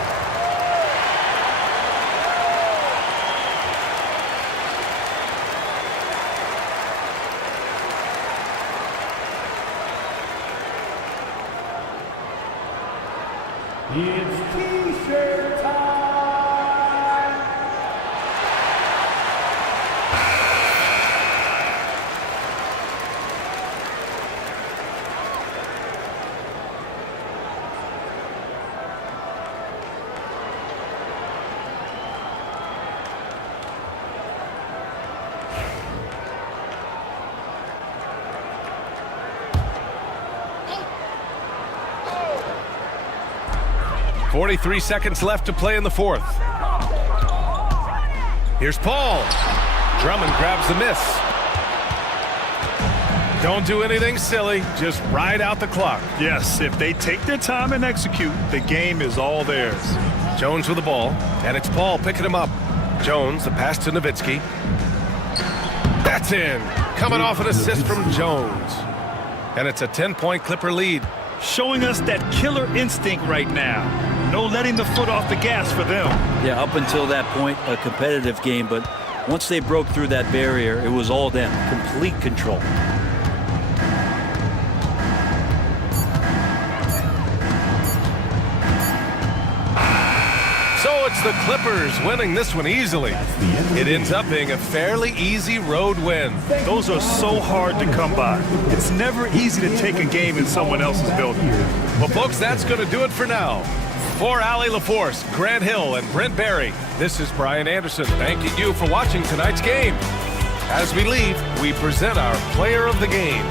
It's t-shirt time. 43 seconds left to play in the fourth. Here's Paul. Drummond grabs the miss. Don't do anything silly. Just ride out the clock. Yes, if they take their time and execute, the game is all theirs. Jones with the ball, and it's Paul picking him up. Jones, the pass to Nowitzki. That's in. Coming off an assist from Jones. And it's a 10-point Clipper lead. Showing us that killer instinct right now. No letting the foot off the gas for them. Yeah, up until that point, a competitive game, but once they broke through that barrier, it was all them. Complete control. So it's the Clippers winning this one easily. It ends up being a fairly easy road win. Those are so hard to come by. It's never easy to take a game in someone else's building. Well, folks, that's going to do it for now. For Allie LaForce, Grant Hill, and Brent Barry, this is Brian Anderson thanking you for watching tonight's game. As we leave, we present our player of the game.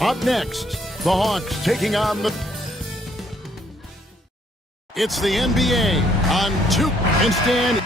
Up next, the Hawks taking on the... It's the NBA on Juke and Stan.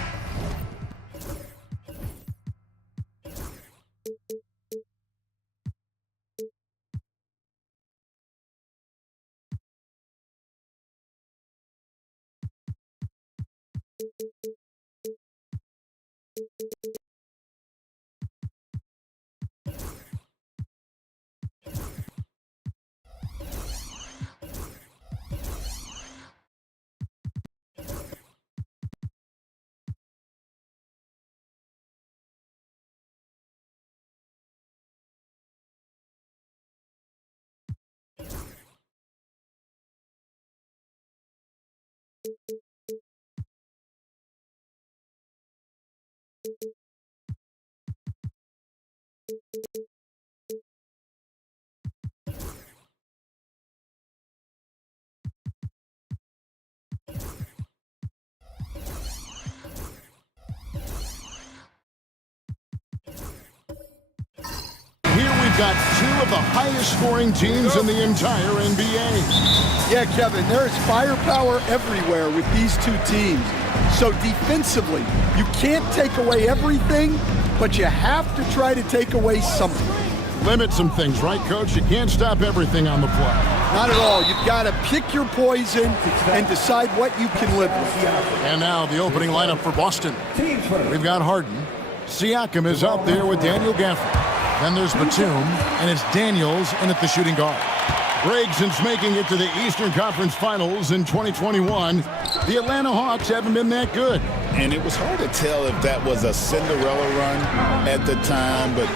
Got two of the highest scoring teams in the entire NBA. Yeah, Kevin, there's firepower everywhere with these two teams. So defensively, you can't take away everything, but you have to try to take away something. Limit some things, right, Coach? You can't stop everything on the play. Not at all. You've got to pick your poison and decide what you can live with. And now the opening lineup for Boston. We've got Harden. Siakam is out there with Daniel Gafford. Then there's Batum, and it's Daniels in at the shooting guard. Greg, since making it to the Eastern Conference Finals in 2021, the Atlanta Hawks haven't been that good. And it was hard to tell if that was a Cinderella run at the time, but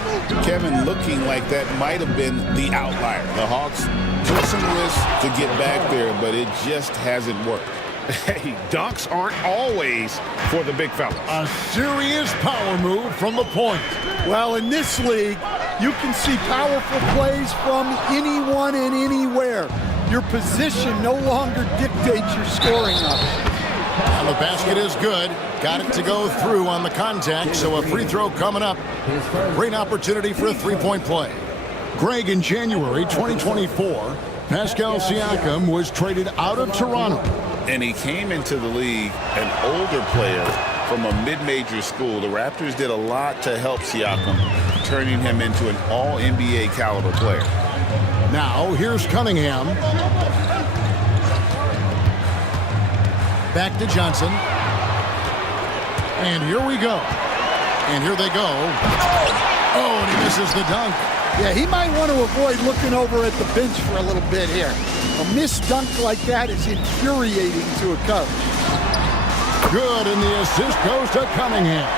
Kevin, looking like that might have been the outlier. The Hawks took some risks to get back there, but it just hasn't worked. Hey, dunks aren't always for the big fellas. A serious power move from the point. Well, in this league, you can see powerful plays from anyone and anywhere. Your position no longer dictates your scoring of it. And the basket is good. Got it to go through on the contact, so a free throw coming up. Great opportunity for a three-point play. Greg, in January 2024, Pascal Siakam was traded out of Toronto. And he came into the league an older player from a mid-major school. The Raptors did a lot to help Siakam, turning him into an all-NBA caliber player. Now, here's Cunningham. Back to Johnson. And here we go. And here they go. Oh, and he misses the dunk. Yeah, he might want to avoid looking over at the bench for a little bit here. A missed dunk like that is infuriating to a coach. Good, and the assist goes to Cunningham.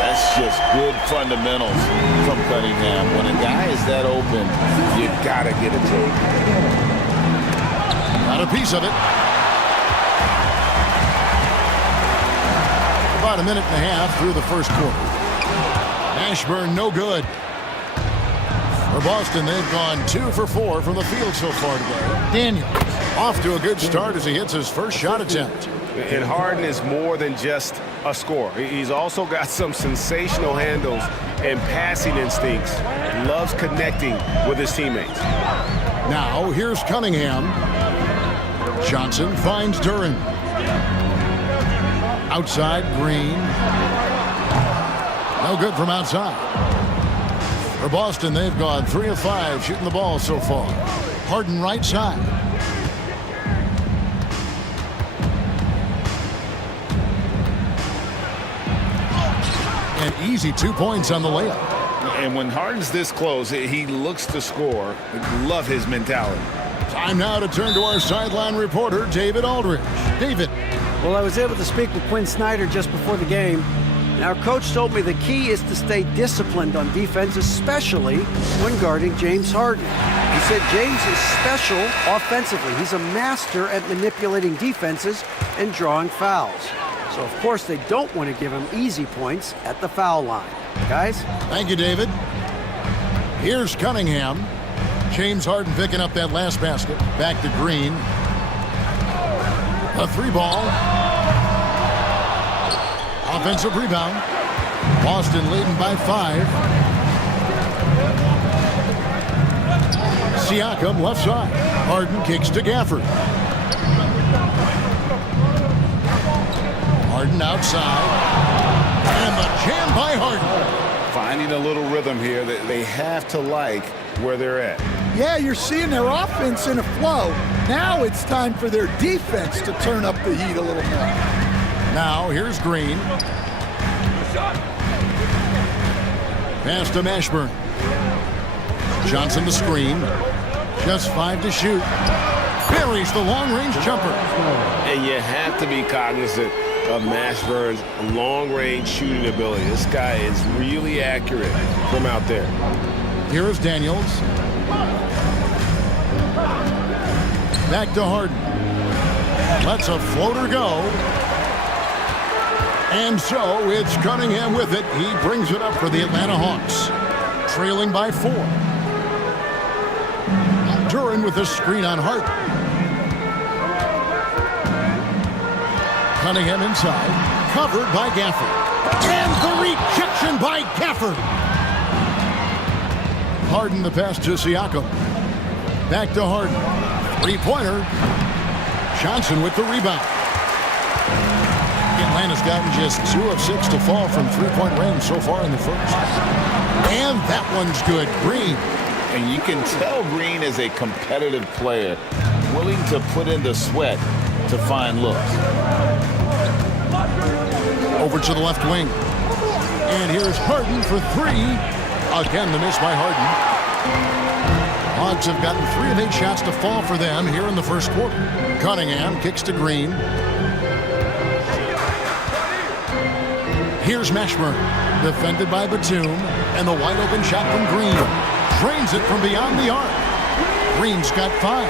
That's just good fundamentals from Cunningham. When a guy is that open, you gotta get it to him. Got a piece of it. About a minute and a half through the first quarter. Ashburn, no good. For Boston, they've gone 2 for 4 from the field so far today. Daniels off to a good start as he hits his first shot attempt. And Harden is more than just a scorer. He's also got some sensational handles and passing instincts. Loves connecting with his teammates. Now, here's Cunningham. Johnson finds Duren. Outside, Green. No good from outside. For Boston, they've gone 3 of 5 shooting the ball so far. Harden right side. And easy 2 points on the layup. And when Harden's this close, he looks to score. Love his mentality. Time now to turn to our sideline reporter, David Aldridge. David. Well, I was able to speak with Quinn Snyder just before the game. Now, Coach told me the key is to stay disciplined on defense, especially when guarding James Harden. He said James is special offensively. He's a master at manipulating defenses and drawing fouls. So, of course, they don't want to give him easy points at the foul line. Guys? Thank you, David. Here's Cunningham. James Harden picking up that last basket. Back to Green. A 3-ball. Offensive rebound. Boston leading by 5. Siakam left side. Harden kicks to Gafford. Harden outside. And the jam by Harden. Finding a little rhythm here that they have to like where they're at. Yeah, you're seeing their offense in a flow. Now it's time for their defense to turn up the heat a little more. Now here's Green. Pass to Mashburn. Johnson the screen. Just 5 to shoot. Buries the long-range jumper. And you have to be cognizant of Mashburn's long-range shooting ability. This guy is really accurate from out there. Here's Daniels. Back to Harden. Lets a floater go. And so it's Cunningham with it. He brings it up for the Atlanta Hawks. Trailing by 4. Duran with a screen on Harden. Cunningham inside. Covered by Gafford. And the rejection by Gafford. Harden the pass to Siakam. Back to Harden. 3-pointer. Johnson with the rebound. Atlanta's gotten just 2 of 6 to fall from 3-point range so far in the first. And that one's good. Green. And you can tell Green is a competitive player, willing to put in the sweat to find looks. Over to the left wing. And here's Harden for 3. Again, the miss by Harden. Hawks have gotten 3 of 8 shots to fall for them here in the first quarter. Cunningham kicks to Green. Here's Mashburn, defended by Batum, and the wide open shot from Green. Drains it from beyond the arc. Green's got 5.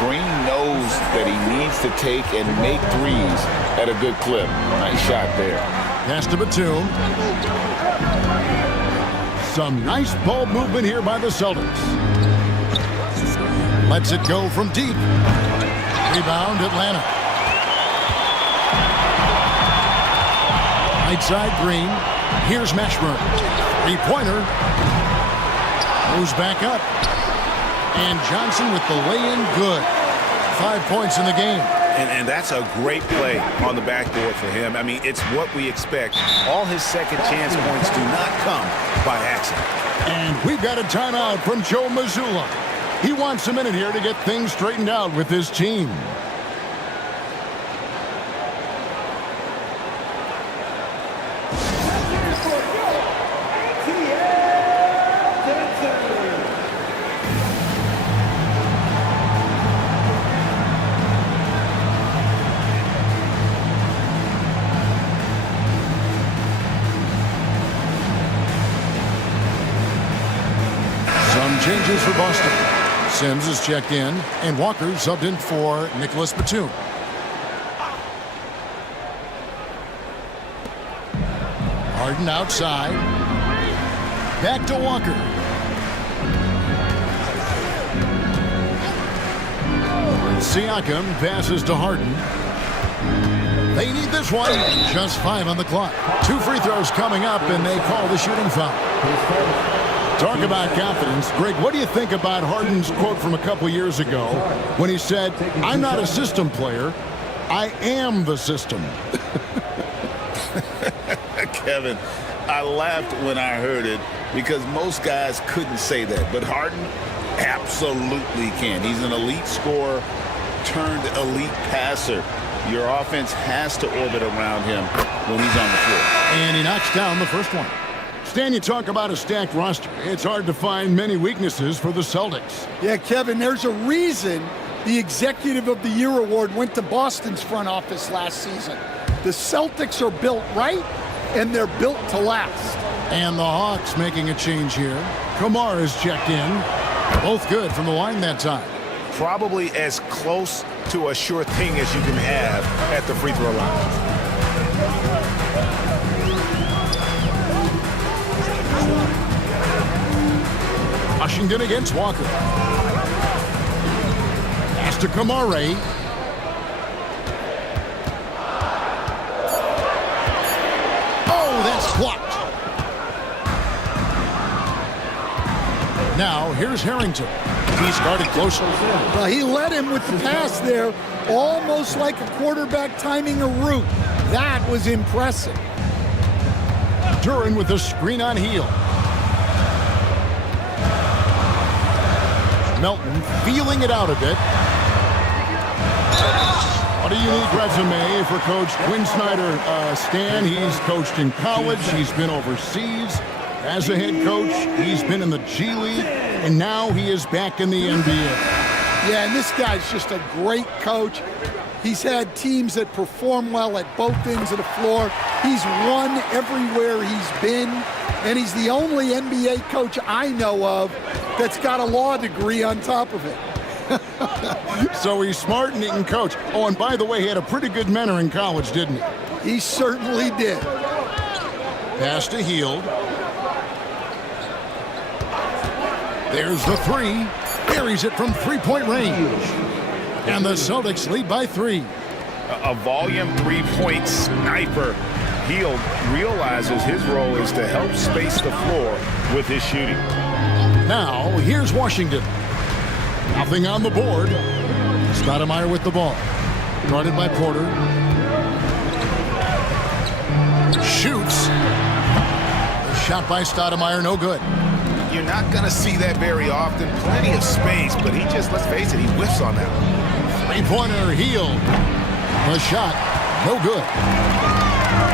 Green knows that he needs to take and make threes at a good clip. Nice shot there. Pass to Batum. Some nice ball movement here by the Celtics. Lets it go from deep. Rebound Atlanta. Right side Green. Here's Mashburn. 3-pointer. Moves back up. And Johnson with the lay-in good. 5 points in the game. And that's a great play on the backboard for him. I mean, it's what we expect. All his second chance points do not come by accident. And we've got a timeout from Joe Mazzulla. He wants a minute here to get things straightened out with his team. Changes for Boston. Sims is checked in, and Walker subbed in for Nicholas Batum. Harden outside. Back to Walker. Siakam passes to Harden. They need this one. Just 5 on the clock. 2 free throws coming up, and they call the shooting foul. Talk about confidence. Greg, what do you think about Harden's quote from a couple years ago when he said, "I'm not a system player, I am the system"? Kevin, I laughed when I heard it because most guys couldn't say that. But Harden absolutely can. He's an elite scorer turned elite passer. Your offense has to orbit around him when he's on the floor. And he knocks down the first one. Stan, you talk about a stacked roster. It's hard to find many weaknesses for the Celtics. Yeah, Kevin, there's a reason the Executive of the Year award went to Boston's front office last season. The Celtics are built right, and they're built to last. And the Hawks making a change here. Kamara is checked in. Both good from the line that time. Probably as close to a sure thing as you can have at the free throw line. Washington against Walker. Pass to Kamara. Oh, that's blocked. Now, here's Harrington. He started closer. Well, he led him with the pass there, almost like a quarterback timing a route. That was impressive. Duren with the screen on Hield. Melton feeling it out a bit. What a unique resume for Coach Quinn Snyder. Stan, he's coached in college. He's been overseas. As a head coach, he's been in the G League, and now he is back in the NBA. Yeah, and this guy's just a great coach. He's had teams that perform well at both ends of the floor. He's won everywhere he's been, and he's the only NBA coach I know of that's got a law degree on top of it. So he's smart and he can coach. Oh, and by the way, he had a pretty good mentor in college, didn't he? He certainly did. Pass to Hield. There's the three. Buries it from three-point range. And the Celtics lead by 3. A volume three-point sniper. Hield realizes his role is to help space the floor with his shooting. Now, here's Washington. Nothing on the board. Stoudemire with the ball. Guarded by Porter. Shoots. The shot by Stoudemire, no good. You're not going to see that very often. Plenty of space, but he just, let's face it, he whiffs on that one. Three-pointer, Hield. The shot, no good.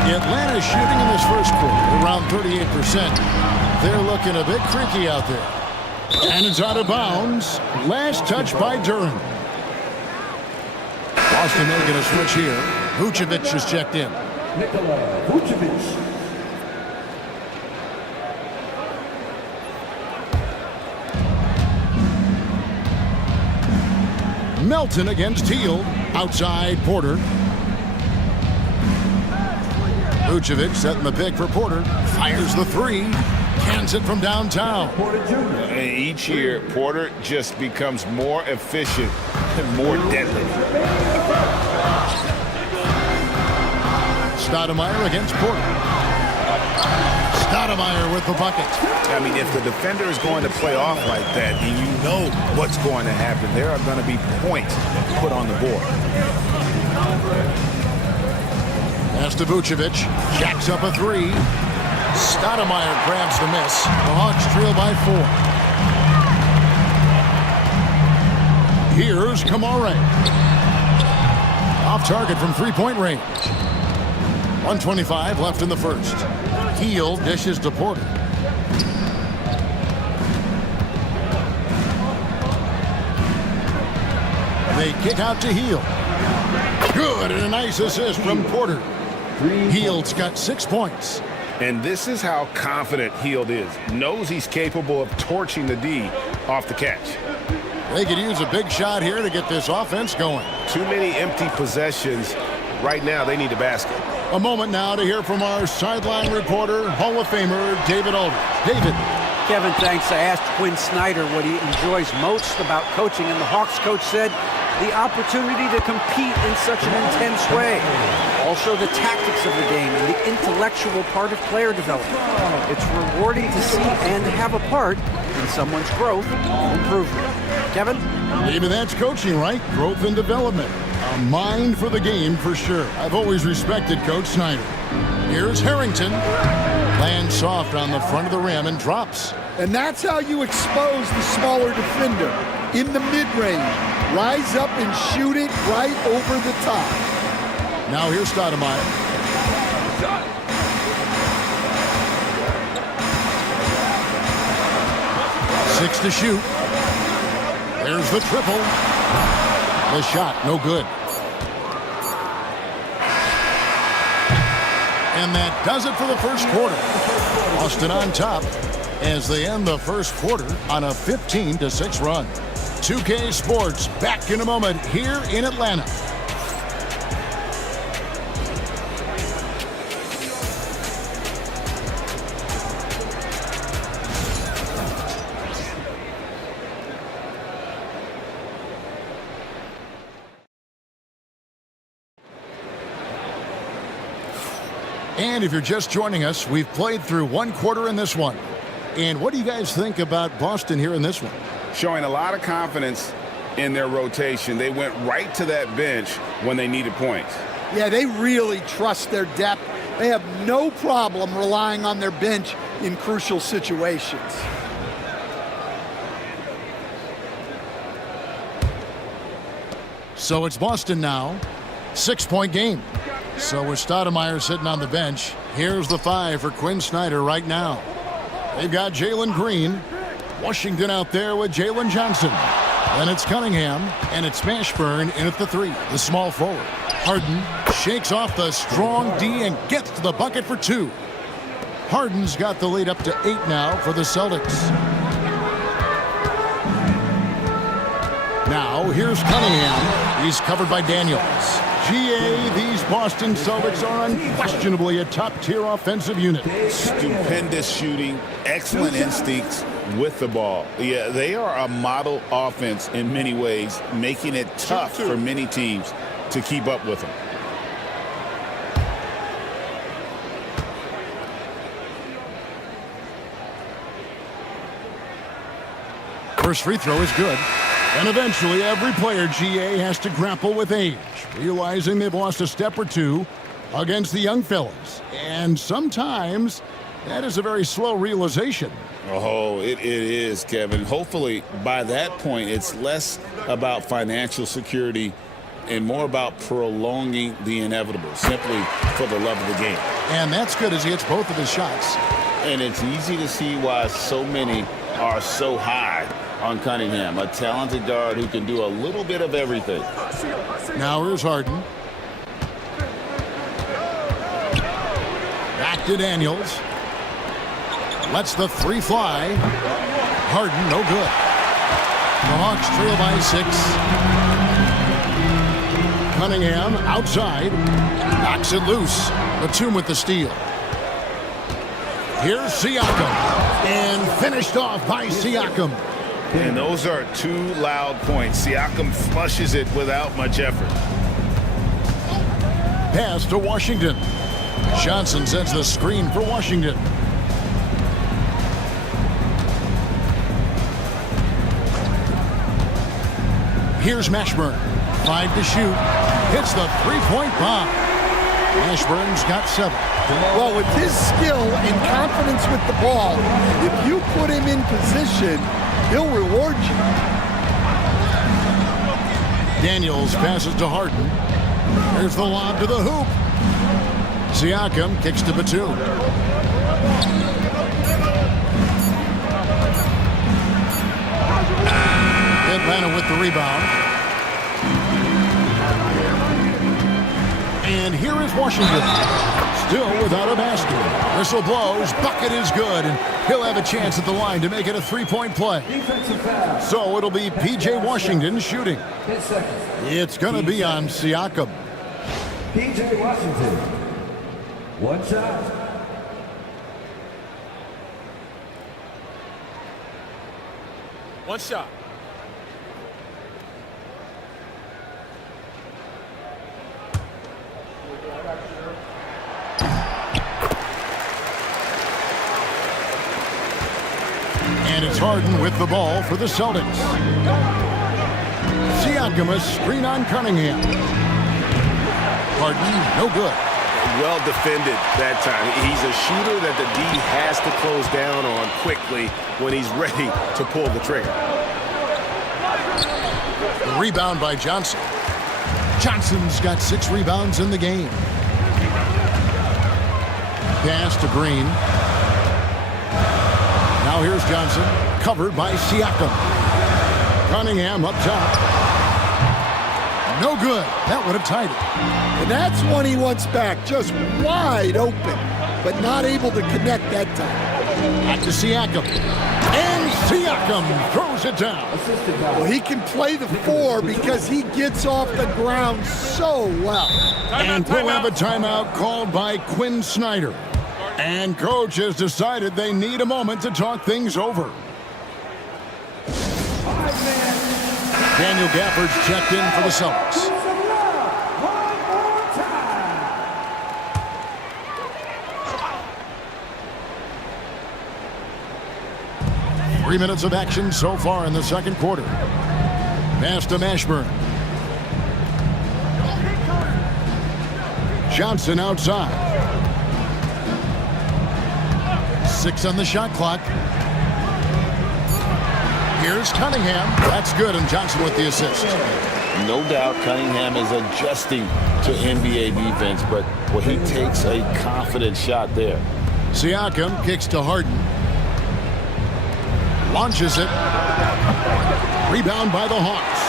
Atlanta shooting in this first quarter around 38%. They're looking a bit creaky out there. And it's out of bounds. Last touch by Duren. Boston making a switch here. Vucevic is checked in. Nikola Vucevic. Melton against Hield. Outside Porter. Vucevic setting the pick for Porter. Fires the three. Cans it from downtown. Each year, Porter just becomes more efficient and more deadly. Stoudemire against Porter. Stoudemire with the bucket. I mean, if the defender is going to play off like that, and you know what's going to happen, there are going to be points put on the board. Pass to Vucevic. Jacks up a three. Stoudemire grabs the miss. The Hawks trail by 4. Here's Kamara. Off target from three-point range. 1:25 left in the first. Hield dishes to Porter. They kick out to Hield. Good, and a nice assist from Porter. Hield's got 6 points. And this is how confident Hield is. Knows he's capable of torching the D off the catch. They could use a big shot here to get this offense going. Too many empty possessions. Right now, they need a basket. A moment now to hear from our sideline reporter, Hall of Famer David Aldridge. David. Kevin, thanks. I asked Quinn Snyder what he enjoys most about coaching, and the Hawks coach said the opportunity to compete in such an intense way. Also the tactics of the game and the intellectual part of player development. It's rewarding to see and have a part in someone's growth and improvement. Kevin? Maybe that's coaching, right? Growth and development. A mind for the game for sure. I've always respected Coach Snyder. Here's Harrington. Lands soft on the front of the rim and drops. And that's how you expose the smaller defender. In the mid-range. Rise up and shoot it right over the top. Now here's Stoudemire. 6 to shoot. There's the triple. The shot, no good. And that does it for the first quarter. Boston on top as they end the first quarter on a 15-6 run. 2K Sports back in a moment here in Atlanta. And if you're just joining us, we've played through one quarter in this one. And what do you guys think about Boston here in this one? Showing a lot of confidence in their rotation. They went right to that bench when they needed points. Yeah, they really trust their depth. They have no problem relying on their bench in crucial situations. So it's Boston now. 6-point game. So with Stoudemire sitting on the bench, here's the 5 for Quinn Snyder right now. They've got Jalen Green. Washington out there with Jalen Johnson. Then it's Cunningham, and it's Mashburn in at the 3, the small forward. Harden shakes off the strong D and gets to the bucket for 2. Harden's got the lead up to 8 now for the Celtics. Now here's Cunningham. He's covered by Daniels. GA, these Boston Celtics are unquestionably a top-tier offensive unit. Stupendous shooting, excellent instincts with the ball. Yeah, they are a model offense in many ways, making it tough for many teams to keep up with them. First free throw is good. And eventually, every player, GA, has to grapple with age, realizing they've lost a step or two against the young fellas. And sometimes that is a very slow realization. Oh, it is, Kevin. Hopefully, by that point, it's less about financial security and more about prolonging the inevitable, simply for the love of the game. And that's good as he hits both of his shots. And it's easy to see why so many are so high on Cunningham, a talented guard who can do a little bit of everything. Now here's Harden. Back to Daniels. Lets the 3 fly. Harden, no good. The Hawks trail by 6. Cunningham outside. Knocks it loose. Batum with the steal. Here's Siakam. And finished off by Siakam. And those are 2 loud points. Siakam flushes it without much effort. Pass to Washington. Johnson sets the screen for Washington. Here's Mashburn. 5 to shoot. Hits the 3-point bomb. Mashburn's got 7. Well, with his skill and confidence with the ball, if you put him in position, he'll reward you. Daniels passes to Harden. There's the lob to the hoop. Siakam kicks to Batum. Atlanta with the rebound. And here is Washington. Still without a basket. Whistle blows. Bucket is good. And he'll have a chance at the line to make it a 3-point play. So it'll be P.J. Washington shooting. It's going to be on Siakam. P.J. Washington. 1 shot. One shot. And it's Harden with the ball for the Celtics. Siakam, a screen on Cunningham. Harden, no good. Well defended that time. He's a shooter that the D has to close down on quickly when he's ready to pull the trigger. The rebound by Johnson. Johnson's got 6 rebounds in the game. Pass to Green. Now here's Johnson, covered by Siakam. Cunningham up top. No good. That would have tied it. And that's one he wants back, just wide open, but not able to connect that time. Back to Siakam. And Siakam throws it down. Well, he can play the 4 because he gets off the ground so well. And we'll have a timeout called by Quinn Snyder. And coach has decided they need a moment to talk things over. Daniel Gafford's checked in for the Celtics. Three minutes of action so far in the second quarter. Pass to Mashburn. Johnson outside. 6 on the shot clock. Here's Cunningham. That's good, and Johnson with the assist. No doubt Cunningham is adjusting to NBA defense, but he takes a confident shot there. Siakam kicks to Harden. Launches it. Rebound by the Hawks.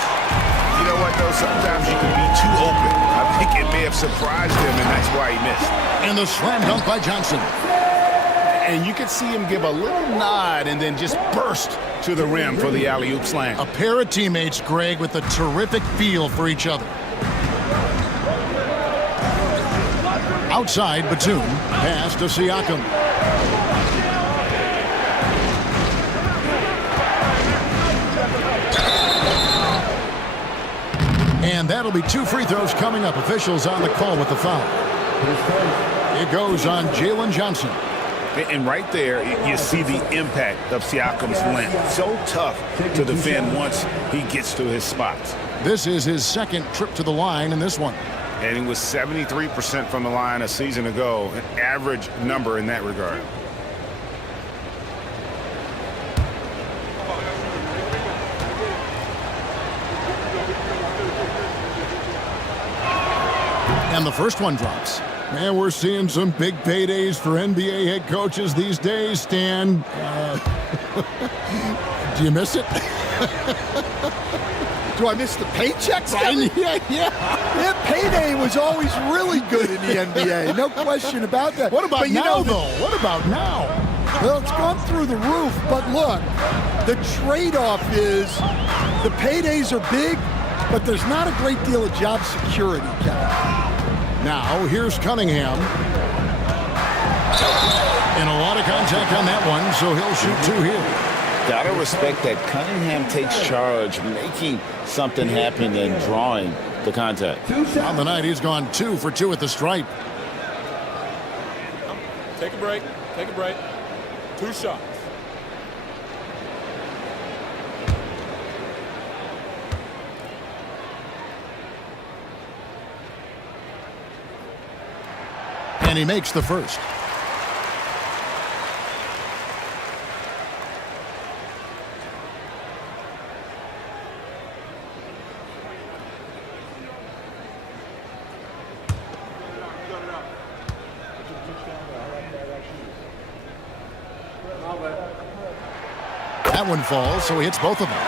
You know what, though? Sometimes you can be too open. I think it may have surprised him, and that's why he missed. And the slam dunk by Johnson. And you could see him give a little nod and then just burst to the rim for the alley-oop slam. A pair of teammates, Greg, with a terrific feel for each other. Outside, Batum. Pass to Siakam. And that'll be 2 free throws coming up. Officials on the call with the foul. It goes on Jalen Johnson. And right there, you see the impact of Siakam's length. So tough to defend once he gets to his spots. This is his second trip to the line in this one. And he was 73% from the line a season ago, an average number in that regard. And the first one drops. Man, we're seeing some big paydays for NBA head coaches these days, Stan. Do you miss it? Do I miss the paychecks? Yeah. That payday was always really good in the NBA. No question about that. What about but now, though? What about now? Well, it's gone through the roof. But look, the trade-off is the paydays are big, but there's not a great deal of job security, Kevin. Now, here's Cunningham. And a lot of contact on that one, so he'll shoot 2 here. Gotta respect that Cunningham takes charge, making something happen and drawing the contact. On the night, he's gone 2 for 2 at the stripe. Take a break. 2 shots. And he makes the first. That one falls, so he hits both of them.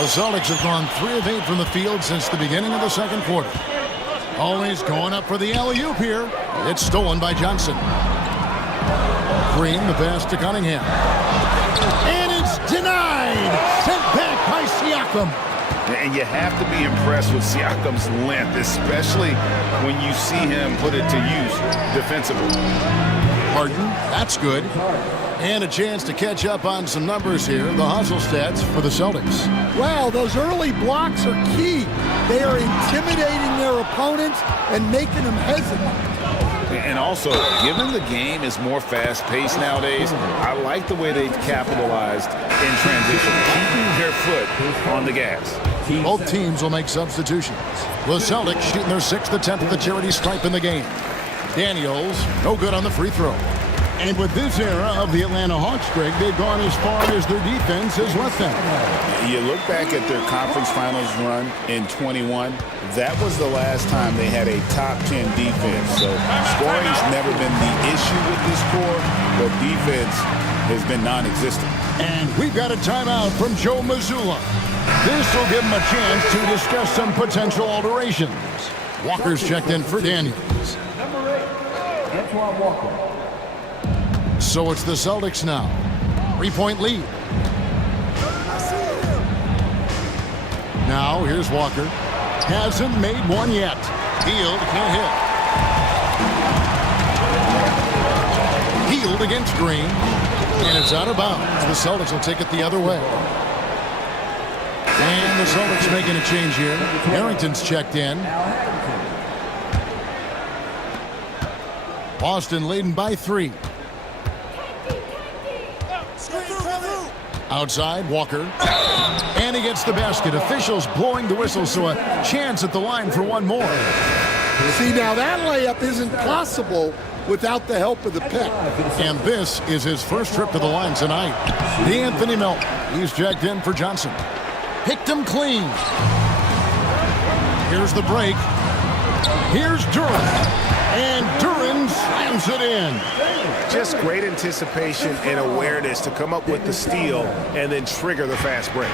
The Celtics have gone 3 of 8 from the field since the beginning of the second quarter. Always going up for the alley-oop here. It's stolen by Johnson. Green, the pass to Cunningham. And it's denied. Sent back by Siakam. And you have to be impressed with Siakam's length, especially when you see him put it to use defensively. Harden, that's good. And a chance to catch up on some numbers here. The hustle stats for the Celtics. Wow, those early blocks are key. They are intimidating their opponents and making them hesitant. And also, given the game is more fast-paced nowadays, I like the way they've capitalized in transition, keeping their foot on the gas. Both teams will make substitutions. The Celtics shooting their 6th attempt at the charity stripe in the game. Daniels, no good on the free throw. And with this era of the Atlanta Hawks, Greg, they've gone as far as their defense has let them. You look back at their conference finals run in 21, that was the last time they had a top 10 defense. So scoring's never been the issue with this core, but defense has been non-existent. And we've got a timeout from Joe Mazzulla. This will give him a chance to discuss some potential alterations. Walker's checked in for Daniels. Number 8, Antoine Walker. So it's the Celtics now. 3-point lead. Now here's Walker. Hasn't made one yet. Hield can't hit. Hield against Green. And it's out of bounds. The Celtics will take it the other way. And the Celtics making a change here. Harrington's checked in. Boston leading by 3. Outside, Walker. And he gets the basket. Officials blowing the whistle, so a chance at the line for one more. See, now that layup isn't possible without the help of the pick. And this is his first trip to the line tonight. D'Anthony Melton. He's checked in for Johnson. Picked him clean. Here's the break. Here's Duren. And Duren slams it in. Just great anticipation and awareness to come up with the steal and then trigger the fast break.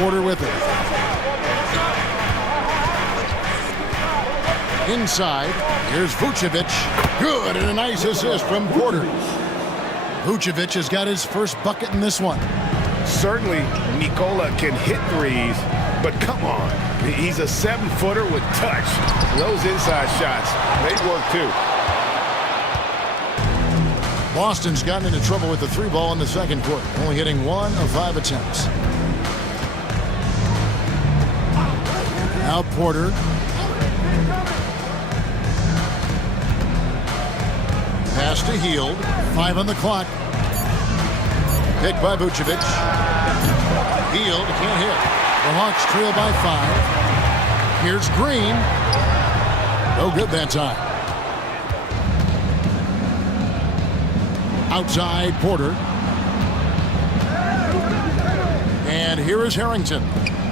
Porter with it. Inside, here's Vucevic. Good, and a nice assist from Porter. Vucevic has got his first bucket in this one. Certainly, Nikola can hit threes, but come on. He's a 7-footer with touch. Those inside shots, they work too. Boston's gotten into trouble with the 3 ball in the second quarter, only hitting 1 of 5 attempts. Now Porter. Pass to Hield. 5 on the clock. Picked by Vucevic. Hield can't hit. The Hawks trail by 5. Here's Green. No good that time. Outside, Porter. And here is Harrington.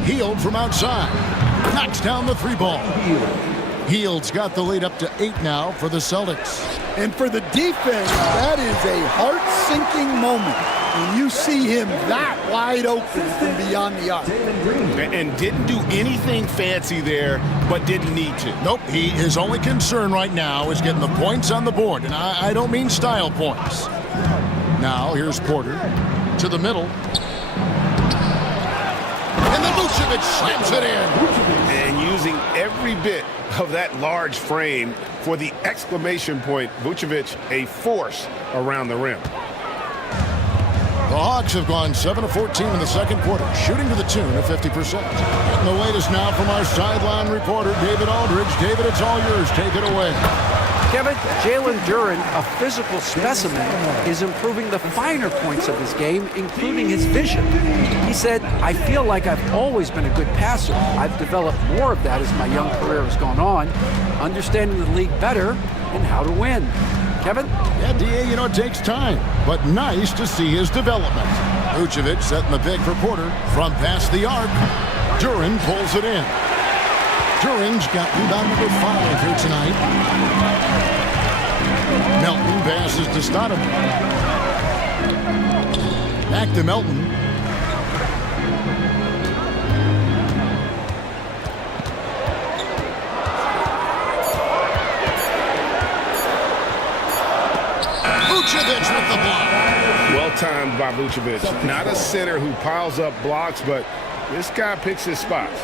Hield from outside. Knocks down the 3 ball. Hield's got the lead up to 8 now for the Celtics. And for the defense, that is a heart-sinking moment when you see him that wide open from beyond the arc. And didn't do anything fancy there, but didn't need to. Nope, his only concern right now is getting the points on the board, and I don't mean style points. Now, here's Porter to the middle. And the Vucevic slams it in. And using every bit of that large frame for the exclamation point, Vucevic, a force around the rim. The Hawks have gone 7 of 14 in the second quarter, shooting to the tune of 50%. Getting the latest now from our sideline reporter, David Aldridge. David, it's all yours. Take it away. Kevin, Jalen Duren, a physical specimen, is improving the finer points of his game, including his vision. He said, I feel like I've always been a good passer. I've developed more of that as my young career has gone on, understanding the league better and how to win. Kevin? Yeah, D.A., you know, it takes time, but nice to see his development. Vucevic setting the pick for Porter from past the arc. Duren pulls it in. Duren's got rebound number 5 here tonight. Melton passes to Stoudemire. Back to Melton. Vucevic with the block. Well timed by Vucevic. Not a center who piles up blocks, but this guy picks his spots.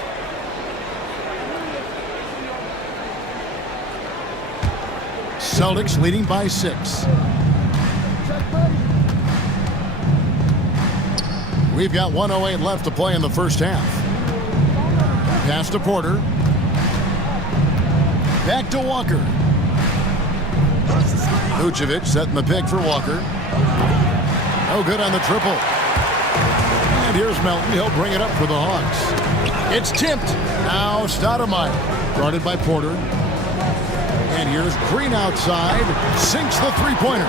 Celtics leading by 6. We've got 1:08 left to play in the first half. Pass to Porter. Back to Walker. Vucevic setting the pick for Walker. No good on the triple. And here's Melton. He'll bring it up for the Hawks. It's tipped. Now Stoudemire. Guarded by Porter. And here's Green outside. Sinks the three-pointer.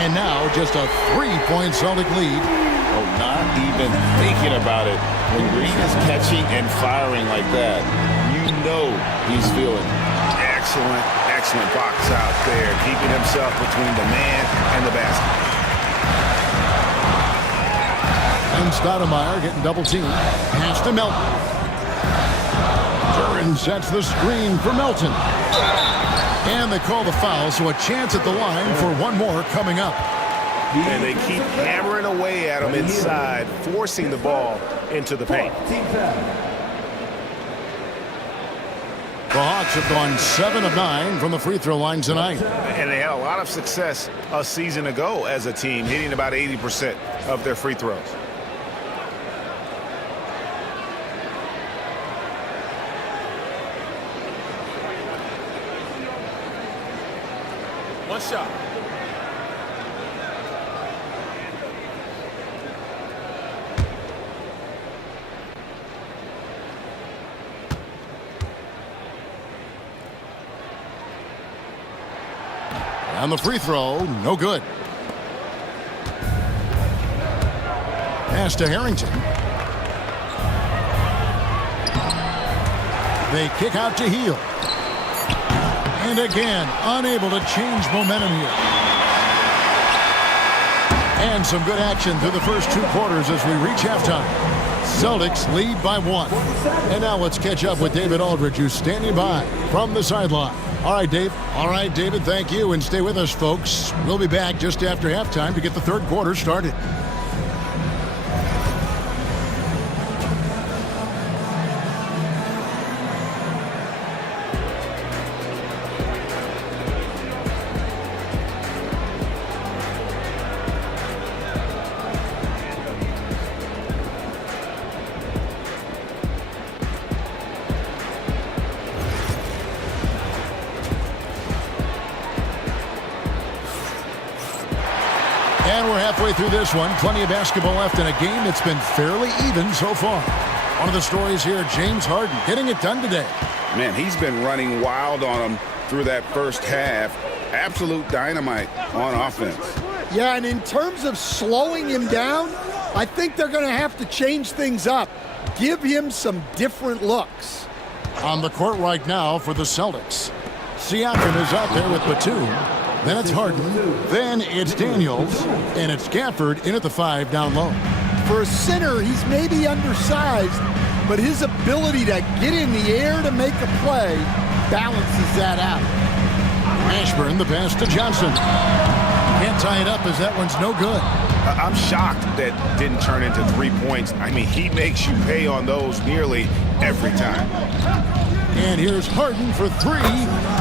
And now just a 3-point Celtic lead. Oh, not even thinking about it. When Green is catching and firing like that, you know he's feeling it. Excellent box out there, keeping himself between the man and the basket. And Stoudemire getting double teamed. Pass to Melton. Duren sets the screen for Melton. And they call the foul, so a chance at the line for one more coming up. And they keep hammering away at him inside, forcing the ball into the paint. The Hawks have gone 7 of 9 from the free throw line tonight. And they had a lot of success a season ago as a team, hitting about 80% of their free throws. One shot. And the free throw, no good. Pass to Harrington. They kick out to Hield. And again, unable to change momentum here. And some good action through the first 2 quarters as we reach halftime. Celtics lead by 1. And now let's catch up with David Aldridge, who's standing by from the sideline. All right, Dave. All right, David, thank you. And stay with us, folks. We'll be back just after halftime to get the third quarter started. And we're halfway through this one. Plenty of basketball left in a game that's been fairly even so far. One of the stories here, James Harden getting it done today. Man, he's been running wild on him through that first half. Absolute dynamite on offense. Yeah, and in terms of slowing him down, I think they're going to have to change things up. Give him some different looks. On the court right now for the Celtics. Siakam is out there with Batum. Then it's Harden. Then it's Daniels. And it's Gafford in at the 5 down low. For a center, he's maybe undersized, but his ability to get in the air to make a play balances that out. Ashburn, the pass to Johnson. Can't tie it up as that one's no good. I'm shocked that didn't turn into 3 points. I mean, he makes you pay on those nearly every time. And here's Harden for 3.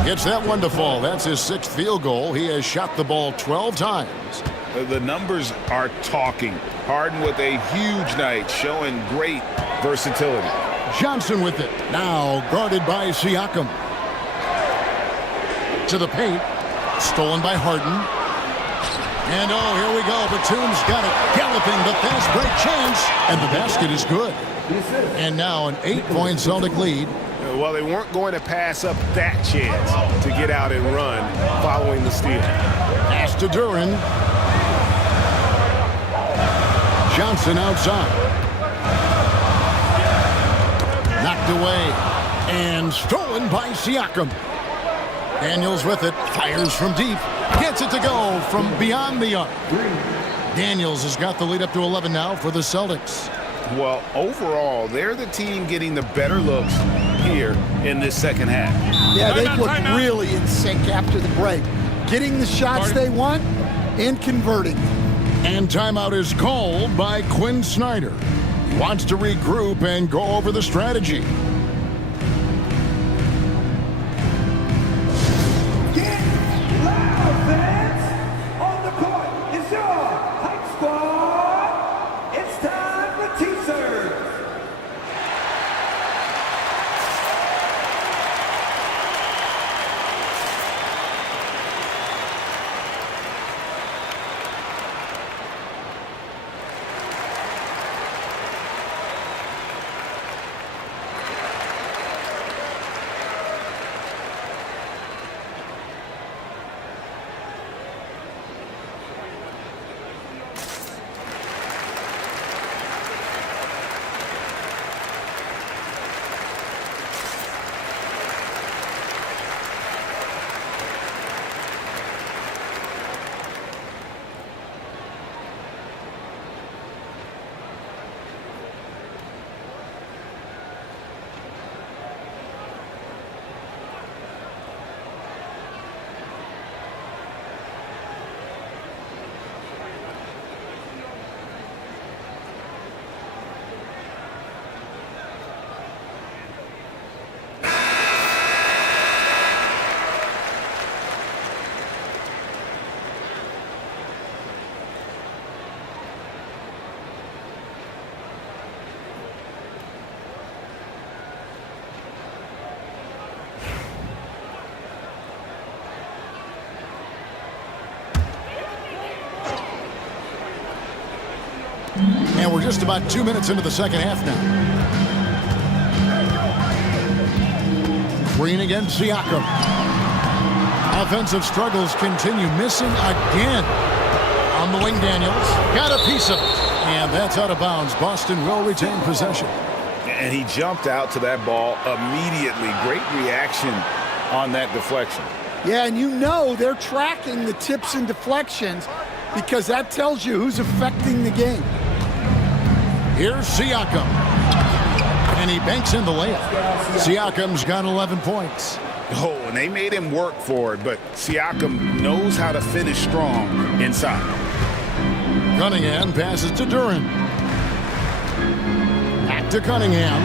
Gets that one to fall. That's his 6th field goal. He has shot the ball 12 times. The numbers are talking. Harden with a huge night, showing great versatility. Johnson with it. Now guarded by Siakam. To the paint. Stolen by Harden. And oh, here we go. Batum's got it. Galloping the fast break chance. And the basket is good. And now an 8-point Celtic lead. Well, they weren't going to pass up that chance to get out and run following the steal. Pass to Duren. Johnson outside. Knocked away. And stolen by Siakam. Daniels with it. Fires from deep. Gets it to go from beyond the arc. Daniels has got the lead up to 11 now for the Celtics. Well, overall, they're the team getting the better looks here in this second half. Yeah, they've looked really in sync after the break. Getting the shots they want and converting. And timeout is called by Quinn Snyder. He wants to regroup and go over the strategy. just about 2 minutes into the second half now. Green against Siakam. Offensive struggles continue. Missing again. On the wing, Daniels. Got a piece of it. And that's out of bounds. Boston will retain possession. And he jumped out to that ball immediately. Great reaction on that deflection. Yeah, and you know they're tracking the tips and deflections because that tells you who's affecting the game. Here's Siakam. And he banks in the layup. Siakam's got 11 points. Oh, and they made him work for it, but Siakam knows how to finish strong inside. Cunningham passes to Duren. Back to Cunningham.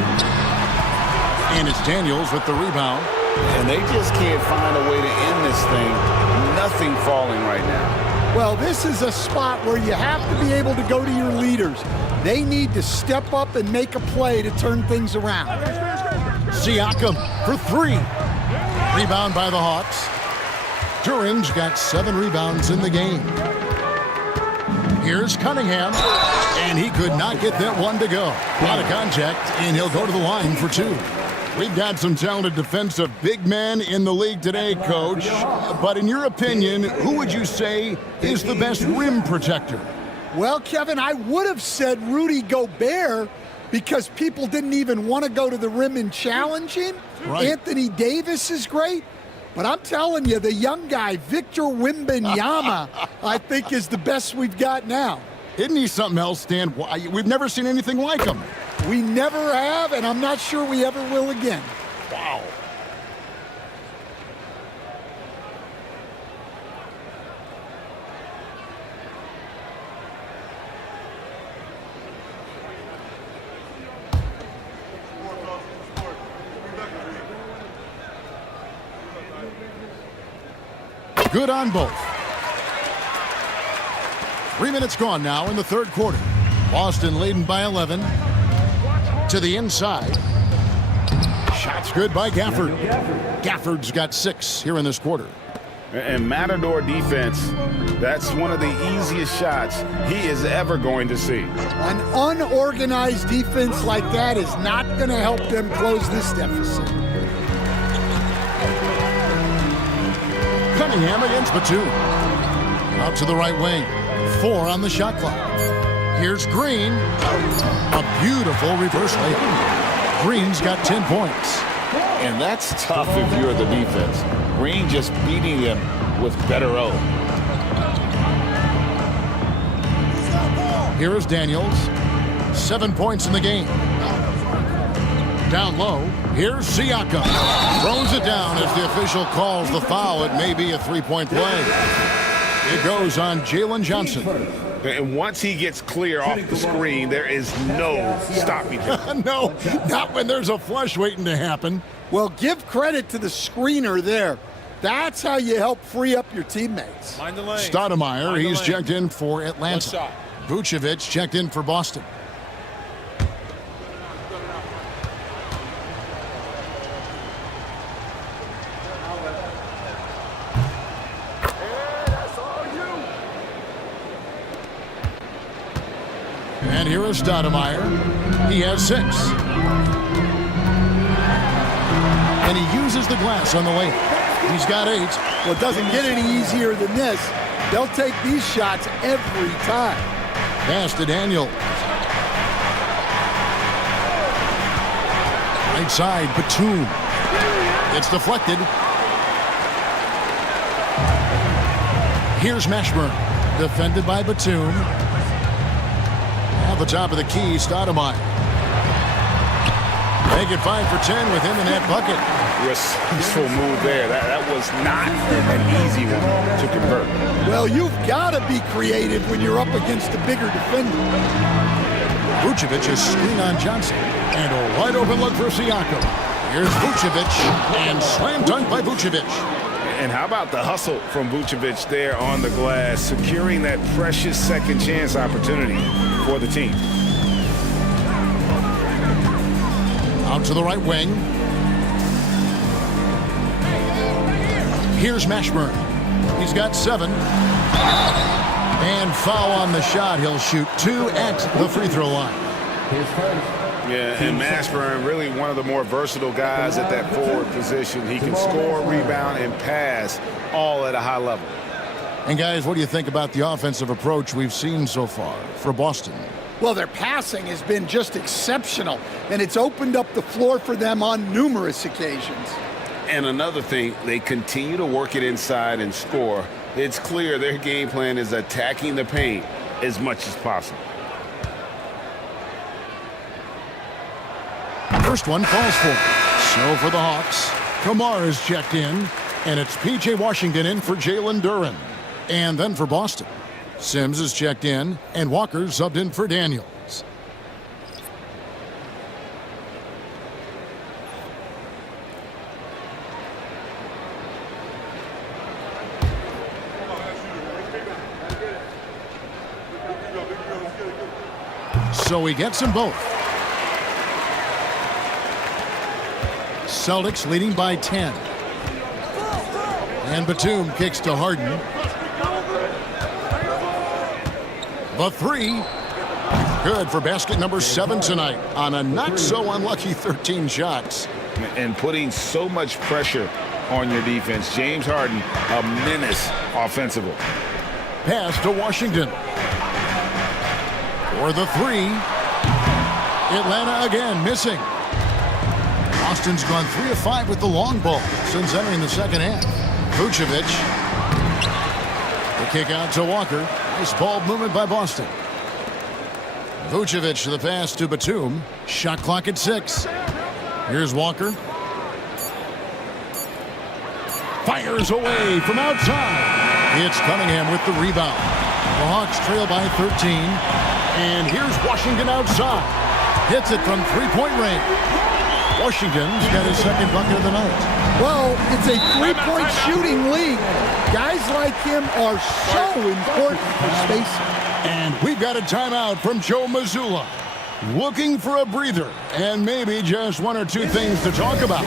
And it's Daniels with the rebound. And they just can't find a way to end this thing. Nothing falling right now. Well, this is a spot where you have to be able to go to your leaders. They need to step up and make a play to turn things around. Siakam for three. Rebound by the Hawks. Duren's got 7 rebounds in the game. Here's Cunningham. And he could not get that one to go. Out of contact, and he'll go to the line for 2. We've got some talented defensive big men in the league today, Coach. But in your opinion, who would you say is the best rim protector? Well, Kevin, I would have said Rudy Gobert because people didn't even want to go to the rim and challenge him. Right. Anthony Davis is great. But I'm telling you, the young guy, Victor Wembanyama, I think is the best we've got now. Isn't he something else, Stan? We've never seen anything like him. We never have, and I'm not sure we ever will again. Wow. Good on both. 3 minutes gone now in the third quarter. Boston leading by 11. To the inside. Shots good by Gafford. Gafford's got 6 here in this quarter. And Matador defense, that's one of the easiest shots he is ever going to see. An unorganized defense like that is not going to help them close this deficit. Cunningham against Batum. Out to the right wing. 4 on the shot clock. Here's Green. A beautiful reverse layup. Green's got 10 points. And that's tough if you're the defense. Green just beating them with better O. Here is Daniels. 7 points in the game. Down low. Here's Siakam. Throws it down as the official calls the foul. It may be a 3-point play. It goes on Jalen Johnson. And once he gets clear off the screen, there is no stopping him. No, not when there's a flush waiting to happen. Well, give credit to the screener there. That's how you help free up your teammates. Mind the lane. Stoudemire, he's checked in for Atlanta. Vucevic checked in for Boston. And here is Stoudemire. He has 6. And he uses the glass on the way. He's got 8. Well, it doesn't get any easier than this. They'll take these shots every time. Pass to Daniels. Right side, Batum. It's deflected. Here's Mashburn. Defended by Batum. At the top of the key, Stoudemire. Make it 5 for 10 with him in that bucket. Resourceful move there. That was not an easy one to convert. Well, you've got to be creative when you're up against a bigger defender. Vucevic is screen on Johnson. And a wide open look for Siakam. Here's Vucevic, and slam dunk by Vucevic. And how about the hustle from Vucevic there on the glass, securing that precious second chance opportunity for the team. Out to the right wing. Here's Mashburn. He's got 7. And foul on the shot. He'll shoot 2 at the free throw line. Yeah, and Mashburn, really one of the more versatile guys at that forward position. He can score, rebound, and pass all at a high level. And guys, what do you think about the offensive approach we've seen so far for Boston? Well, their passing has been just exceptional, and it's opened up the floor for them on numerous occasions. And another thing, they continue to work it inside and score. It's clear their game plan is attacking the paint as much as possible. First one falls for. So for the Hawks, Kamar is checked in, and it's P.J. Washington in for Jalen Duren. And then for Boston, Sims is checked in, and Walker subbed in for Daniels. So he gets them both. Celtics leading by 10. And Batum kicks to Harden. The three. Good for basket number 7 tonight on a not-so-unlucky 13 shots. And putting so much pressure on your defense. James Harden, a menace offensively. Pass to Washington. For the three. Atlanta again missing. Boston's gone 3 of 5 with the long ball since entering the second half. Vucevic. The kick out to Walker. Nice ball movement by Boston. Vucevic the pass to Batum. Shot clock at 6. Here's Walker. Fires away from outside. It's Cunningham with the rebound. The Hawks trail by 13. And here's Washington outside. Hits it from three-point range. Washington's got his second bucket of the night. Well, it's a three-point shooting league. Guys like him are so important for spacing. And we've got a timeout from Joe Mazzulla. Looking for a breather and maybe just 1 or 2 things to talk about.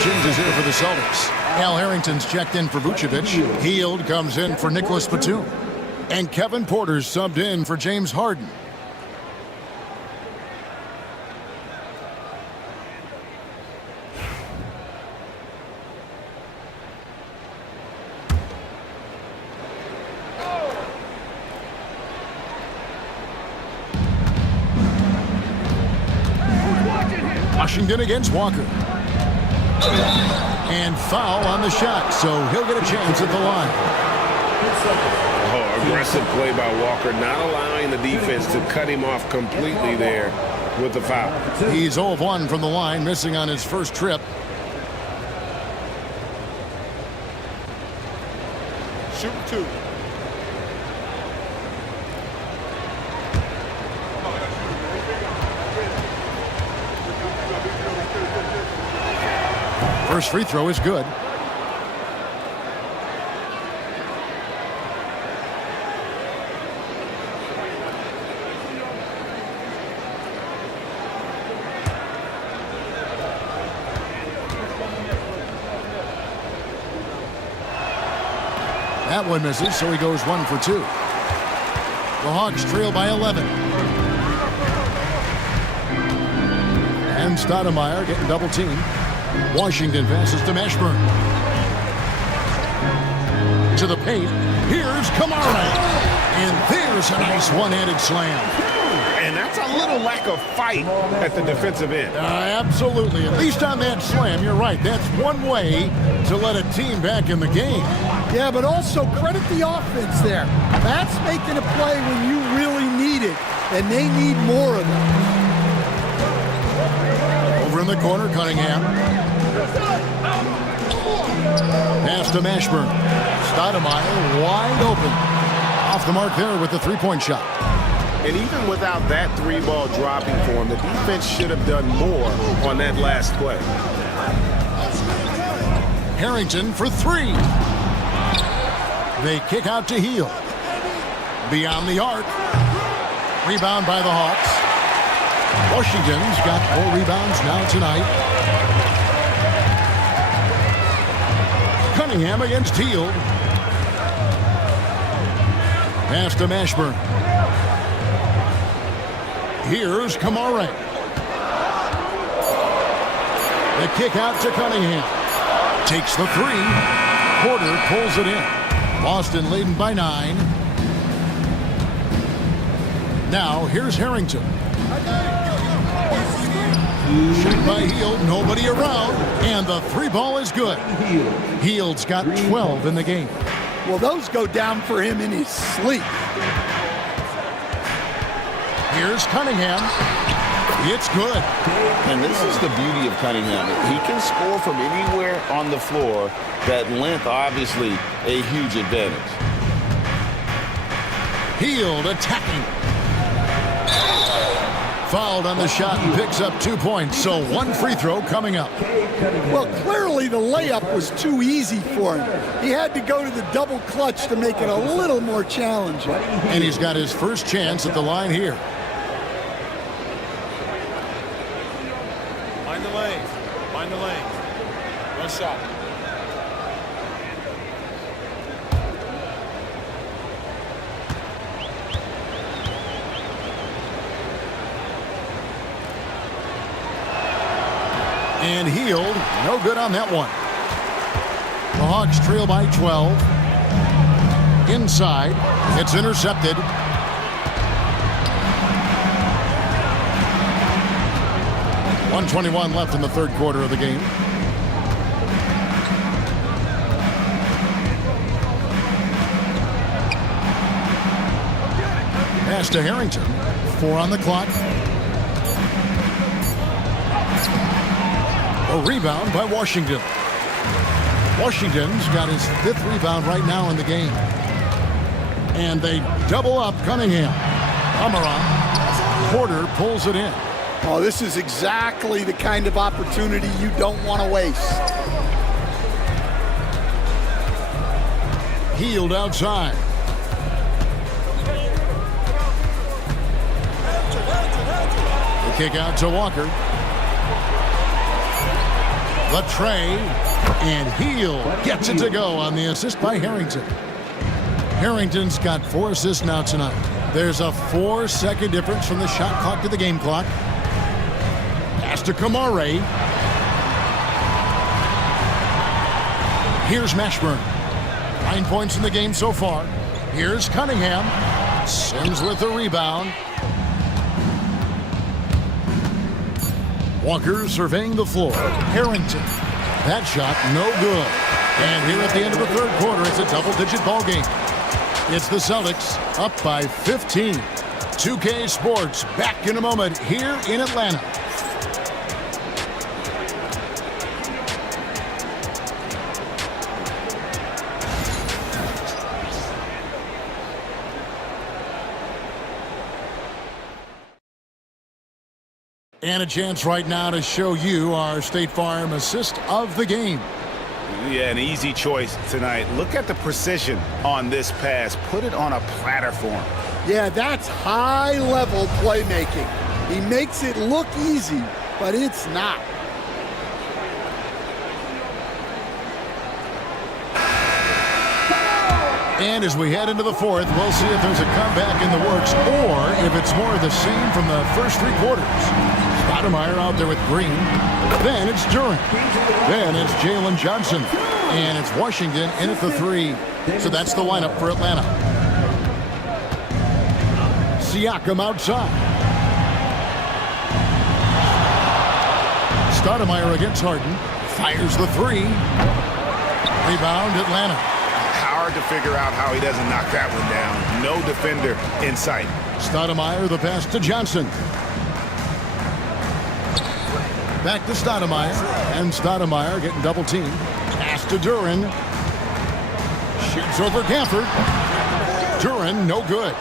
Changes here for the Celtics. Al Harrington's checked in for Vucevic. Hield comes in for Nicholas Batum. And Kevin Porter's subbed in for James Harden. Washington against Walker. And foul on the shot, so he'll get a chance at the line. Oh, aggressive play by Walker, not allowing the defense to cut him off completely there with the foul. He's 0 of 1 from the line, missing on his first trip. Shoot 2. First free throw is good. That one misses, so he goes 1 for 2. The Hawks trail by 11. and Stoudemire getting double teamed. Washington passes to Mashburn. To the paint. Here's Kamara. And there's a nice one-handed slam. And that's a little lack of fight at the defensive end. Absolutely. At least on that slam, you're right. That's one way to let a team back in the game. Yeah, but also credit the offense there. That's making a play when you really need it, and they need more of it. Over in the corner, Cunningham. Pass to Mashburn. Stoudemire wide open. Off the mark there with the three-point shot. And even without that three-ball dropping for him, the defense should have done more on that last play. Harrington for three. They kick out to Hield. Beyond the arc. Rebound by the Hawks. Washington's got 4 rebounds now tonight. Cunningham against Hield. Pass to Mashburn. Here's Kamara. The kick out to Cunningham. Takes the three. Porter pulls it in. Boston leading by 9. Now here's Harrington. Shot by Hield. Nobody around. And the three ball is good. Hield's got 12 in the game. Well, those go down for him in his sleep. Here's Cunningham. It's good. And this is the beauty of Cunningham. He can score from anywhere on the floor. That length, obviously, a huge advantage. Hield attacking. Fouled on the shot and picks up 2 points. So 1 free throw coming up. Well, clearly the layup was too easy for him. He had to go to the double clutch to make it a little more challenging. And he's got his first chance at the line here. Find the lane. Find the lane. One shot. And Hield, no good on that one. The Hawks trail by 12. Inside, it's intercepted. .121 left in the third quarter of the game. Pass to Harrington. 4 on the clock. A rebound by Washington. Washington's got his 5th rebound right now in the game. And they double up Cunningham. Kamara. Porter pulls it in. Oh, this is exactly the kind of opportunity you don't want to waste. Hield outside. The kick out to Walker. The tray, and Hield gets it to go on the assist by Harrington. Harrington's got 4 assists now tonight. There's a 4-second difference from the shot clock to the game clock. Pass to Kamara. Here's Mashburn. 9 points in the game so far. Here's Cunningham. Sims with the rebound. Walker surveying the floor. Harrington. That shot, no good. And here at the end of the third quarter, it's a double-digit ball game. It's the Celtics up by 15. 2K Sports back in a moment here in Atlanta. And a chance right now to show you our State Farm assist of the game. Yeah, an easy choice tonight. Look at the precision on this pass. Put it on a platform. Yeah, that's high-level playmaking. He makes it look easy, but it's not. And as we head into the fourth, we'll see if there's a comeback in the works or if it's more of the same from the first three quarters. Stoudemire out there with Green. Then it's Durant. Then it's Jalen Johnson. And it's Washington in at the 3. So that's the lineup for Atlanta. Siakam outside. Stoudemire against Harden. Fires the 3. Rebound, Atlanta. Hard to figure out how he doesn't knock that one down. No defender in sight. Stoudemire, the pass to Johnson. Back to Stoudemire. And Stoudemire getting double teamed. Pass to Duren. Shoots over Gafford. Duren, no good.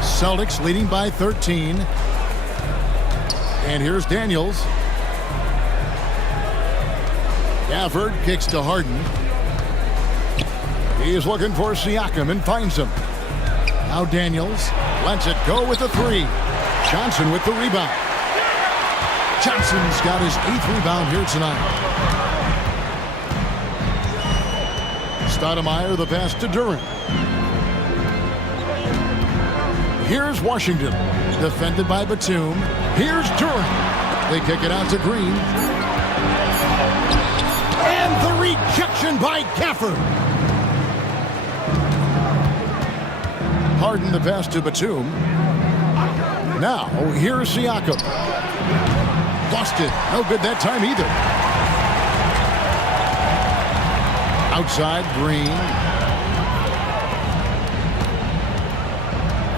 Celtics leading by 13. And here's Daniels. Gafford kicks to Harden. He is looking for Siakam and finds him. Now Daniels lets it go with the 3. Johnson with the rebound. Johnson's got his 8th rebound here tonight. Stoudemire, the pass to Durant. Here's Washington, defended by Batum. Here's Durant. They kick it out to Green. And the rejection by Gafford. Harden the pass to Batum. Now, here's Siakam. Lost it. No good that time either. Outside, Green.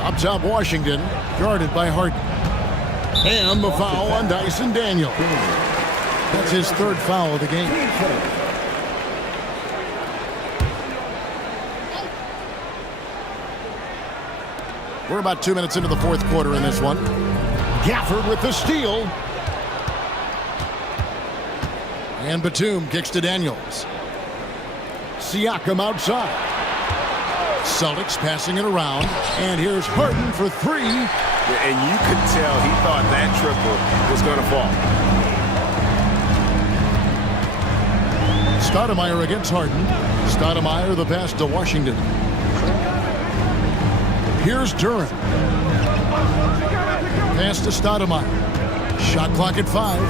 Up top, Washington, guarded by Harden. And the foul on Dyson Daniels. That's his 3rd foul of the game. We're about 2 minutes into the fourth quarter in this one. Gafford with the steal. And Batum kicks to Daniels. Siakam outside. Celtics passing it around. And here's Harden for 3. And you could tell he thought that triple was going to fall. Stoudemire against Harden. Stoudemire the pass to Washington. Here's Durant. Pass to Stoudemire. Shot clock at 5.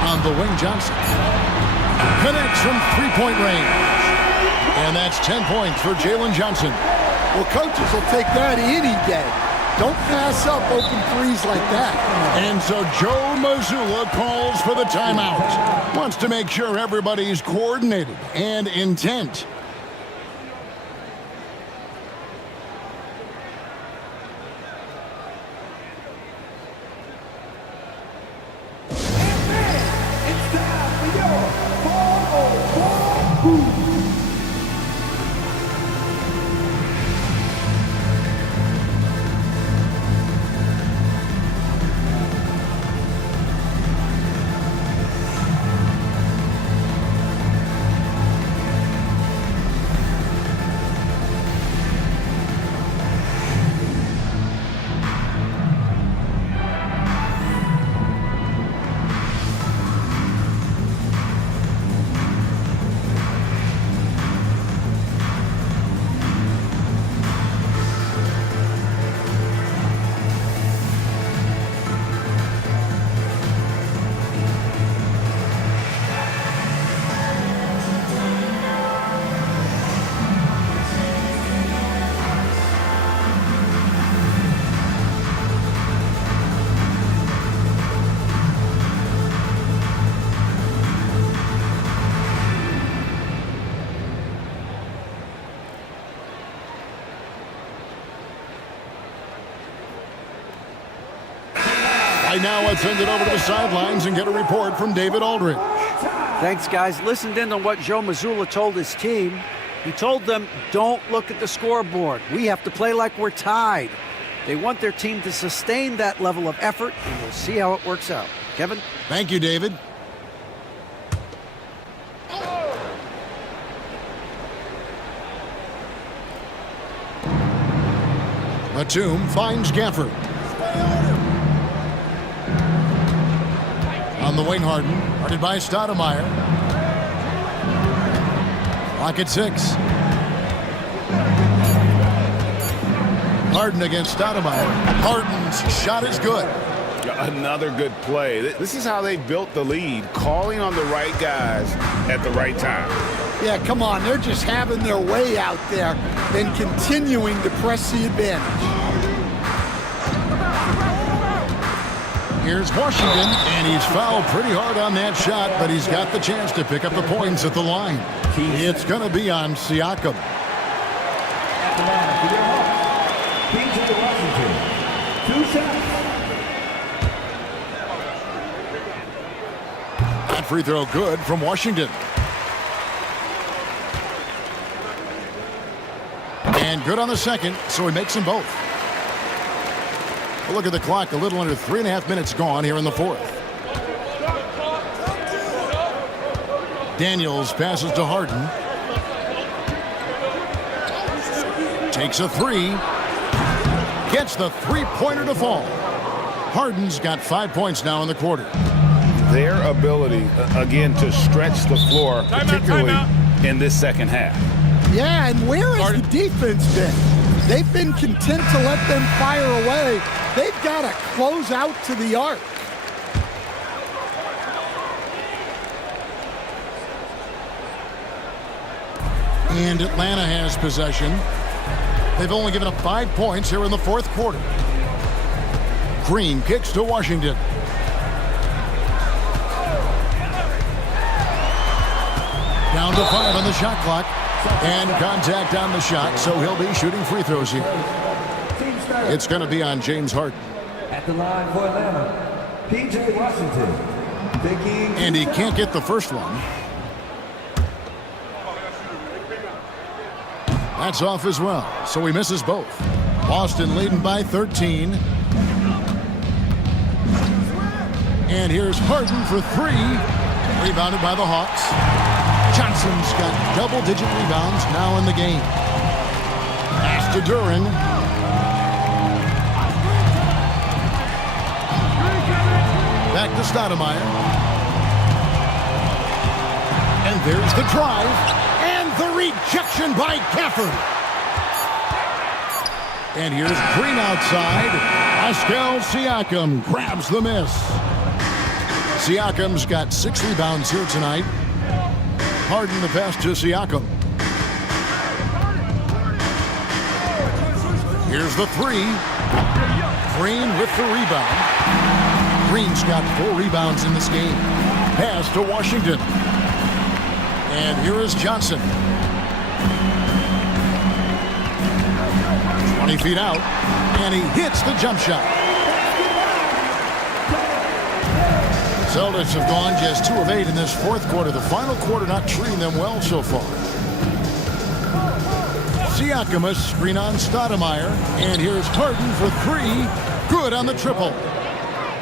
On the wing, Johnson. Connects from 3-point range. And that's 10 points for Jalen Johnson. Well, coaches will take that any day. Don't pass up open threes like that. And so Joe Mazzulla calls for the timeout. Wants to make sure everybody's coordinated and intent. Right now, let's send it over to the sidelines and get a report from David Aldridge. Thanks, guys. Listened in on what Joe Mazzulla told his team. He told them, don't look at the scoreboard. We have to play like we're tied. They want their team to sustain that level of effort, and we'll see how it works out. Kevin? Thank you, David. Batum finds Gafford. On the wing, Harden. Guarded by Stoudemire. Clock at 6. Harden against Stoudemire. Harden's shot is good. Another good play. This is how they built the lead, calling on the right guys at the right time. Yeah, come on. They're just having their way out there and continuing to press the advantage. Here's Washington, and he's fouled pretty hard on that shot, but he's got the chance to pick up the points at the line. It's going to be on Siakam. At the line for your Hawks, P.J. Washington. 2 shots. That free throw good from Washington. And good on the second, so he makes them both. Look at the clock, a little under 3.5 minutes gone here in the fourth. Daniels passes to Harden. Takes a three. Gets the three-pointer to fall. Harden's got 5 points now in the quarter. Their ability, again, to stretch the floor, particularly in this second half. Yeah, and where has the defense been? They've been content to let them fire away. They've got to close out to the arc. And Atlanta has possession. They've only given up 5 points here in the fourth quarter. Green kicks to Washington. Down to 5 on the shot clock. And contact on the shot, so he'll be shooting free throws here. It's going to be on James Harden. At the line for Atlanta, P.J. Washington. And he can't get the first one. That's off as well, so he misses both. Boston leading by 13. And here's Harden for 3. Rebounded by the Hawks. Johnson's got double-digit rebounds now in the game. Pass to Duren. Back to Stoudemire. And there's the drive. And the rejection by Gafford. And here's Green outside. Pascal Siakam grabs the miss. Siakam's got 6 rebounds here tonight. Harden the pass to Siakam. Here's the 3. Green with the rebound. Green's got 4 rebounds in this game. Pass to Washington. And here is Johnson. 20 feet out. And he hits the jump shot. Celtics have gone just 2 of 8 in this fourth quarter. The final quarter not treating them well so far. Siakam a screen on Stoudemire. And here's Harden for 3. Good on the triple.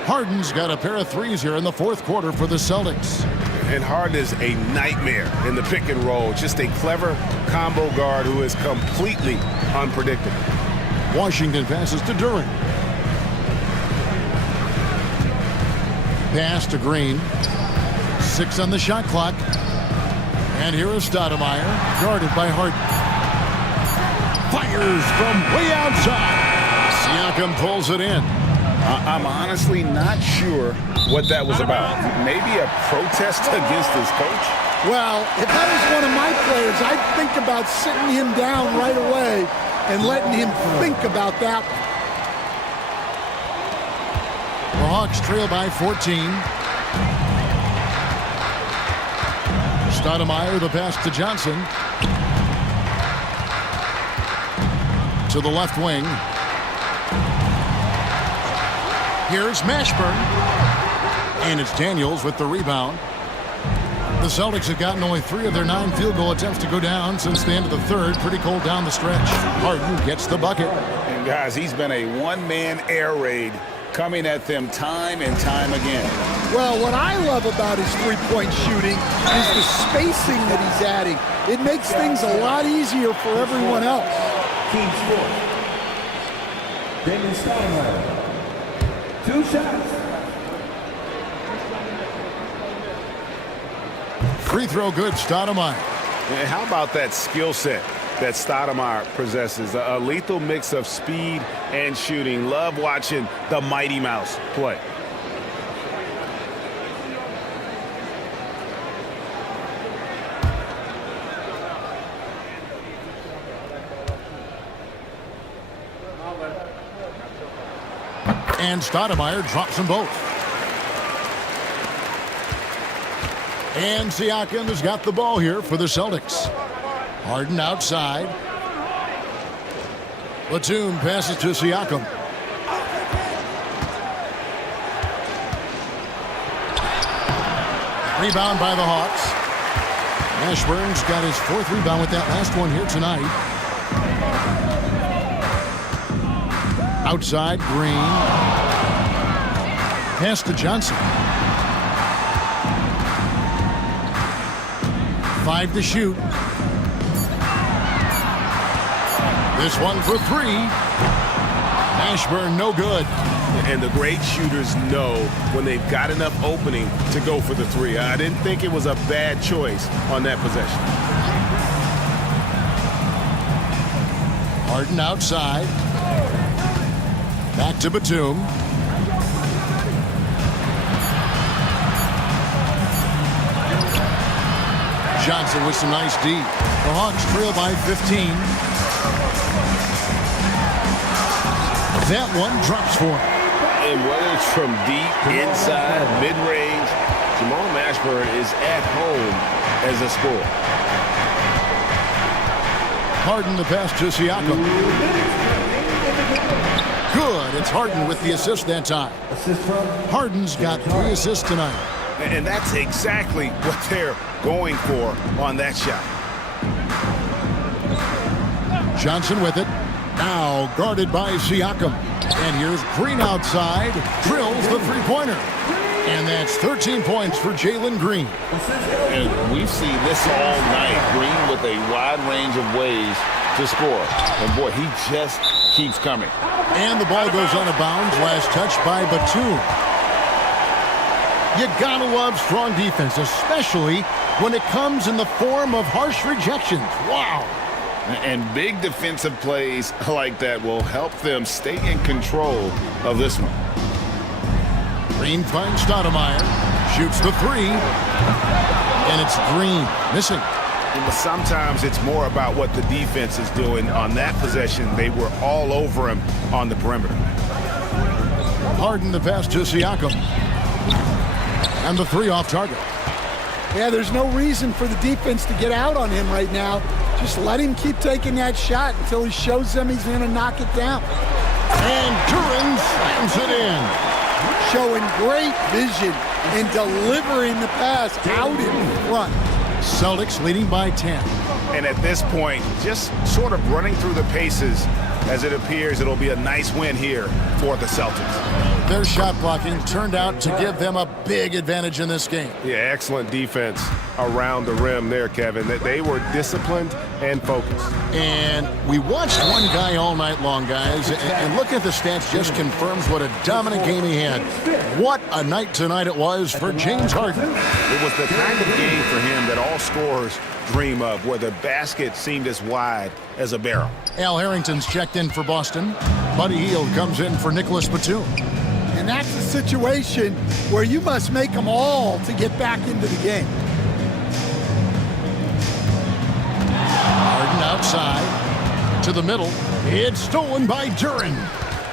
Harden's got a pair of threes here in the fourth quarter for the Celtics. And Harden is a nightmare in the pick and roll. Just a clever combo guard who is completely unpredictable. Washington passes to Duren. Pass to Green. 6 on the shot clock. And here is Stoudemire, guarded by Harden. Fires from way outside. Siakam pulls it in. I'm honestly not sure what that was about. Maybe a protest against his coach? Well, if I was one of my players, I'd think about sitting him down right away and letting him think about that one. The Hawks trail by 14. Stoudemire, the pass to Johnson. To the left wing. Here's Mashburn. And it's Daniels with the rebound. The Celtics have gotten only 3 of their 9 field goal attempts to go down since the end of the third. Pretty cold down the stretch. Harden gets the bucket. And guys, he's been a one-man air raid coming at them time and time again. Well, what I love about his three-point shooting is the spacing that he's adding. It makes things a lot easier for everyone else. Team sport. Damon Stoudemire. 2 shots. Free throw good, Stoudemire. And how about that skill set? that Stoudemire possesses. A lethal mix of speed and shooting. Love watching the Mighty Mouse play. And Stoudemire drops them both. And Siakam has got the ball here for the Celtics. Harden outside. Batum passes to Siakam. Rebound by the Hawks. Ashburn's got his 4th rebound with that last one here tonight. Outside, Green. Pass to Johnson. 5 to shoot. This one for 3. Ashburn no good. And the great shooters know when they've got enough opening to go for the 3. I didn't think it was a bad choice on that possession. Harden outside. Back to Batum. Johnson with some nice D. The Hawks trail by 15. That one drops for him. And whether it's from deep, inside, mid-range, Jamal Mashburn is at home as a scorer. Harden the pass to Siakam. Good. It's Harden with the assist that time. Harden's got 3 assists tonight. And that's exactly what they're going for on that shot. Johnson with it. Now guarded by Siakam. And here's Green outside. Drills the 3-pointer. And that's 13 points for Jalen Green. And we've seen this all night. Green with a wide range of ways to score. And boy, he just keeps coming. And the ball goes out of bounds. Last touch by Batum. You gotta love strong defense, especially when it comes in the form of harsh rejections. Wow. And big defensive plays like that will help them stay in control of this one. Green finds Stoudemire. Shoots the 3. And it's Green missing. But sometimes it's more about what the defense is doing. On that possession, they were all over him on the perimeter. Harden the pass to Siakam. And the 3 off target. Yeah, there's no reason for the defense to get out on him right now. Just let him keep taking that shot until he shows them he's going to knock it down. And Duren slams it in. Showing great vision and delivering the pass out in front. Celtics leading by 10. And at this point, just sort of running through the paces as it appears it'll be a nice win here for the Celtics. Their shot blocking turned out to give them a big advantage in this game. Yeah, excellent defense around the rim there, Kevin. They were disciplined and focused. And we watched one guy all night long, guys, and looking at the stats just confirms what a dominant game he had. What a night tonight it was for James Harden. It was the kind of game for him that all scorers dream of, where the basket seemed as wide as a barrel. Al Harrington's checked in for Boston. Buddy Hield comes in for Nicholas Batum. And that's a situation where you must make them all to get back into the game. Harden outside to the middle. It's stolen by Duren.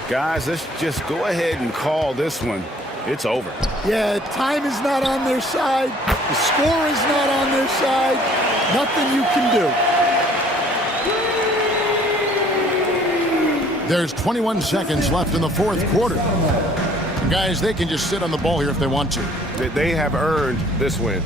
Guys, let's just go ahead and call this one. It's over. Yeah, time is not on their side. The score is not on their side. Nothing you can do. There's 21 seconds left in the 4th quarter. Guys, they can just sit on the ball here if they want to. They have earned this win.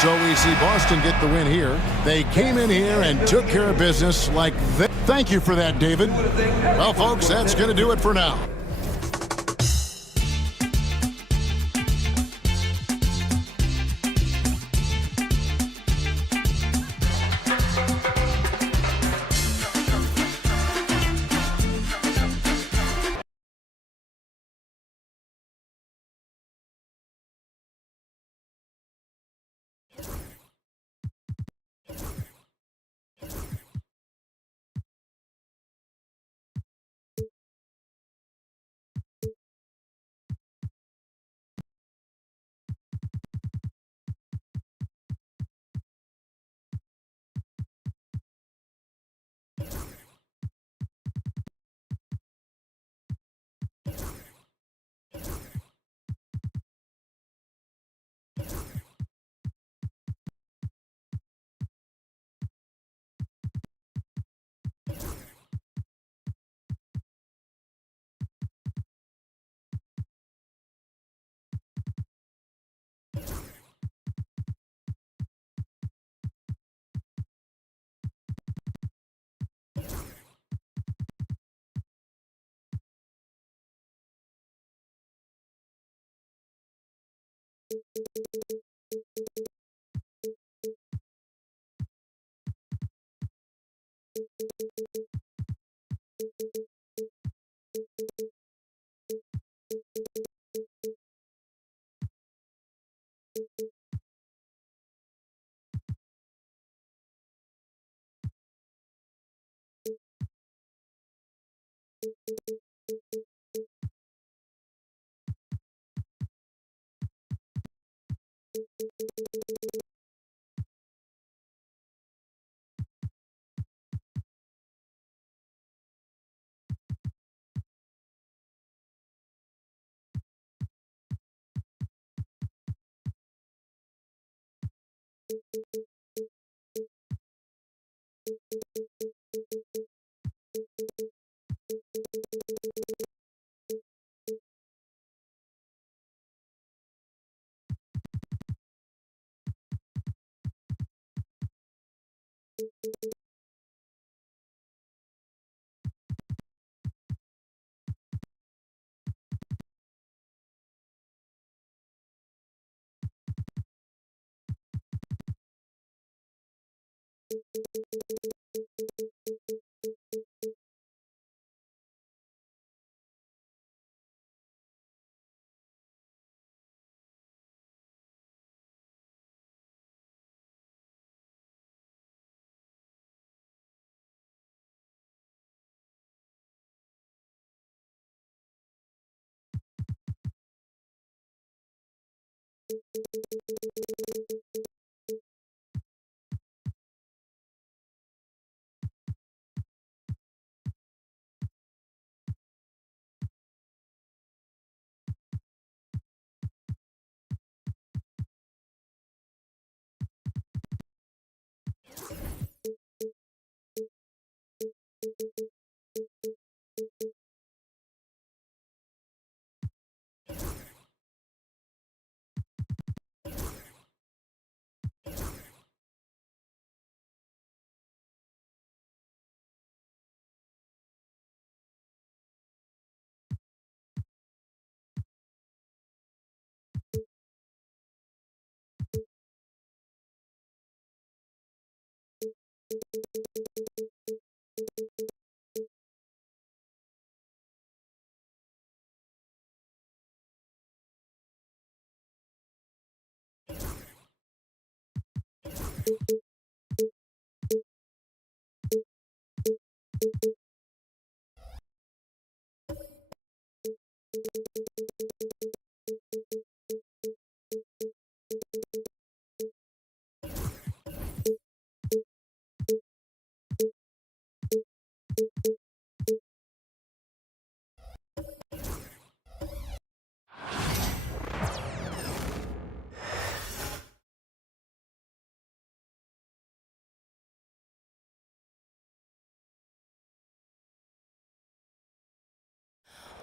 So we see Boston get the win here. They came in here and took care of business like that. Thank you for that, David. Well, folks, that's going to do it for now.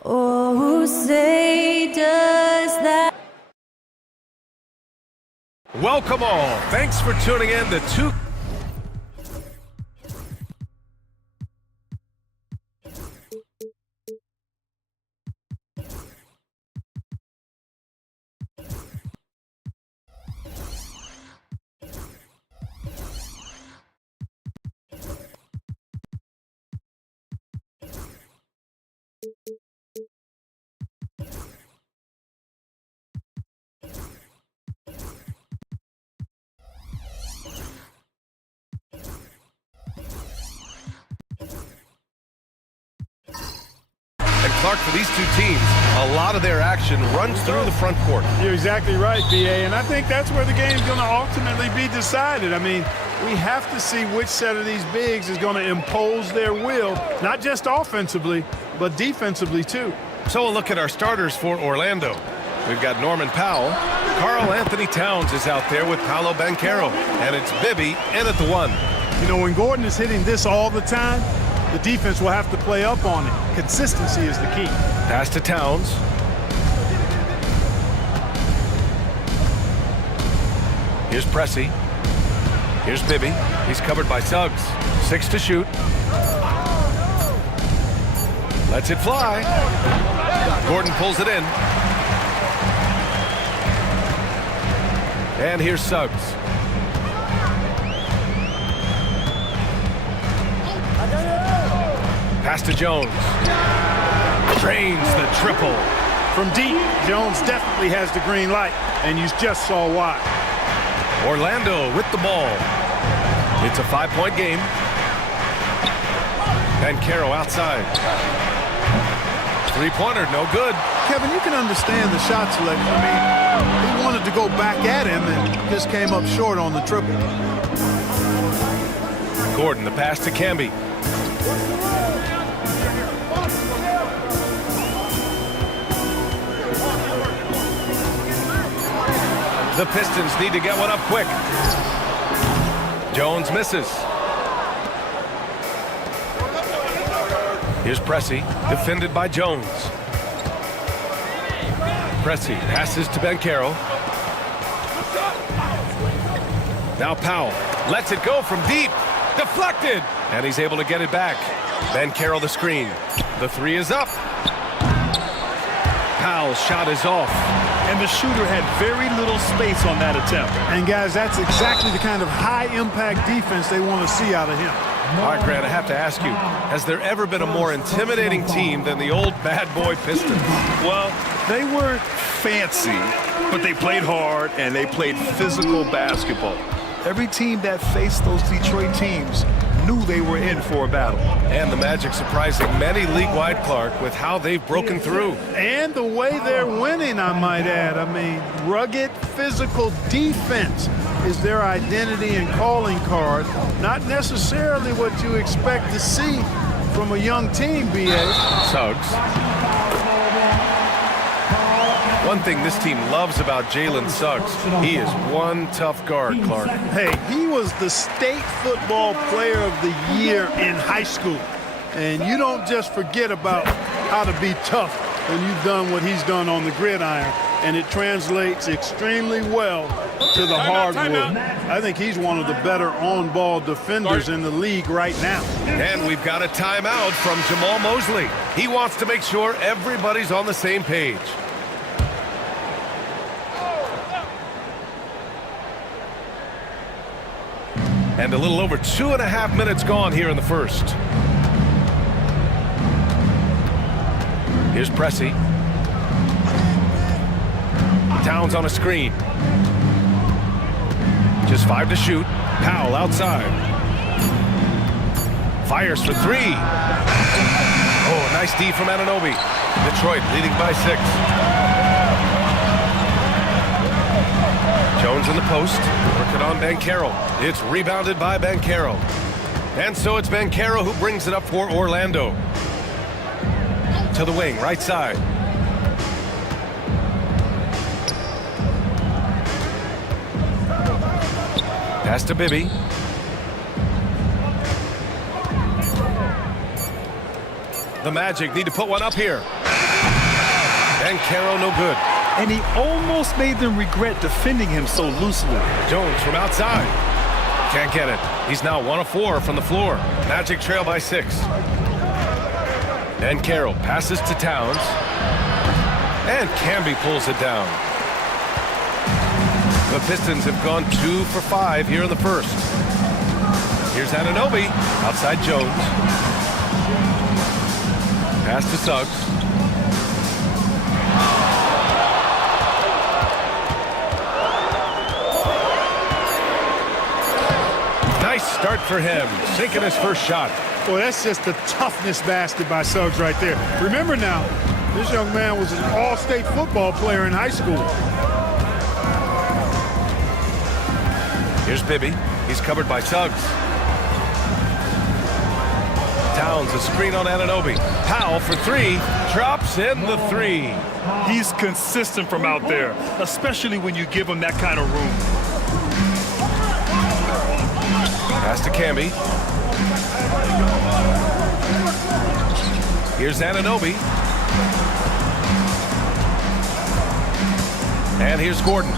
Oh, who say does that? Welcome all. Thanks for tuning in to two. Clark, for these two teams, a lot of their action runs through the front court. You're exactly right, B.A., and I think that's where the game's going to ultimately be decided. I mean, we have to see which set of these bigs is going to impose their will, not just offensively, but defensively, too. So we'll look at our starters for Orlando. We've got Norman Powell. Karl Anthony Towns is out there with Paolo Banchero, and it's Bibby in at the 1. You know, when Gordon is hitting this all the time, the defense will have to play up on it. Consistency is the key. Pass to Towns. Here's Pressey. Here's Bibby. He's covered by Suggs. 6 to shoot. Lets it fly. Gordon pulls it in. And here's Suggs. Pass to Jones. Drains the triple. From deep, Jones definitely has the green light, and you just saw why. Orlando with the ball. It's a 5-point game. Banchero outside. Three-pointer, no good. Kevin, you can understand the shot selection. I mean, he wanted to go back at him and just came up short on the triple. Gordon, the pass to Camby. The Pistons need to get one up quick. Jones misses. Here's Pressey, defended by Jones. Pressey passes to Banchero. Now Powell lets it go from deep. Deflected. And he's able to get it back. Banchero the screen. The three is up. Powell's shot is off. And the shooter had very little space on that attempt. And guys, that's exactly the kind of high-impact defense they want to see out of him. All right, Grant, I have to ask you, has there ever been a more intimidating team than the old bad boy Pistons? Well, they weren't fancy, but they played hard and they played physical basketball. Every team that faced those Detroit teams knew they were in for a battle. And the Magic surprising many league-wide, Clark, with how they've broken through. And the way they're winning, I might add. I mean, rugged physical defense is their identity and calling card. Not necessarily what you expect to see from a young team, B.A. Suggs. One thing this team loves about Jalen Suggs, he is one tough guard, Clark. Hey, he was the state football player of the year in high school. And you don't just forget about how to be tough when you've done what he's done on the gridiron. And it translates extremely well to the hardwood. I think he's one of the better on-ball defenders in the league right now. And we've got a timeout from Jamal Mosley. He wants to make sure everybody's on the same page. And a little over 2.5 minutes gone here in the first. Here's Pressey. Towns on a screen. Just 5 to shoot. Powell outside. Fires for 3. Oh, nice D from Anunoby. Detroit leading by 6. Jones in the post, working on Banchero. It's rebounded by Banchero. And so it's Banchero who brings it up for Orlando. To the wing, right side. Pass to Bibby. The Magic need to put one up here. Banchero no good. And he almost made them regret defending him so loosely. Jones from outside. Can't get it. He's now 1 of 4 from the floor. Magic trail by 6. Banchero passes to Towns. And Camby pulls it down. The Pistons have gone 2 for 5 here in the first. Here's Anunoby. Outside Jones. Pass to Suggs. Nice start for him, sinking his first shot. Boy, that's just the toughness basket by Suggs right there. Remember now, this young man was an all-state football player in high school. Here's Bibby. He's covered by Suggs. Towns, a screen on Anunoby. Powell for 3. Drops in the 3. He's consistent from out there, especially when you give him that kind of room. Pass to Camby. Here's Anunoby. And here's Gordon.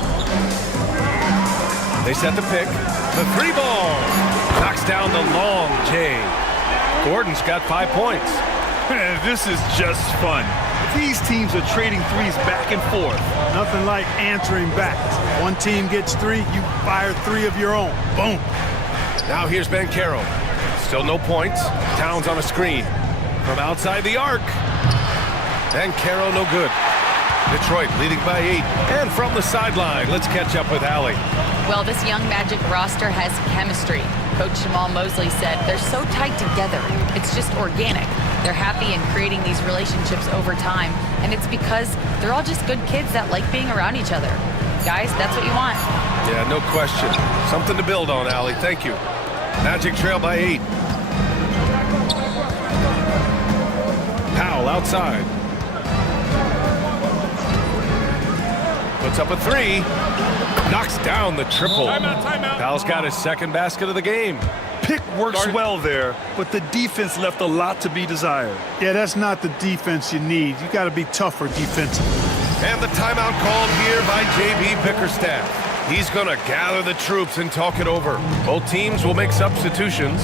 They set the pick. The 3-ball. Knocks down the long J. Gordon's got 5 points. This is just fun. These teams are trading threes back and forth. Nothing like answering back. One team gets 3, you fire 3 of your own. Boom. Now here's Banchero. Still no points. Towns on a screen. From outside the arc. Banchero no good. Detroit leading by 8. And from the sideline, let's catch up with Allie. Well, this young Magic roster has chemistry. Coach Jamal Mosley said they're so tight together. It's just organic. They're happy in creating these relationships over time. And it's because they're all just good kids that like being around each other. Guys, that's what you want. Yeah, no question. Something to build on, Allie. Thank you. Magic trail by 8. Powell outside. Puts up a 3. Knocks down the triple. Timeout. Powell's got his second basket of the game. pick works well there, but the defense left a lot to be desired. Yeah, that's not the defense you need. You got to be tougher defensively. And the timeout called here by J.B. Bickerstaff. He's going to gather the troops and talk it over. Both teams will make substitutions.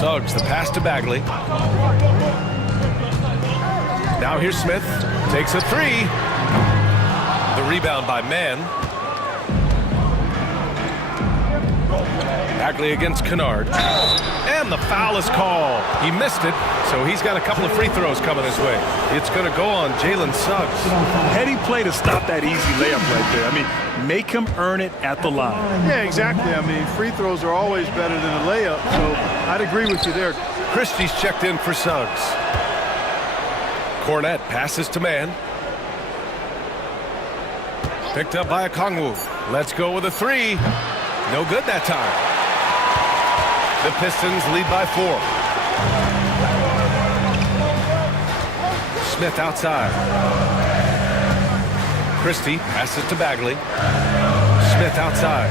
Suggs, the pass to Bagley. Now here's Smith. Takes a three. The rebound by Mann. Bagley against Kennard. And the foul is called. He missed it, so he's got a couple of free throws coming his way. It's going to go on Jalen Suggs. Heady play to stop that easy layup right there. I mean, make him earn it at the line. Yeah, exactly. I mean, free throws are always better than a layup, so I'd agree with you there. Christie's checked in for Suggs. Cornette passes to Mann. Picked up by Okongwu. Let's go with a three. No good that time. The Pistons lead by 4. Smith outside. Christie passes to Bagley. Smith outside.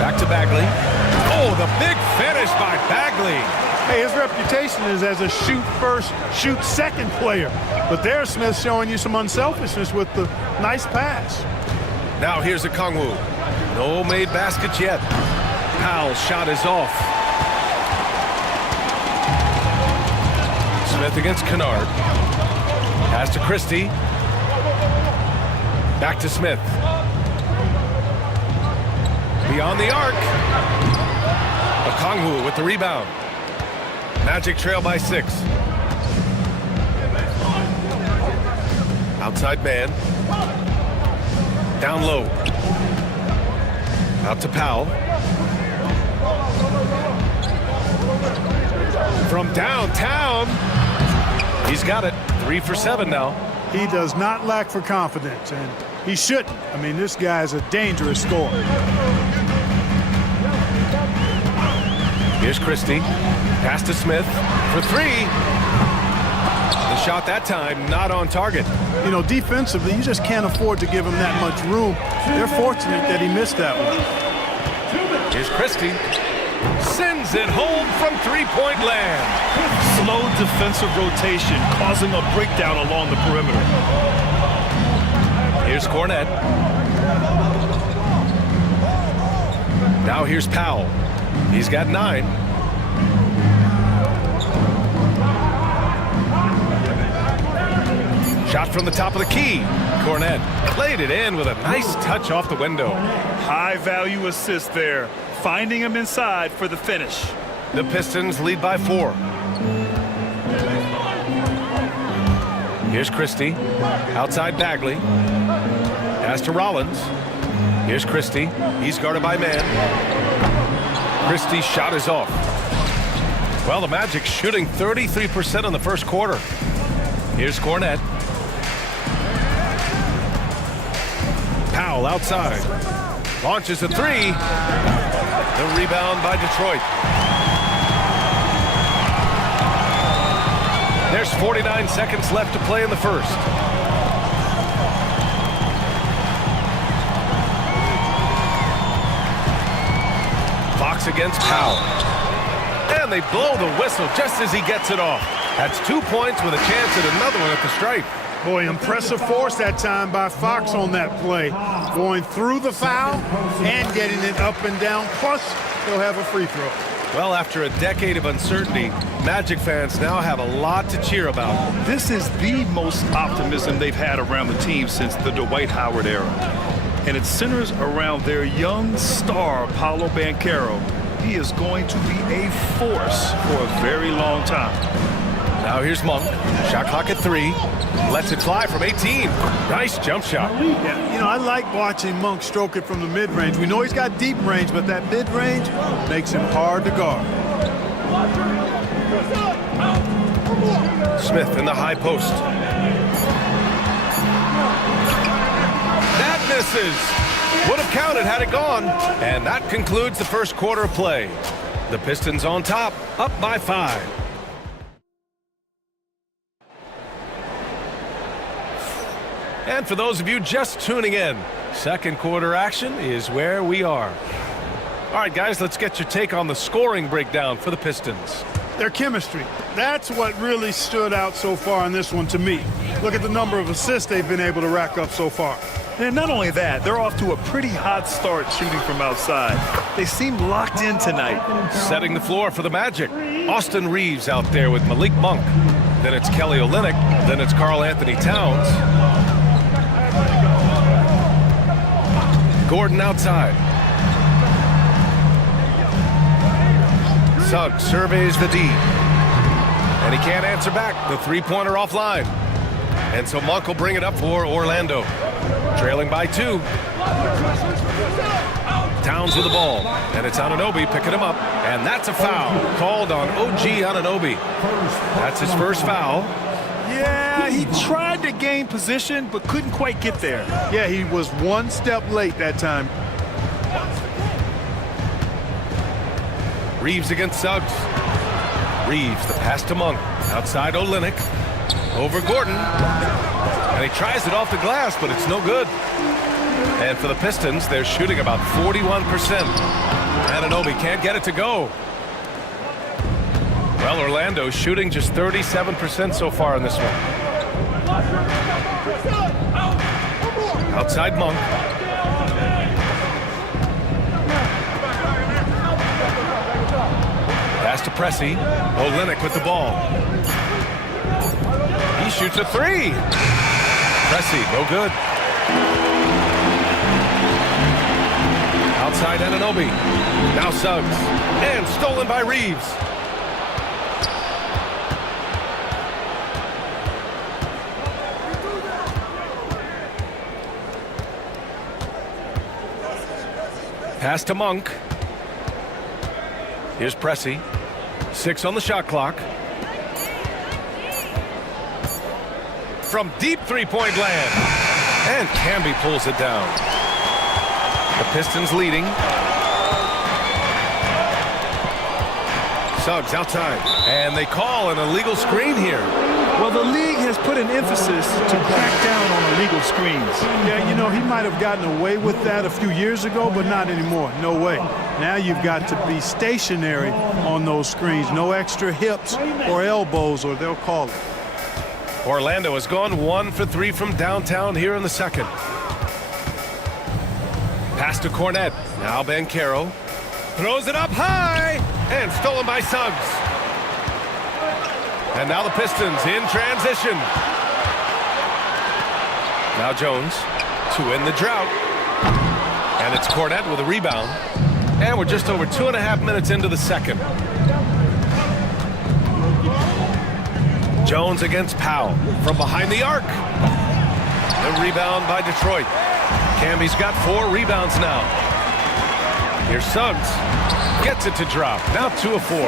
Back to Bagley. Oh, the big finish by Bagley. Hey, his reputation is as a shoot first, shoot second player. But there's Smith showing you some unselfishness with the nice pass. Now here's Okongwu. No made baskets yet. Powell's shot is off. Smith against Kennard. Pass to Christie. Back to Smith. Beyond the arc. Okongwu with the rebound. Magic trail by 6. Outside man. Down low. Out to Powell. From downtown. He's got it. 3 for 7 now. He does not lack for confidence, and he shouldn't. I mean, this guy's a dangerous scorer. Here's Christie. Pass to Smith for 3. The shot that time not on target. You know, defensively, you just can't afford to give him that much room. They're fortunate that he missed that one. Here's Christie. Sends it home from three-point land. Slow defensive rotation causing a breakdown along the perimeter. Here's Cornette. Now here's Powell. He's got 9. Shot from the top of the key. Cornette played it in with a nice touch off the window. High value assist there. Finding him inside for the finish. The Pistons lead by 4. Here's Christie. Outside Bagley. Pass to Rollins. Here's Christie. He's guarded by Mann. Christie's shot is off. Well, the Magic shooting 33% in the first quarter. Here's Cornette. Powell outside. Launches a 3. The rebound by Detroit. There's 49 seconds left to play in the first. Fox against Powell. And they blow the whistle just as he gets it off. That's 2 points with a chance at another one at the stripe. Boy, impressive force that time by Fox on that play. Going through the foul and getting it up and down. Plus, he'll have a free throw. Well, after a decade of uncertainty, Magic fans now have a lot to cheer about. This is the most optimism they've had around the team since the Dwight Howard era. And it centers around their young star, Paolo Banchero. He is going to be a force for a very long time. Now here's Monk. Shot clock at 3. Lets it fly from 18. Nice jump shot. Yeah, you know, I like watching Monk stroke it from the mid-range. We know he's got deep range, but that mid-range makes him hard to guard. Smith in the high post. That misses. Would have counted had it gone. And that concludes the first quarter of play. The Pistons on top, up by 5. And for those of you just tuning in, Second quarter action is where we are. All right, guys, let's get your take on the scoring breakdown for the Pistons. Their chemistry. That's what really stood out so far in this one to me. Look at the number of assists they've been able to rack up so far. And not only that, they're off to a pretty hot start shooting from outside. They seem locked in tonight. Setting the floor for the Magic. Austin Reeves out there with Malik Monk. Then it's Kelly Olynyk. Then it's Karl Anthony Towns. Gordon outside. Suggs surveys the D. And he can't answer back. The three-pointer offline. And so Monk will bring it up for Orlando. Trailing by 2. Towns with the ball. And it's Anunoby picking him up. And that's a foul called on OG Anunoby. That's his first foul. Yeah, he tried to gain position, but couldn't quite get there. Yeah, he was one step late that time. Reeves against Suggs. Reeves, the pass to Monk. Outside Olynyk. Over Gordon. And he tries it off the glass, but it's no good. And for the Pistons, they're shooting about 41%. Anunoby can't get it to go. Well, Orlando's shooting just 37% so far in this one. Outside Monk. Pass to Pressey. Olynyk with the ball. He shoots a 3. Pressey, no good. Outside Anunoby. Now Suggs. And stolen by Reeves. Pass to Monk. Here's Pressey. 6 on the shot clock. From deep three-point land. And Camby pulls it down. The Pistons leading. Suggs outside. And they call an illegal screen here. Well, the league has put an emphasis to crack down on illegal screens. Yeah, you know, he might have gotten away with that a few years ago, but not anymore. No way. Now you've got to be stationary on those screens. No extra hips or elbows, or they'll call it. Orlando has gone 1 for 3 from downtown here in the second. Pass to Cornette. Now Banchero. Throws it up high. And stolen by Suggs. And now the Pistons in transition. Now Jones to end the drought. And it's Cornette with a rebound. And we're just over 2.5 minutes into the second. Jones against Powell from behind the arc. The rebound by Detroit. Camby's got 4 rebounds now. Here's Suggs. Gets it to drop. Now 2 of 4.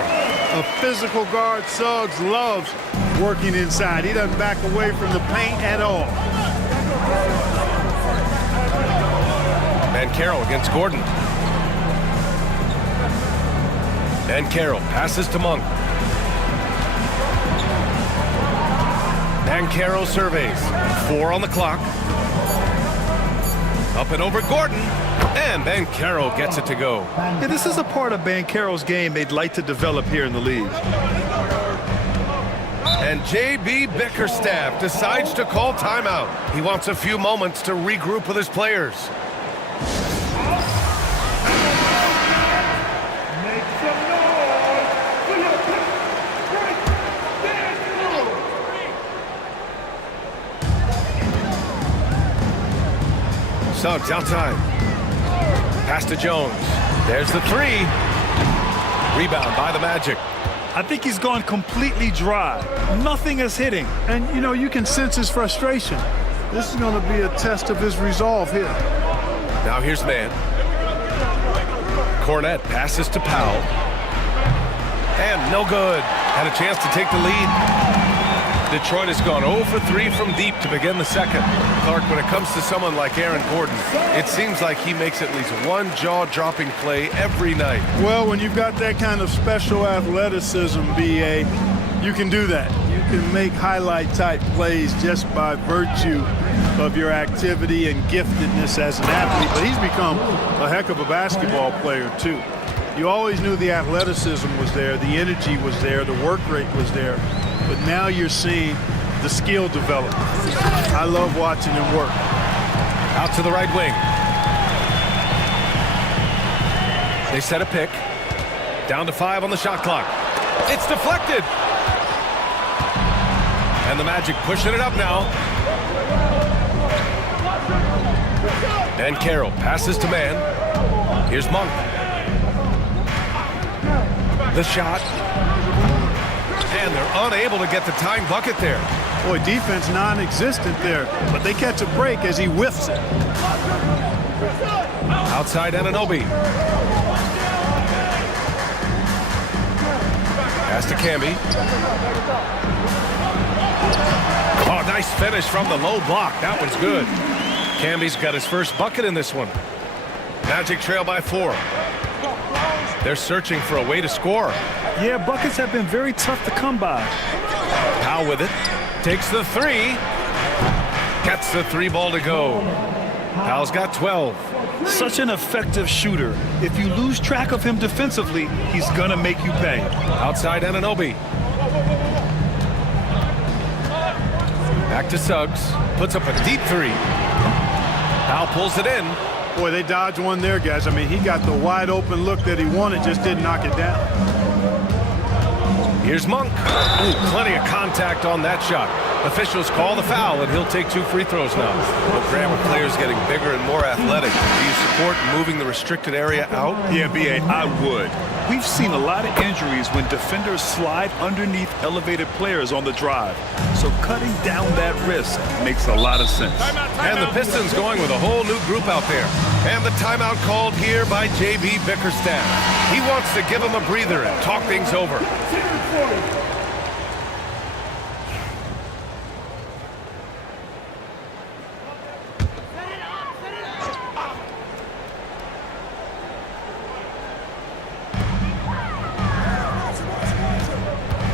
A physical guard, Suggs, loves working inside. He doesn't back away from the paint at all. Banchero against Gordon. Banchero passes to Monk. Banchero surveys. 4 on the clock. Up and over Gordon. And Banchero gets it to go. Yeah, this is a part of Banchero's game they'd like to develop here in the league. And J.B. Bickerstaff decides to call timeout. He wants a few moments to regroup with his players. Suggs outside. Pass to Jones. There's the 3. Rebound by the Magic. I think he's gone completely dry. Nothing is hitting. And, you know, you can sense his frustration. This is going to be a test of his resolve here. Now here's man. Cornette passes to Powell. And no good. Had a chance to take the lead. Detroit has gone 0 for 3 from deep to begin the second. Clark, when it comes to someone like Aaron Gordon, it seems like he makes at least one jaw-dropping play every night. Well, when you've got that kind of special athleticism, B.A., you can do that. You can make highlight-type plays just by virtue of your activity and giftedness as an athlete, but he's become a heck of a basketball player, too. You always knew the athleticism was there, the energy was there, the work rate was there, but now you're seeing the skill develop. I love watching him work. Out to the right wing. They set a pick. Down to 5 on the shot clock. It's deflected. And the Magic pushing it up now. Banchero passes to man. Here's Monk. The shot. And they're unable to get the tying bucket there. Boy, defense non-existent there, but they catch a break as he whiffs it. Outside Anunoby. Pass to Camby. Oh, nice finish from the low block. That one's good. Camby's got his first bucket in this one. Magic trail by 4. They're searching for a way to score. Yeah, buckets have been very tough to come by. Powell with it. Takes the 3. Gets the 3 ball to go. Powell's got 12. Such an effective shooter. If you lose track of him defensively, he's gonna make you pay. Outside Anunoby. Back to Suggs. Puts up a deep 3. Powell pulls it in. Boy, they dodged one there, guys. I mean, he got the wide open look that he wanted, just didn't knock it down. Here's Monk. Ooh, plenty of contact on that shot. Officials call the foul, and he'll take 2 free throws now. Well, Graham, with players getting bigger and more athletic, do you support moving the restricted area out? Yeah, B.A., I would. We've seen a lot of injuries when defenders slide underneath elevated players on the drive. So cutting down that risk makes a lot of sense. And the Pistons going with a whole new group out there. And the timeout called here by J.B. Bickerstaff. He wants to give him a breather and talk things over.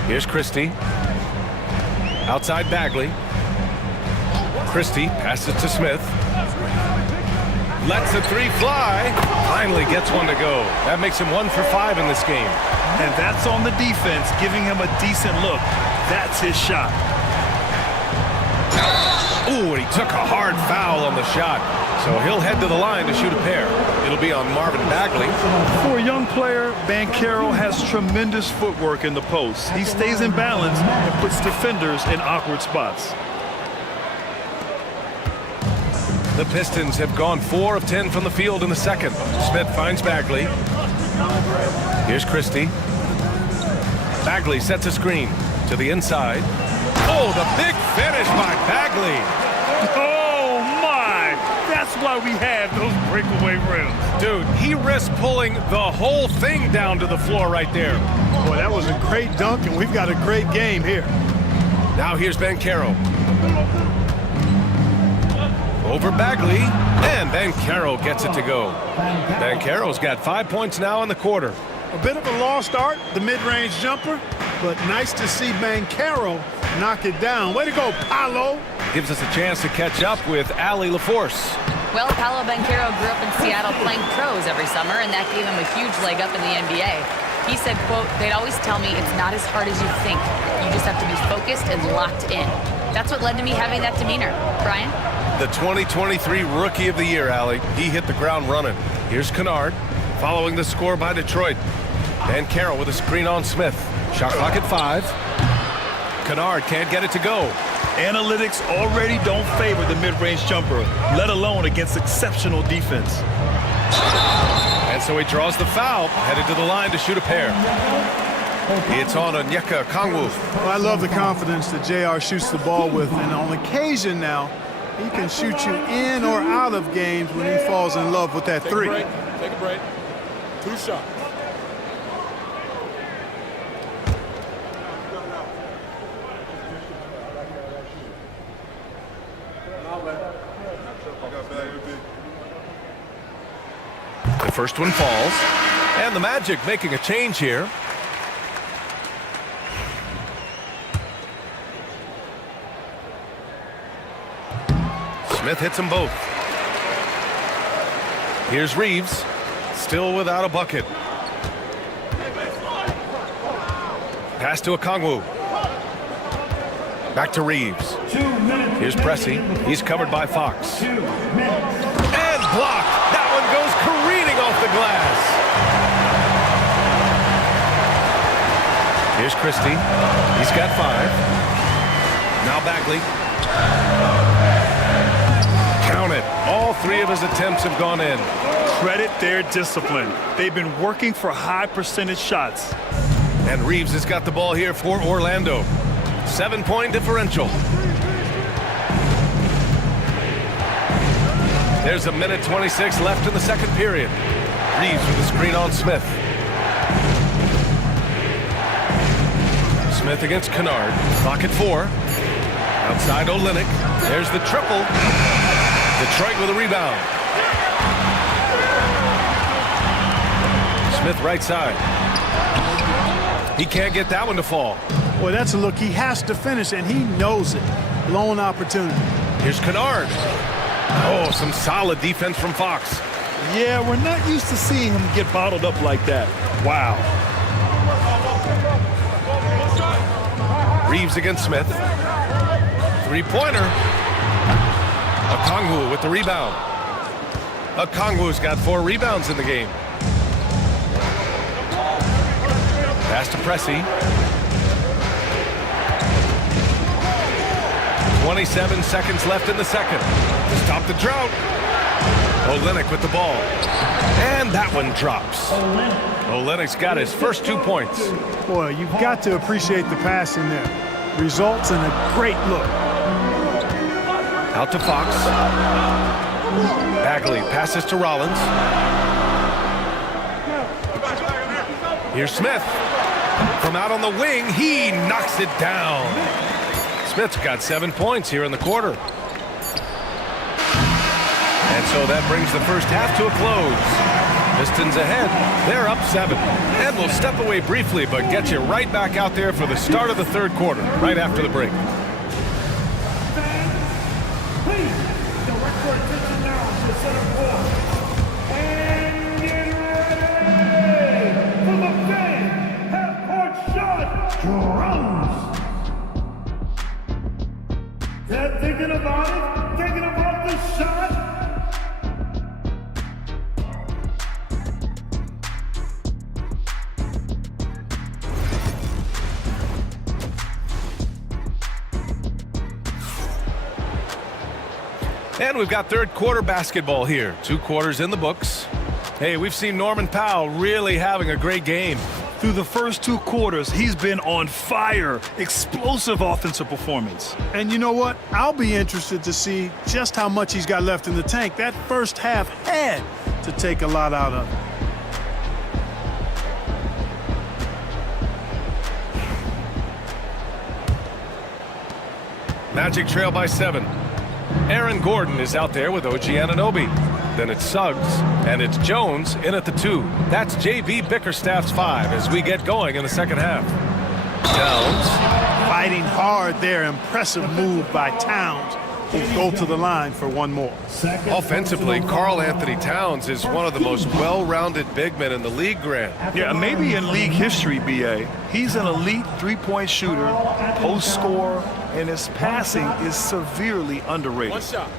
Here's Christie. Outside Bagley. Christie passes to Smith. Lets the 3 fly. Finally gets one to go. That makes him 1 for 5 in this game. And that's on the defense, giving him a decent look. That's his shot. Ooh, and he took a hard foul on the shot. So he'll head to the line to shoot a pair. It'll be on Marvin Bagley. For a young player, Banchero has tremendous footwork in the post. He stays in balance and puts defenders in awkward spots. The Pistons have gone 4 of 10 from the field in the second. Smith finds Bagley. Here's Christie. Bagley sets a screen to the inside. Oh, the big finish by Bagley. Oh, my. That's why we have those breakaway rims. Dude, he risked pulling the whole thing down to the floor right there. Boy, that was a great dunk, and we've got a great game here. Now here's Banchero. Over Bagley, and Banchero gets it to go. Banchero's got 5 points now in the quarter. A bit of a lost art, the mid-range jumper, but nice to see Banchero knock it down. Way to go, Paolo. Gives us a chance to catch up with Allie LaForce. Well, Paolo Banchero grew up in Seattle playing pros every summer, and that gave him a huge leg up in the NBA. He said, quote, "They'd always tell me it's not as hard as you think. You just have to be focused and locked in." That's what led to me having that demeanor. Brian? The 2023 Rookie of the Year, Allie. He hit the ground running. Here's Kennard, following the score by Detroit. Banchero with a screen on Smith. Shot clock at 5. Kennard can't get it to go. Analytics already don't favor the mid-range jumper, let alone against exceptional defense. And so he draws the foul, headed to the line to shoot a pair. It's on Onyeka Okongwu. Well, I love the confidence that JR shoots the ball with, and on occasion now, he can shoot you in or out of games when he falls in love with that 3. Take a break. 2 shots. The first one falls, and the Magic making a change here. Smith hits them both. Here's Reeves, still without a bucket. Pass to Okongwu. Back to Reeves. Here's Pressey. He's covered by Fox. And blocked. That one goes careening off the glass. Here's Christie. He's got 5. Now Bagley. Count it. All 3 of his attempts have gone in. Credit their discipline. They've been working for high percentage shots. And Reeves has got the ball here for Orlando. 7-point differential. There's 1:26 left in the second period. Reeves with the screen on Smith. Smith against Kennard. Clock at 4. Outside Olynyk. There's the triple. Detroit with a rebound. Smith right side. He can't get that one to fall. Boy, that's a look he has to finish, and he knows it. Blown opportunity. Here's Kennard. Oh, some solid defense from Fox. Yeah, we're not used to seeing him get bottled up like that. Wow. Reeves against Smith. Three-pointer. Okongwu with the rebound. Okongwu's got 4 rebounds in the game. Pass to Pressey. 27 seconds left in the second. Stop the drought. Olynyk with the ball. And that one drops. Olynyk's got his first 2 points. Boy, you've got to appreciate the passing there. Results in a great look. Out to Fox. Bagley passes to Rollins. Here's Smith. From out on the wing, he knocks it down. Smith's got 7 points here in the quarter. And so that brings the first half to a close. Pistons ahead. They're up 7. And we'll step away briefly, but get you right back out there for the start of the third quarter, right after the break. Please, direct your attention now to center court. And get ready for the fan half-court shot drums. They're thinking about it, thinking about the shot. And we've got third quarter basketball here. 2 quarters in the books. Hey, we've seen Norman Powell really having a great game. Through the first 2 quarters, he's been on fire. Explosive offensive performance. And you know what? I'll be interested to see just how much he's got left in the tank. That first half had to take a lot out of it. Magic trail by 7. Aaron Gordon is out there with OG Anunoby. Then it's Suggs, and it's Jones in at the 2. That's J.B. Bickerstaff's 5 as we get going in the second half. Towns. Fighting hard there. Impressive move by Towns. Will go to the line for one more. Offensively, Karl Anthony Towns is one of the most well-rounded big men in the league, Grant. Yeah, maybe in league history, B.A. He's an elite 3-point shooter, post scorer, and his passing is severely underrated. One shot.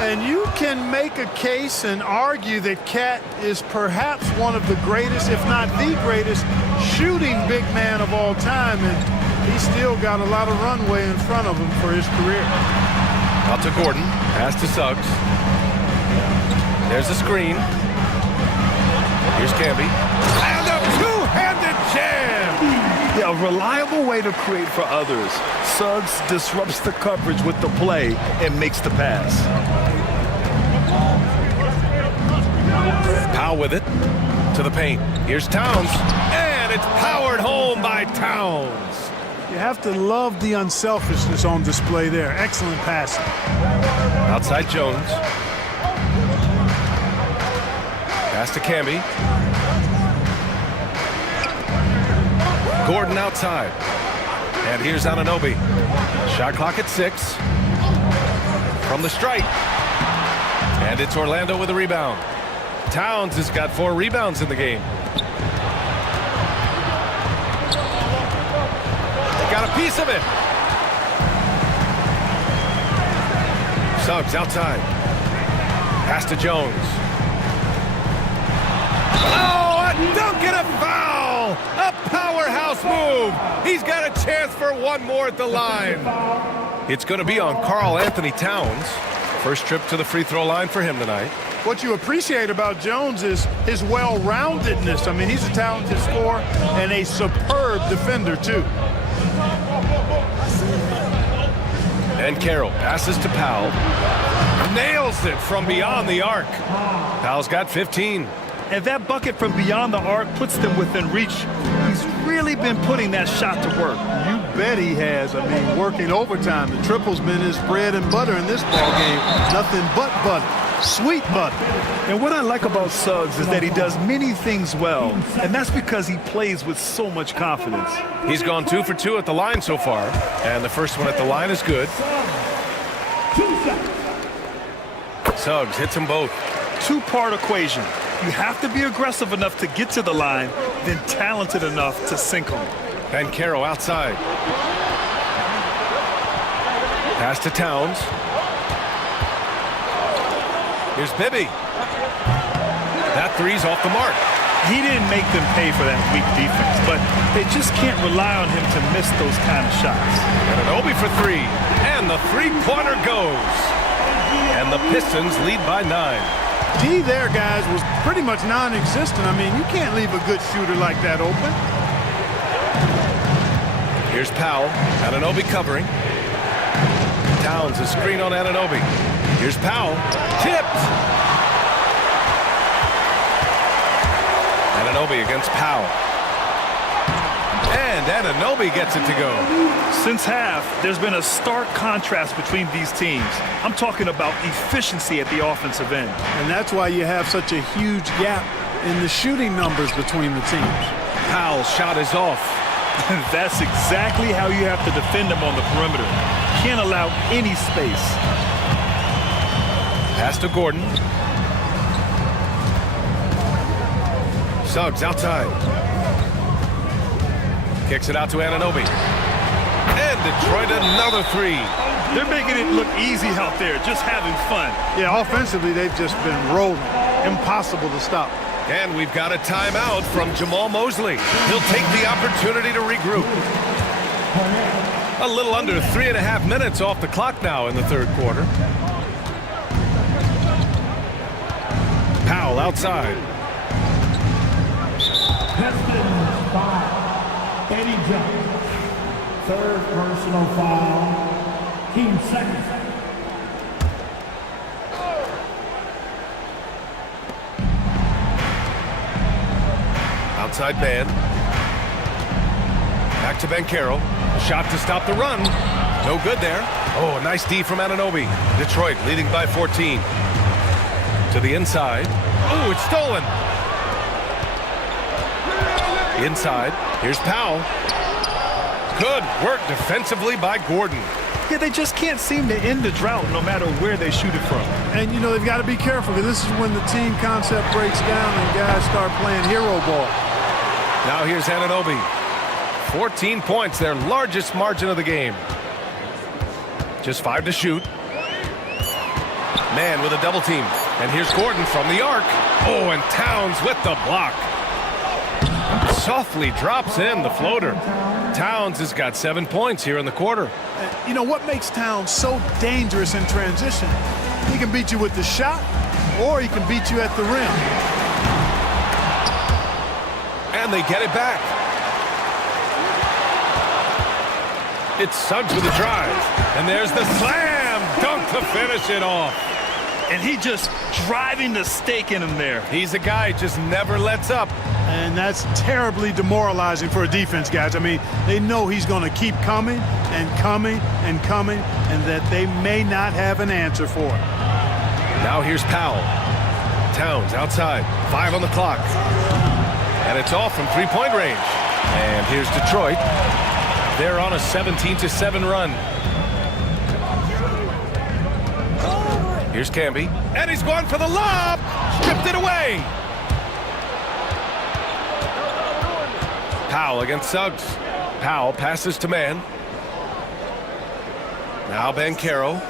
And you can make a case and argue that Cat is perhaps one of the greatest, if not the greatest, shooting big man of all time. And he's still got a lot of runway in front of him for his career. Out to Gordon. Pass to Suggs. There's a screen. Here's Camby. And a two-handed jam! Yeah, a reliable way to create for others. Suggs disrupts the coverage with the play and makes the pass. Powell with it to the paint. Here's Towns, and it's powered home by Towns. You have to love the unselfishness on display there. Excellent passing. Outside Jones. Pass to Camby. Gordon outside. And here's Anunoby. Shot clock at 6. From the stripe. And it's Orlando with a rebound. Towns has got 4 rebounds in the game. Got a piece of it. Suggs outside. Pass to Jones. Oh, a dunk and a foul! A powerhouse move. He's got a chance for one more at the line. It's going to be on Karl Anthony Towns. First trip to the free throw line for him tonight. What you appreciate about Jones is his well-roundedness. I mean, he's a talented scorer and a superb defender, too. And Carroll passes to Powell. Nails it from beyond the arc. Powell's got 15. And that bucket from beyond the arc puts them within reach. He's really been putting that shot to work. You bet he has. I mean, working overtime. The triple's been his bread and butter in this ball game. Nothing but butter. Sweet butter. And what I like about Suggs is that he does many things well, and that's because he plays with so much confidence. He's gone 2 for 2 at the line so far, and the first one at the line is good. Suggs hits them both. Two-part equation. You have to be aggressive enough to get to the line, then talented enough to sink them. And Carroll outside. Pass to Towns. Here's Bibby. That three's off the mark. He didn't make them pay for that weak defense, but they just can't rely on him to miss those kind of shots. Anunoby for 3, and the three-pointer goes. And the Pistons lead by 9. D there, guys, was pretty much non-existent. I mean, you can't leave a good shooter like that open. Here's Powell. Anunoby covering. Towns a screen on Anunoby. Here's Powell. Tipped. Anunoby against Powell. And Anunoby gets it to go. Since half, there's been a stark contrast between these teams. I'm talking about efficiency at the offensive end. And that's why you have such a huge gap in the shooting numbers between the teams. Powell's shot is off. That's exactly how you have to defend him on the perimeter. Can't allow any space. Pass to Gordon. Suggs outside. Kicks it out to Anunoby. And Detroit another 3. They're making it look easy out there, just having fun. Yeah, offensively, they've just been rolling. Impossible to stop. And we've got a timeout from Jamal Mosley. He'll take the opportunity to regroup. A little under 3.5 minutes off the clock now in the third quarter. Powell outside. Pistons 5. Eddie Jones. Third personal foul. Team second. Outside man. Back to Banchero. A shot to stop the run. No good there. Oh, a nice D from Anunoby. Detroit leading by 14. To the inside. Oh, it's stolen. Inside. Here's Powell. Good work defensively by Gordon. Yeah, they just can't seem to end the drought no matter where they shoot it from. And, you know, they've got to be careful because this is when the team concept breaks down and guys start playing hero ball. Now here's Anunoby. 14 points, their largest margin of the game. Just 5 to shoot. Man with a double team. And here's Gordon from the arc. Oh, and Towns with the block. Softly drops in the floater. Towns has got 7 points here in the quarter. You know what makes Towns so dangerous in transition? He can beat you with the shot, or he can beat you at the rim. And they get it back. It's Suggs with the drive. And there's the slam dunk to finish it off. And he just driving the stake in him there. He's a guy who just never lets up. And that's terribly demoralizing for a defense, guys. I mean, they know he's going to keep coming and coming and coming, and that they may not have an answer for it. Now here's Powell. Towns outside. 5 on the clock. And it's off from three-point range. And here's Detroit. They're on a 17-7 run. Here's Camby. And he's going for the lob. Stripped it away. Powell against Suggs. Powell passes to Mann. Now Banchero.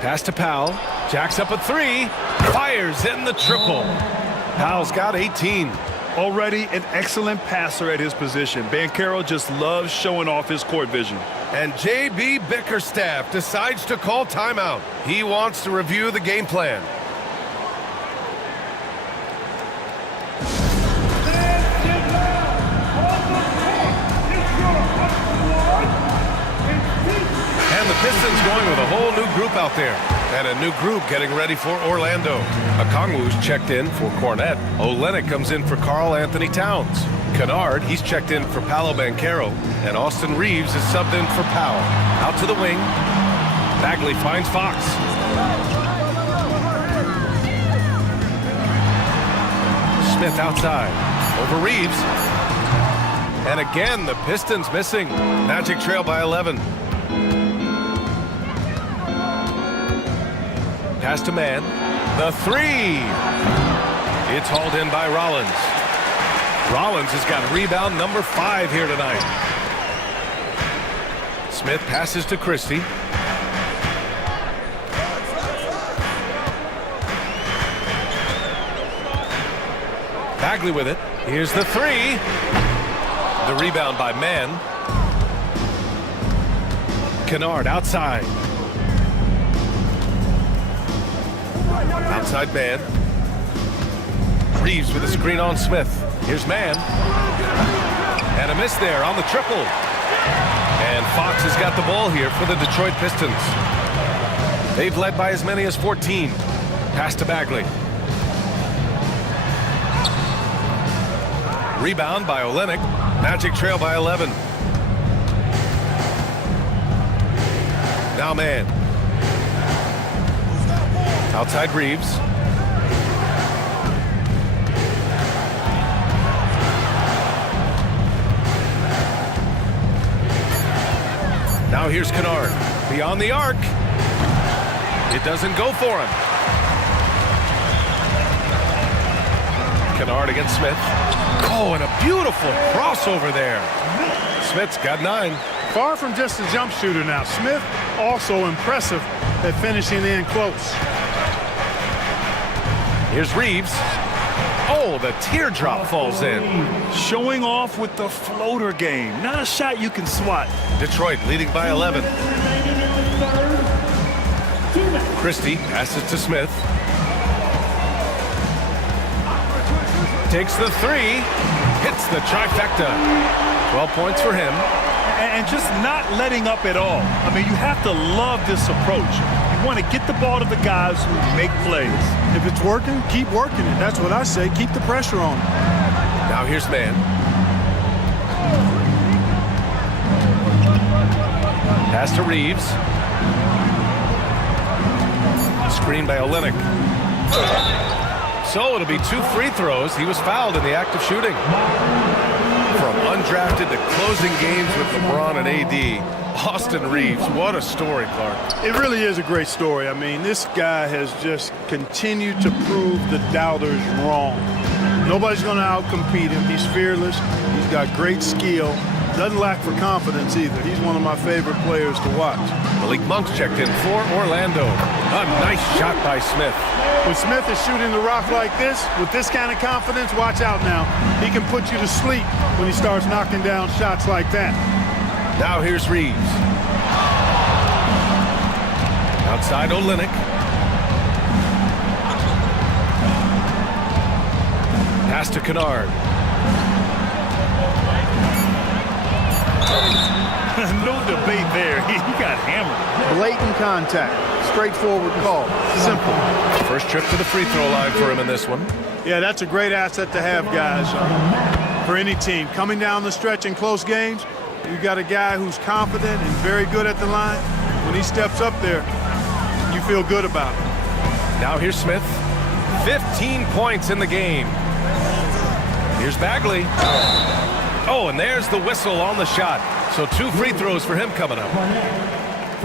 Pass to Powell. Jacks up a three. Fires in the triple. Powell's got 18. Already an excellent passer at his position. Banchero just loves showing off his court vision. And J.B. Bickerstaff decides to call timeout. He wants to review the game plan. And the Pistons going with a whole new group out there. And a new group getting ready for Orlando. Okongwu's checked in for Cornette. Olynyk comes in for Karl Anthony Towns. Kennard, he's checked in for Paolo Banchero. And Austin Reeves is subbed in for Powell. Out to the wing. Bagley finds Fox. Smith outside. Over Reeves. And again, the Pistons missing. Magic trail by 11. Pass to Mann. The three. It's hauled in by Rollins. Rollins has got rebound number 5 here tonight. Smith passes to Christie. Bagley with it. Here's the three. The rebound by Mann. Kennard outside. Outside Mann. Reeves with a screen on Smith. Here's Mann. And a miss there on the triple. And Fox has got the ball here for the Detroit Pistons. They've led by as many as 14. Pass to Bagley. Rebound by Olynyk. Magic trail by 11. Now Mann. Outside Reeves. Now here's Kennard. Beyond the arc. It doesn't go for him. Kennard against Smith. Oh, and a beautiful crossover there. Smith's got 9. Far from just a jump shooter now. Smith also impressive at finishing in close. Here's Reeves. Oh, the teardrop falls in. Showing off with the floater game. Not a shot you can swat. Detroit leading by 11. Christie passes to Smith. Takes the three. Hits the trifecta. 12 points for him. And just not letting up at all. I mean, you have to love this approach. You want to get the ball to the guys who make plays. If it's working, keep working it. That's what I say. Keep the pressure on. Now here's Mann. Pass to Reeves. Screen by Olynyk. So it'll be 2 free throws. He was fouled in the act of shooting. From undrafted to closing games with LeBron and AD, Austin Reeves, what a story, Clark. It really is a great story. I mean, this guy has just continued to prove the doubters wrong. Nobody's going to outcompete him. He's fearless. He's got great skill. Doesn't lack for confidence either. He's one of my favorite players to watch. Malik Monk's checked in for Orlando. A nice shot by Smith. When Smith is shooting the rock like this, with this kind of confidence, watch out now. He can put you to sleep when he starts knocking down shots like that. Now here's Reeves. Outside Olynyk. Pass to Kennard. No debate there. He got hammered. Blatant contact. Straightforward call. Simple. First trip to the free throw line for him in this one. Yeah, that's a great asset to have, guys, for any team. Coming down the stretch in close games, you got a guy who's confident and very good at the line. When he steps up there, you feel good about it. Now here's Smith. 15 points in the game. Here's Bagley. Oh, and there's the whistle on the shot. So 2 free throws for him coming up.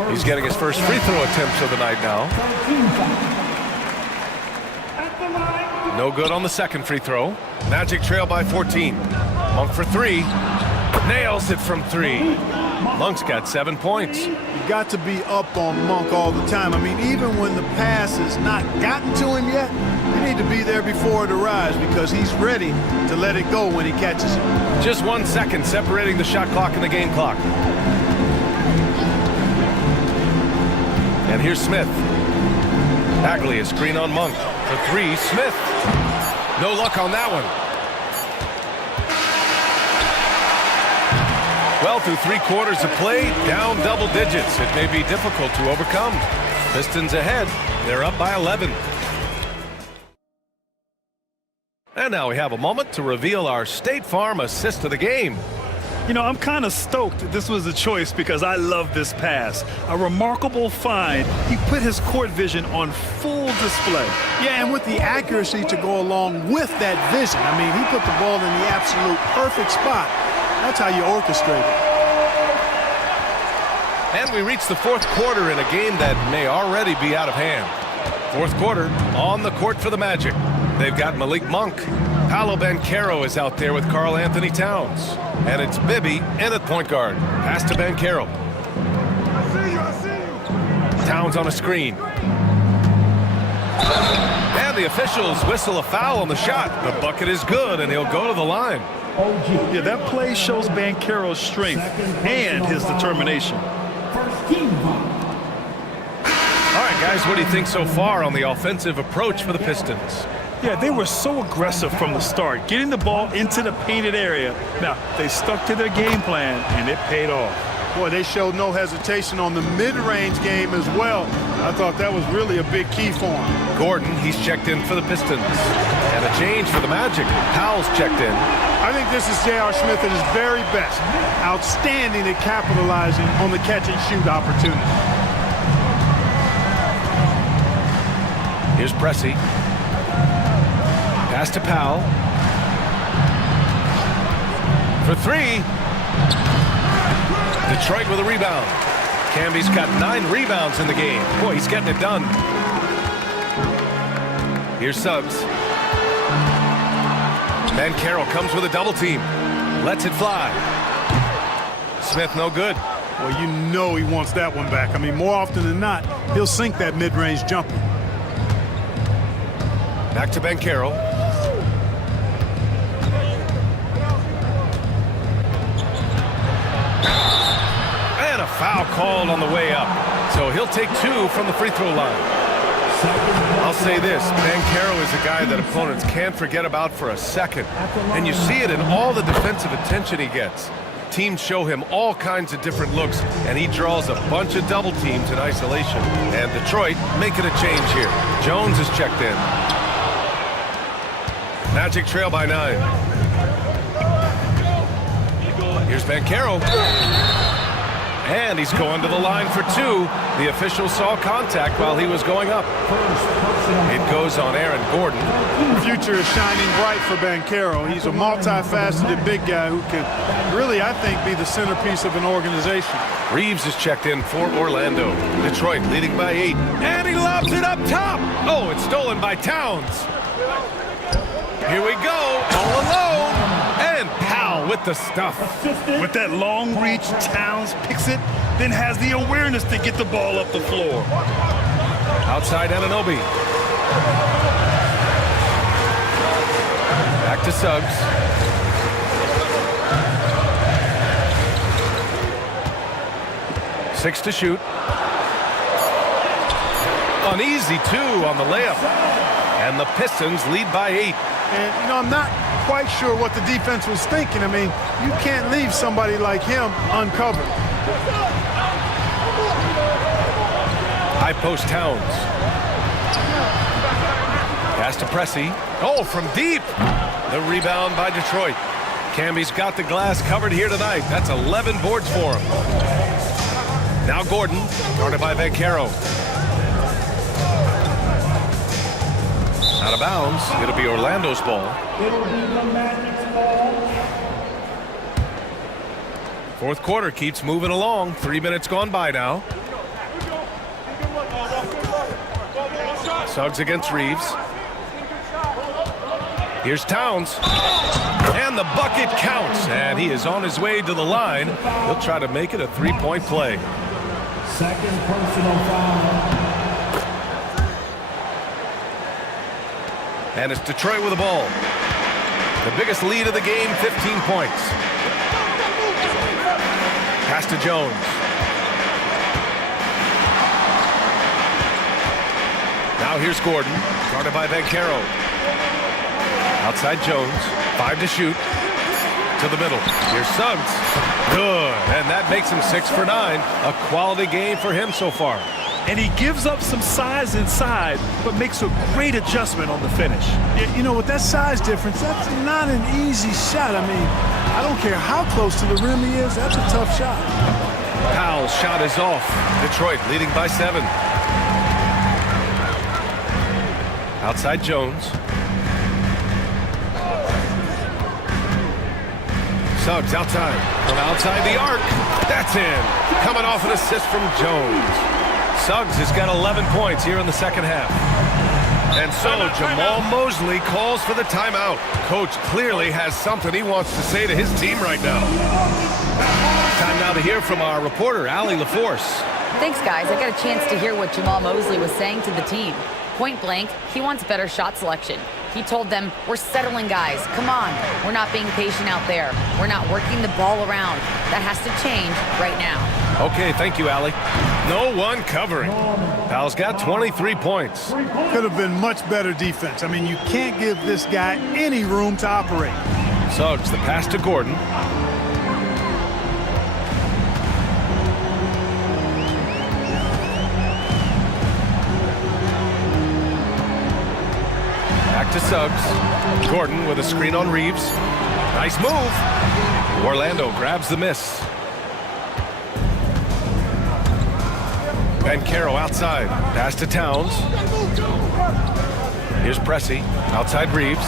He's getting his first free throw attempts of the night now. No good on the second free throw. Magic trail by 14. Monk for 3. Nails it from 3. Monk's got 7 points. You got to be up on Monk all the time. I mean, even when the pass has not gotten to him yet, you need to be there before it arrives because he's ready to let it go when he catches it. Just 1 second separating the shot clock and the game clock. And here's Smith. Bagley, a screen on Monk. For 3, Smith. No luck on that one. Well, through 3 quarters of play, down double digits. It may be difficult to overcome. Pistons ahead. They're up by 11. And now we have a moment to reveal our State Farm assist of the game. You know, I'm kind of stoked that this was a choice because I love this pass. A remarkable find. He put his court vision on full display. Yeah, and with the accuracy to go along with that vision. I mean, he put the ball in the absolute perfect spot. That's how you orchestrate it. And we reach the 4th quarter in a game that may already be out of hand. 4th quarter on the court for the Magic. They've got Malik Monk. Paolo Banchero is out there with Karl Anthony Towns. And it's Bibby in at point guard. Pass to Banchero. Towns on a screen. And the officials whistle a foul on the shot. The bucket is good, and he'll go to the line. Yeah, that play shows Banchero's strength and his determination. All right, guys, what do you think so far on the offensive approach for the Pistons? Yeah, they were so aggressive from the start, getting the ball into the painted area. Now, they stuck to their game plan, and it paid off. Boy, they showed no hesitation on the mid-range game as well. I thought that was really a big key for him. Gordon, he's checked in for the Pistons. And a change for the Magic. Powell's checked in. I think this is J.R. Smith at his very best. Outstanding at capitalizing on the catch-and-shoot opportunity. Here's Pressey. Pass to Powell. For 3. Detroit with a rebound. Camby's got 9 rebounds in the game. Boy, he's getting it done. Here's Suggs. Banchero comes with a double team. Lets it fly. Smith no good. Well, you know he wants that one back. I mean, more often than not, he'll sink that mid-range jumper. Back to Banchero. And a foul called on the way up. So he'll take 2 from the free throw line. I'll say this, Banchero is a guy that opponents can't forget about for a second. And you see it in all the defensive attention he gets. Teams show him all kinds of different looks, and he draws a bunch of double teams in isolation. And Detroit making a change here. Jones is checked in. Magic trail by 9. Here's Banchero. And he's going to the line for 2. The official saw contact while he was going up. It goes on Aaron Gordon. The future is shining bright for Banchero. He's a multifaceted big guy who can really, I think, be the centerpiece of an organization. Reeves is checked in for Orlando. Detroit leading by 8. And he lobs it up top. Oh, it's stolen by Towns. Here we go, all alone. And Powell with the stuff. With that long reach, Towns picks it, then has the awareness to get the ball up the floor. Outside Anunoby. Back to Suggs. Six to shoot. An easy 2 on the layup. And the Pistons lead by 8. And, you know, I'm not quite sure what the defense was thinking. I mean, you can't leave somebody like him uncovered. High post Towns. Pass to Pressey. Oh, from deep. The rebound by Detroit. Camby's got the glass covered here tonight. That's 11 boards for him. Now Gordon, guarded by Banchero. Out of bounds. It'll be Orlando's ball. It'll be the Magic's ball. Fourth quarter keeps moving along. 3 minutes gone by now. Suggs against Reeves. Here's Towns. And the bucket counts. And he is on his way to the line. He'll try to make it a three-point play. Second personal foul. And it's Detroit with the ball. The biggest lead of the game, 15 points. Pass to Jones. Now here's Gordon, guarded by Banchero. Outside Jones, 5 to shoot. To the middle. Here's Suggs. Good. And that makes him 6 for 9. A quality game for him so far. And he gives up some size inside, but makes a great adjustment on the finish. You know, with that size difference, that's not an easy shot. I mean, I don't care how close to the rim he is, that's a tough shot. Powell's shot is off. Detroit leading by 7. Outside Jones. Suggs outside. From outside the arc. That's in. Coming off an assist from Jones. Suggs has got 11 points here in the second half. And so Jamal Mosley calls for the timeout. Coach clearly has something he wants to say to his team right now. Time now to hear from our reporter, Allie LaForce. Thanks, guys. I got a chance to hear what Jamal Mosley was saying to the team. Point blank, he wants better shot selection. He told them, we're settling, guys. Come on. We're not being patient out there. We're not working the ball around. That has to change right now. Okay, thank you, Allie. No one covering. Powell's got 23 points. Could have been much better defense. I mean, you can't give this guy any room to operate. Suggs, the pass to Gordon. Back to Suggs. Gordon with a screen on Reeves. Nice move. Orlando grabs the miss. Banchero outside. Pass to Towns. Here's Pressey. Outside Reeves.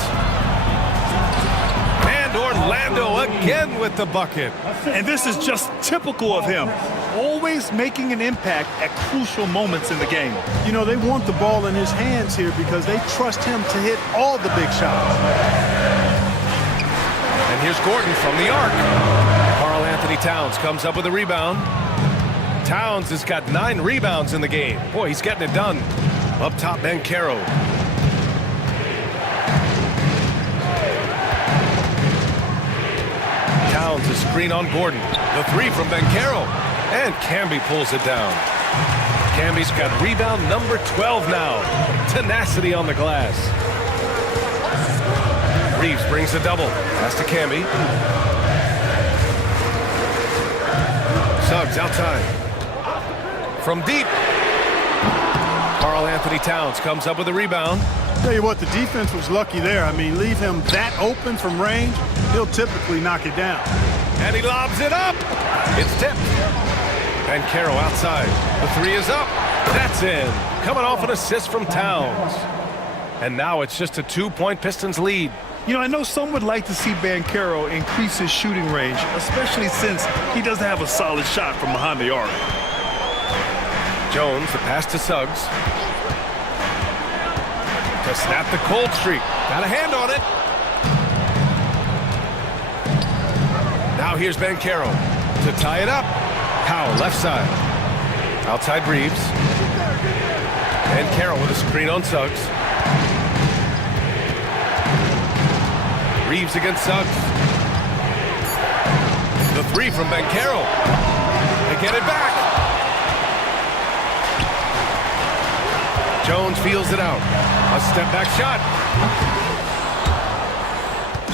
And Orlando again with the bucket. And this is just typical of him. Always making an impact at crucial moments in the game. You know, they want the ball in his hands here because they trust him to hit all the big shots. And here's Gordon from the arc. Karl-Anthony Towns comes up with a rebound. Towns has got 9 rebounds in the game. Boy, he's getting it done. Up top, Banchero. Towns a screen on Gordon. The 3 from Banchero. And Camby pulls it down. Camby's got rebound number 12 now. Tenacity on the glass. Reeves brings a double. Pass to Camby. Suggs outside. From deep. Karl-Anthony Towns comes up with a rebound. Tell you what, the defense was lucky there. I mean, leave him that open from range, he'll typically knock it down. And he lobs it up. It's tipped. Banchero outside. The 3 is up. That's in. Coming off an assist from Towns. And now it's just a 2-point Pistons lead. You know, I know some would like to see Banchero increase his shooting range, especially since he doesn't have a solid shot from behind the arc. Jones, the pass to Suggs. To snap the cold streak. Got a hand on it. Now here's Banchero to tie it up. Powell, left side. Outside Reeves. Banchero with a screen on Suggs. Reeves against Suggs. The 3 from Banchero. They get it back. Jones feels it out. A step back shot.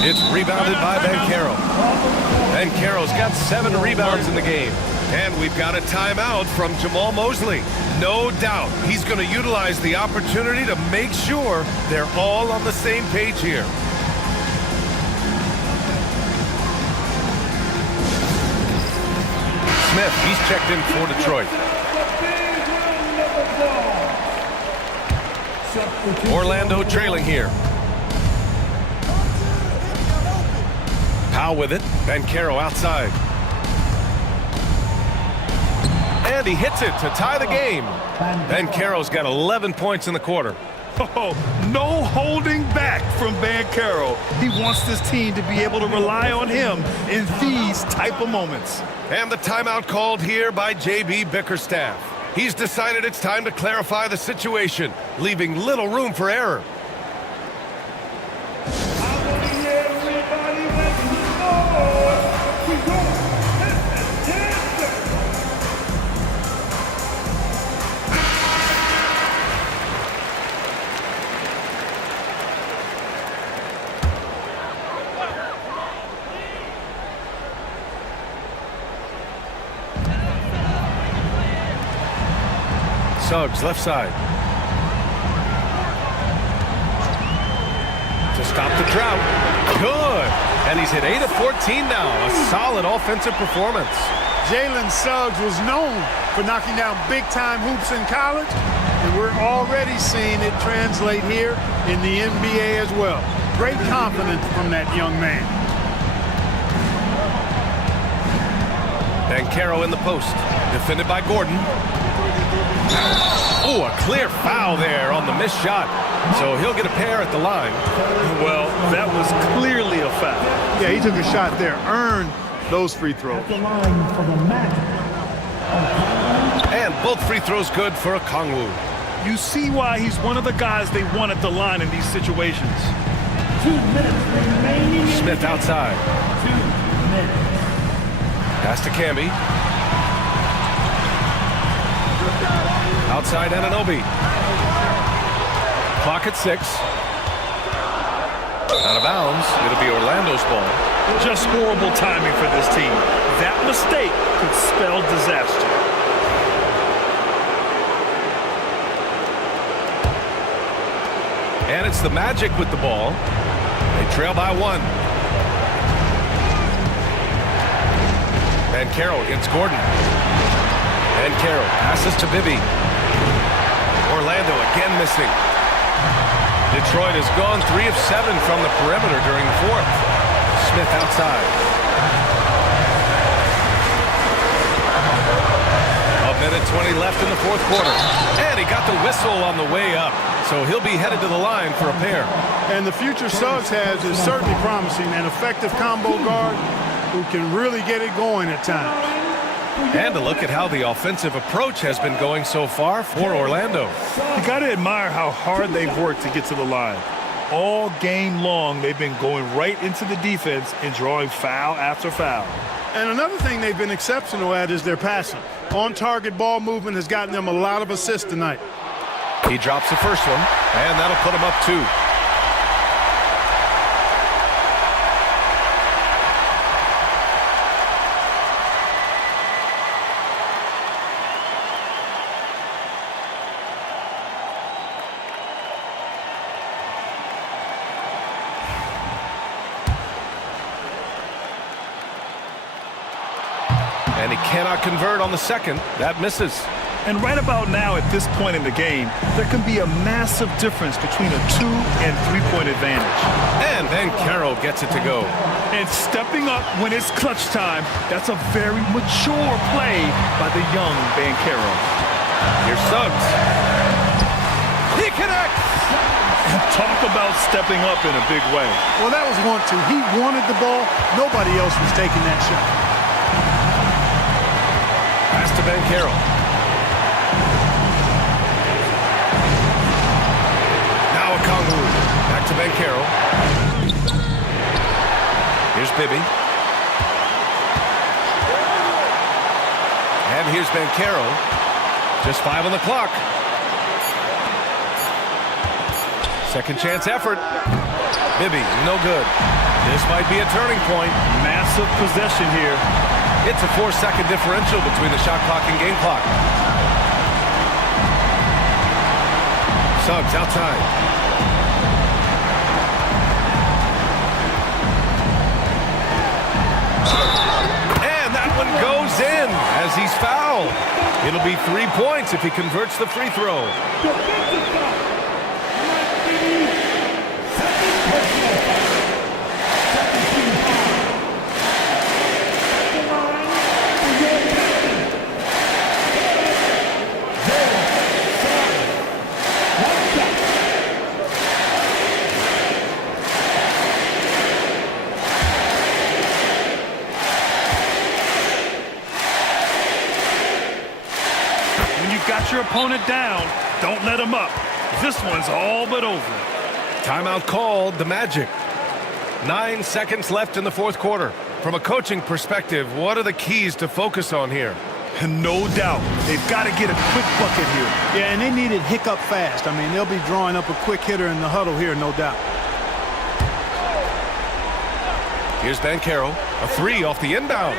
It's rebounded by Banchero. Banchero's got 7 rebounds in the game. And we've got a timeout from Jamal Mosley. No doubt he's going to utilize the opportunity to make sure they're all on the same page here. Smith, he's checked in for Detroit. Orlando trailing here. Powell with it. Banchero outside. And he hits it to tie the game. Banchero's got 11 points in the quarter. Oh, no holding back from Banchero. He wants this team to be able to rely on him in these type of moments. And the timeout called here by J.B. Bickerstaff. He's decided it's time to clarify the situation, leaving little room for error. Suggs, left side. To stop the drought. Good. And he's hit 8 of 14 now. A solid offensive performance. Jalen Suggs was known for knocking down big-time hoops in college, and we're already seeing it translate here in the NBA as well. Great confidence from that young man. Banchero in the post. Defended by Gordon. Oh, a clear foul there on the missed shot. So he'll get a pair at the line. Well, that was clearly a foul. Yeah, he took a shot there, earned those free throws. And both free throws good for Okongwu. You see why he's one of the guys they want at the line in these situations. 2 minutes remaining. Smith outside. 2 minutes. Pass to Camby. Outside Anunoby. Clock at 6. Out of bounds. It'll be Orlando's ball. Just horrible timing for this team. That mistake could spell disaster. And it's the Magic with the ball. They trail by 1. Banchero against Gordon. Banchero passes to Bibby. Orlando again missing. Detroit has gone 3 of 7 from the perimeter during the 4th. Smith outside. A minute 20 left in the 4th quarter. And he got the whistle on the way up. So he'll be headed to the line for a pair. And the future Suggs has is certainly promising. An effective combo guard who can really get it going at times. And a look at how the offensive approach has been going so far for Orlando. You got to admire how hard they've worked to get to the line. All game long, they've been going right into the defense and drawing foul after foul. And another thing they've been exceptional at is their passing. On-target ball movement has gotten them a lot of assists tonight. He drops the first one, and that'll put him up 2. And he cannot convert on the second. That misses. And right about now, at this point in the game, there can be a massive difference between a 2- and 3-point advantage. And Banchero gets it to go. And stepping up when it's clutch time, that's a very mature play by the young Banchero. Here's Suggs. He connects! And talk about stepping up in a big way. Well, that was 1-2. He wanted the ball. Nobody else was taking that shot. Pass to Banchero. Now Okongwu. Back to Banchero. Here's Bibby. And here's Banchero. Just 5 on the clock. Second chance effort. Bibby, no good. This might be a turning point. Massive possession here. It's a 4-second differential between the shot clock and game clock. Suggs outside. And that one goes in as he's fouled. It'll be 3 points if he converts the free throw. When you've got your opponent down, don't let him up. This one's all but over. Timeout called, the Magic. 9 seconds left in the fourth quarter. From a coaching perspective, what are the keys to focus on here? No doubt. They've got to get a quick bucket here. Yeah, and they need it hiccup fast. I mean, they'll be drawing up a quick hitter in the huddle here, no doubt. Here's Banchero, a three off the inbound.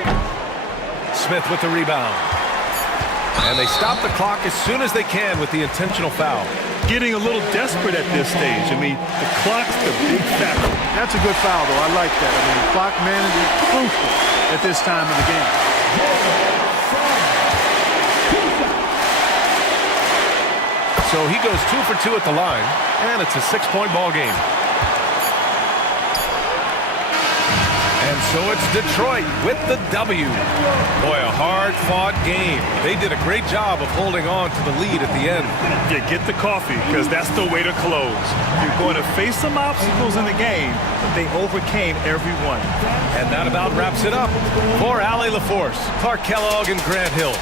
Smith with the rebound. And they stop the clock as soon as they can with the intentional foul. Getting a little desperate at this stage. I mean, the clock's the big factor. That's a good foul, though. I like that. I mean, clock management is crucial at this time of the game. So he goes 2 for 2 at the line, and it's a 6-point ball game. And so it's Detroit with the W. Boy, a hard-fought game. They did a great job of holding on to the lead at the end. Yeah, get the coffee, because that's the way to close. You're going to face some obstacles in the game, but they overcame every one. And that about wraps it up. For Allie LaForce, Clark Kellogg, and Grant Hill.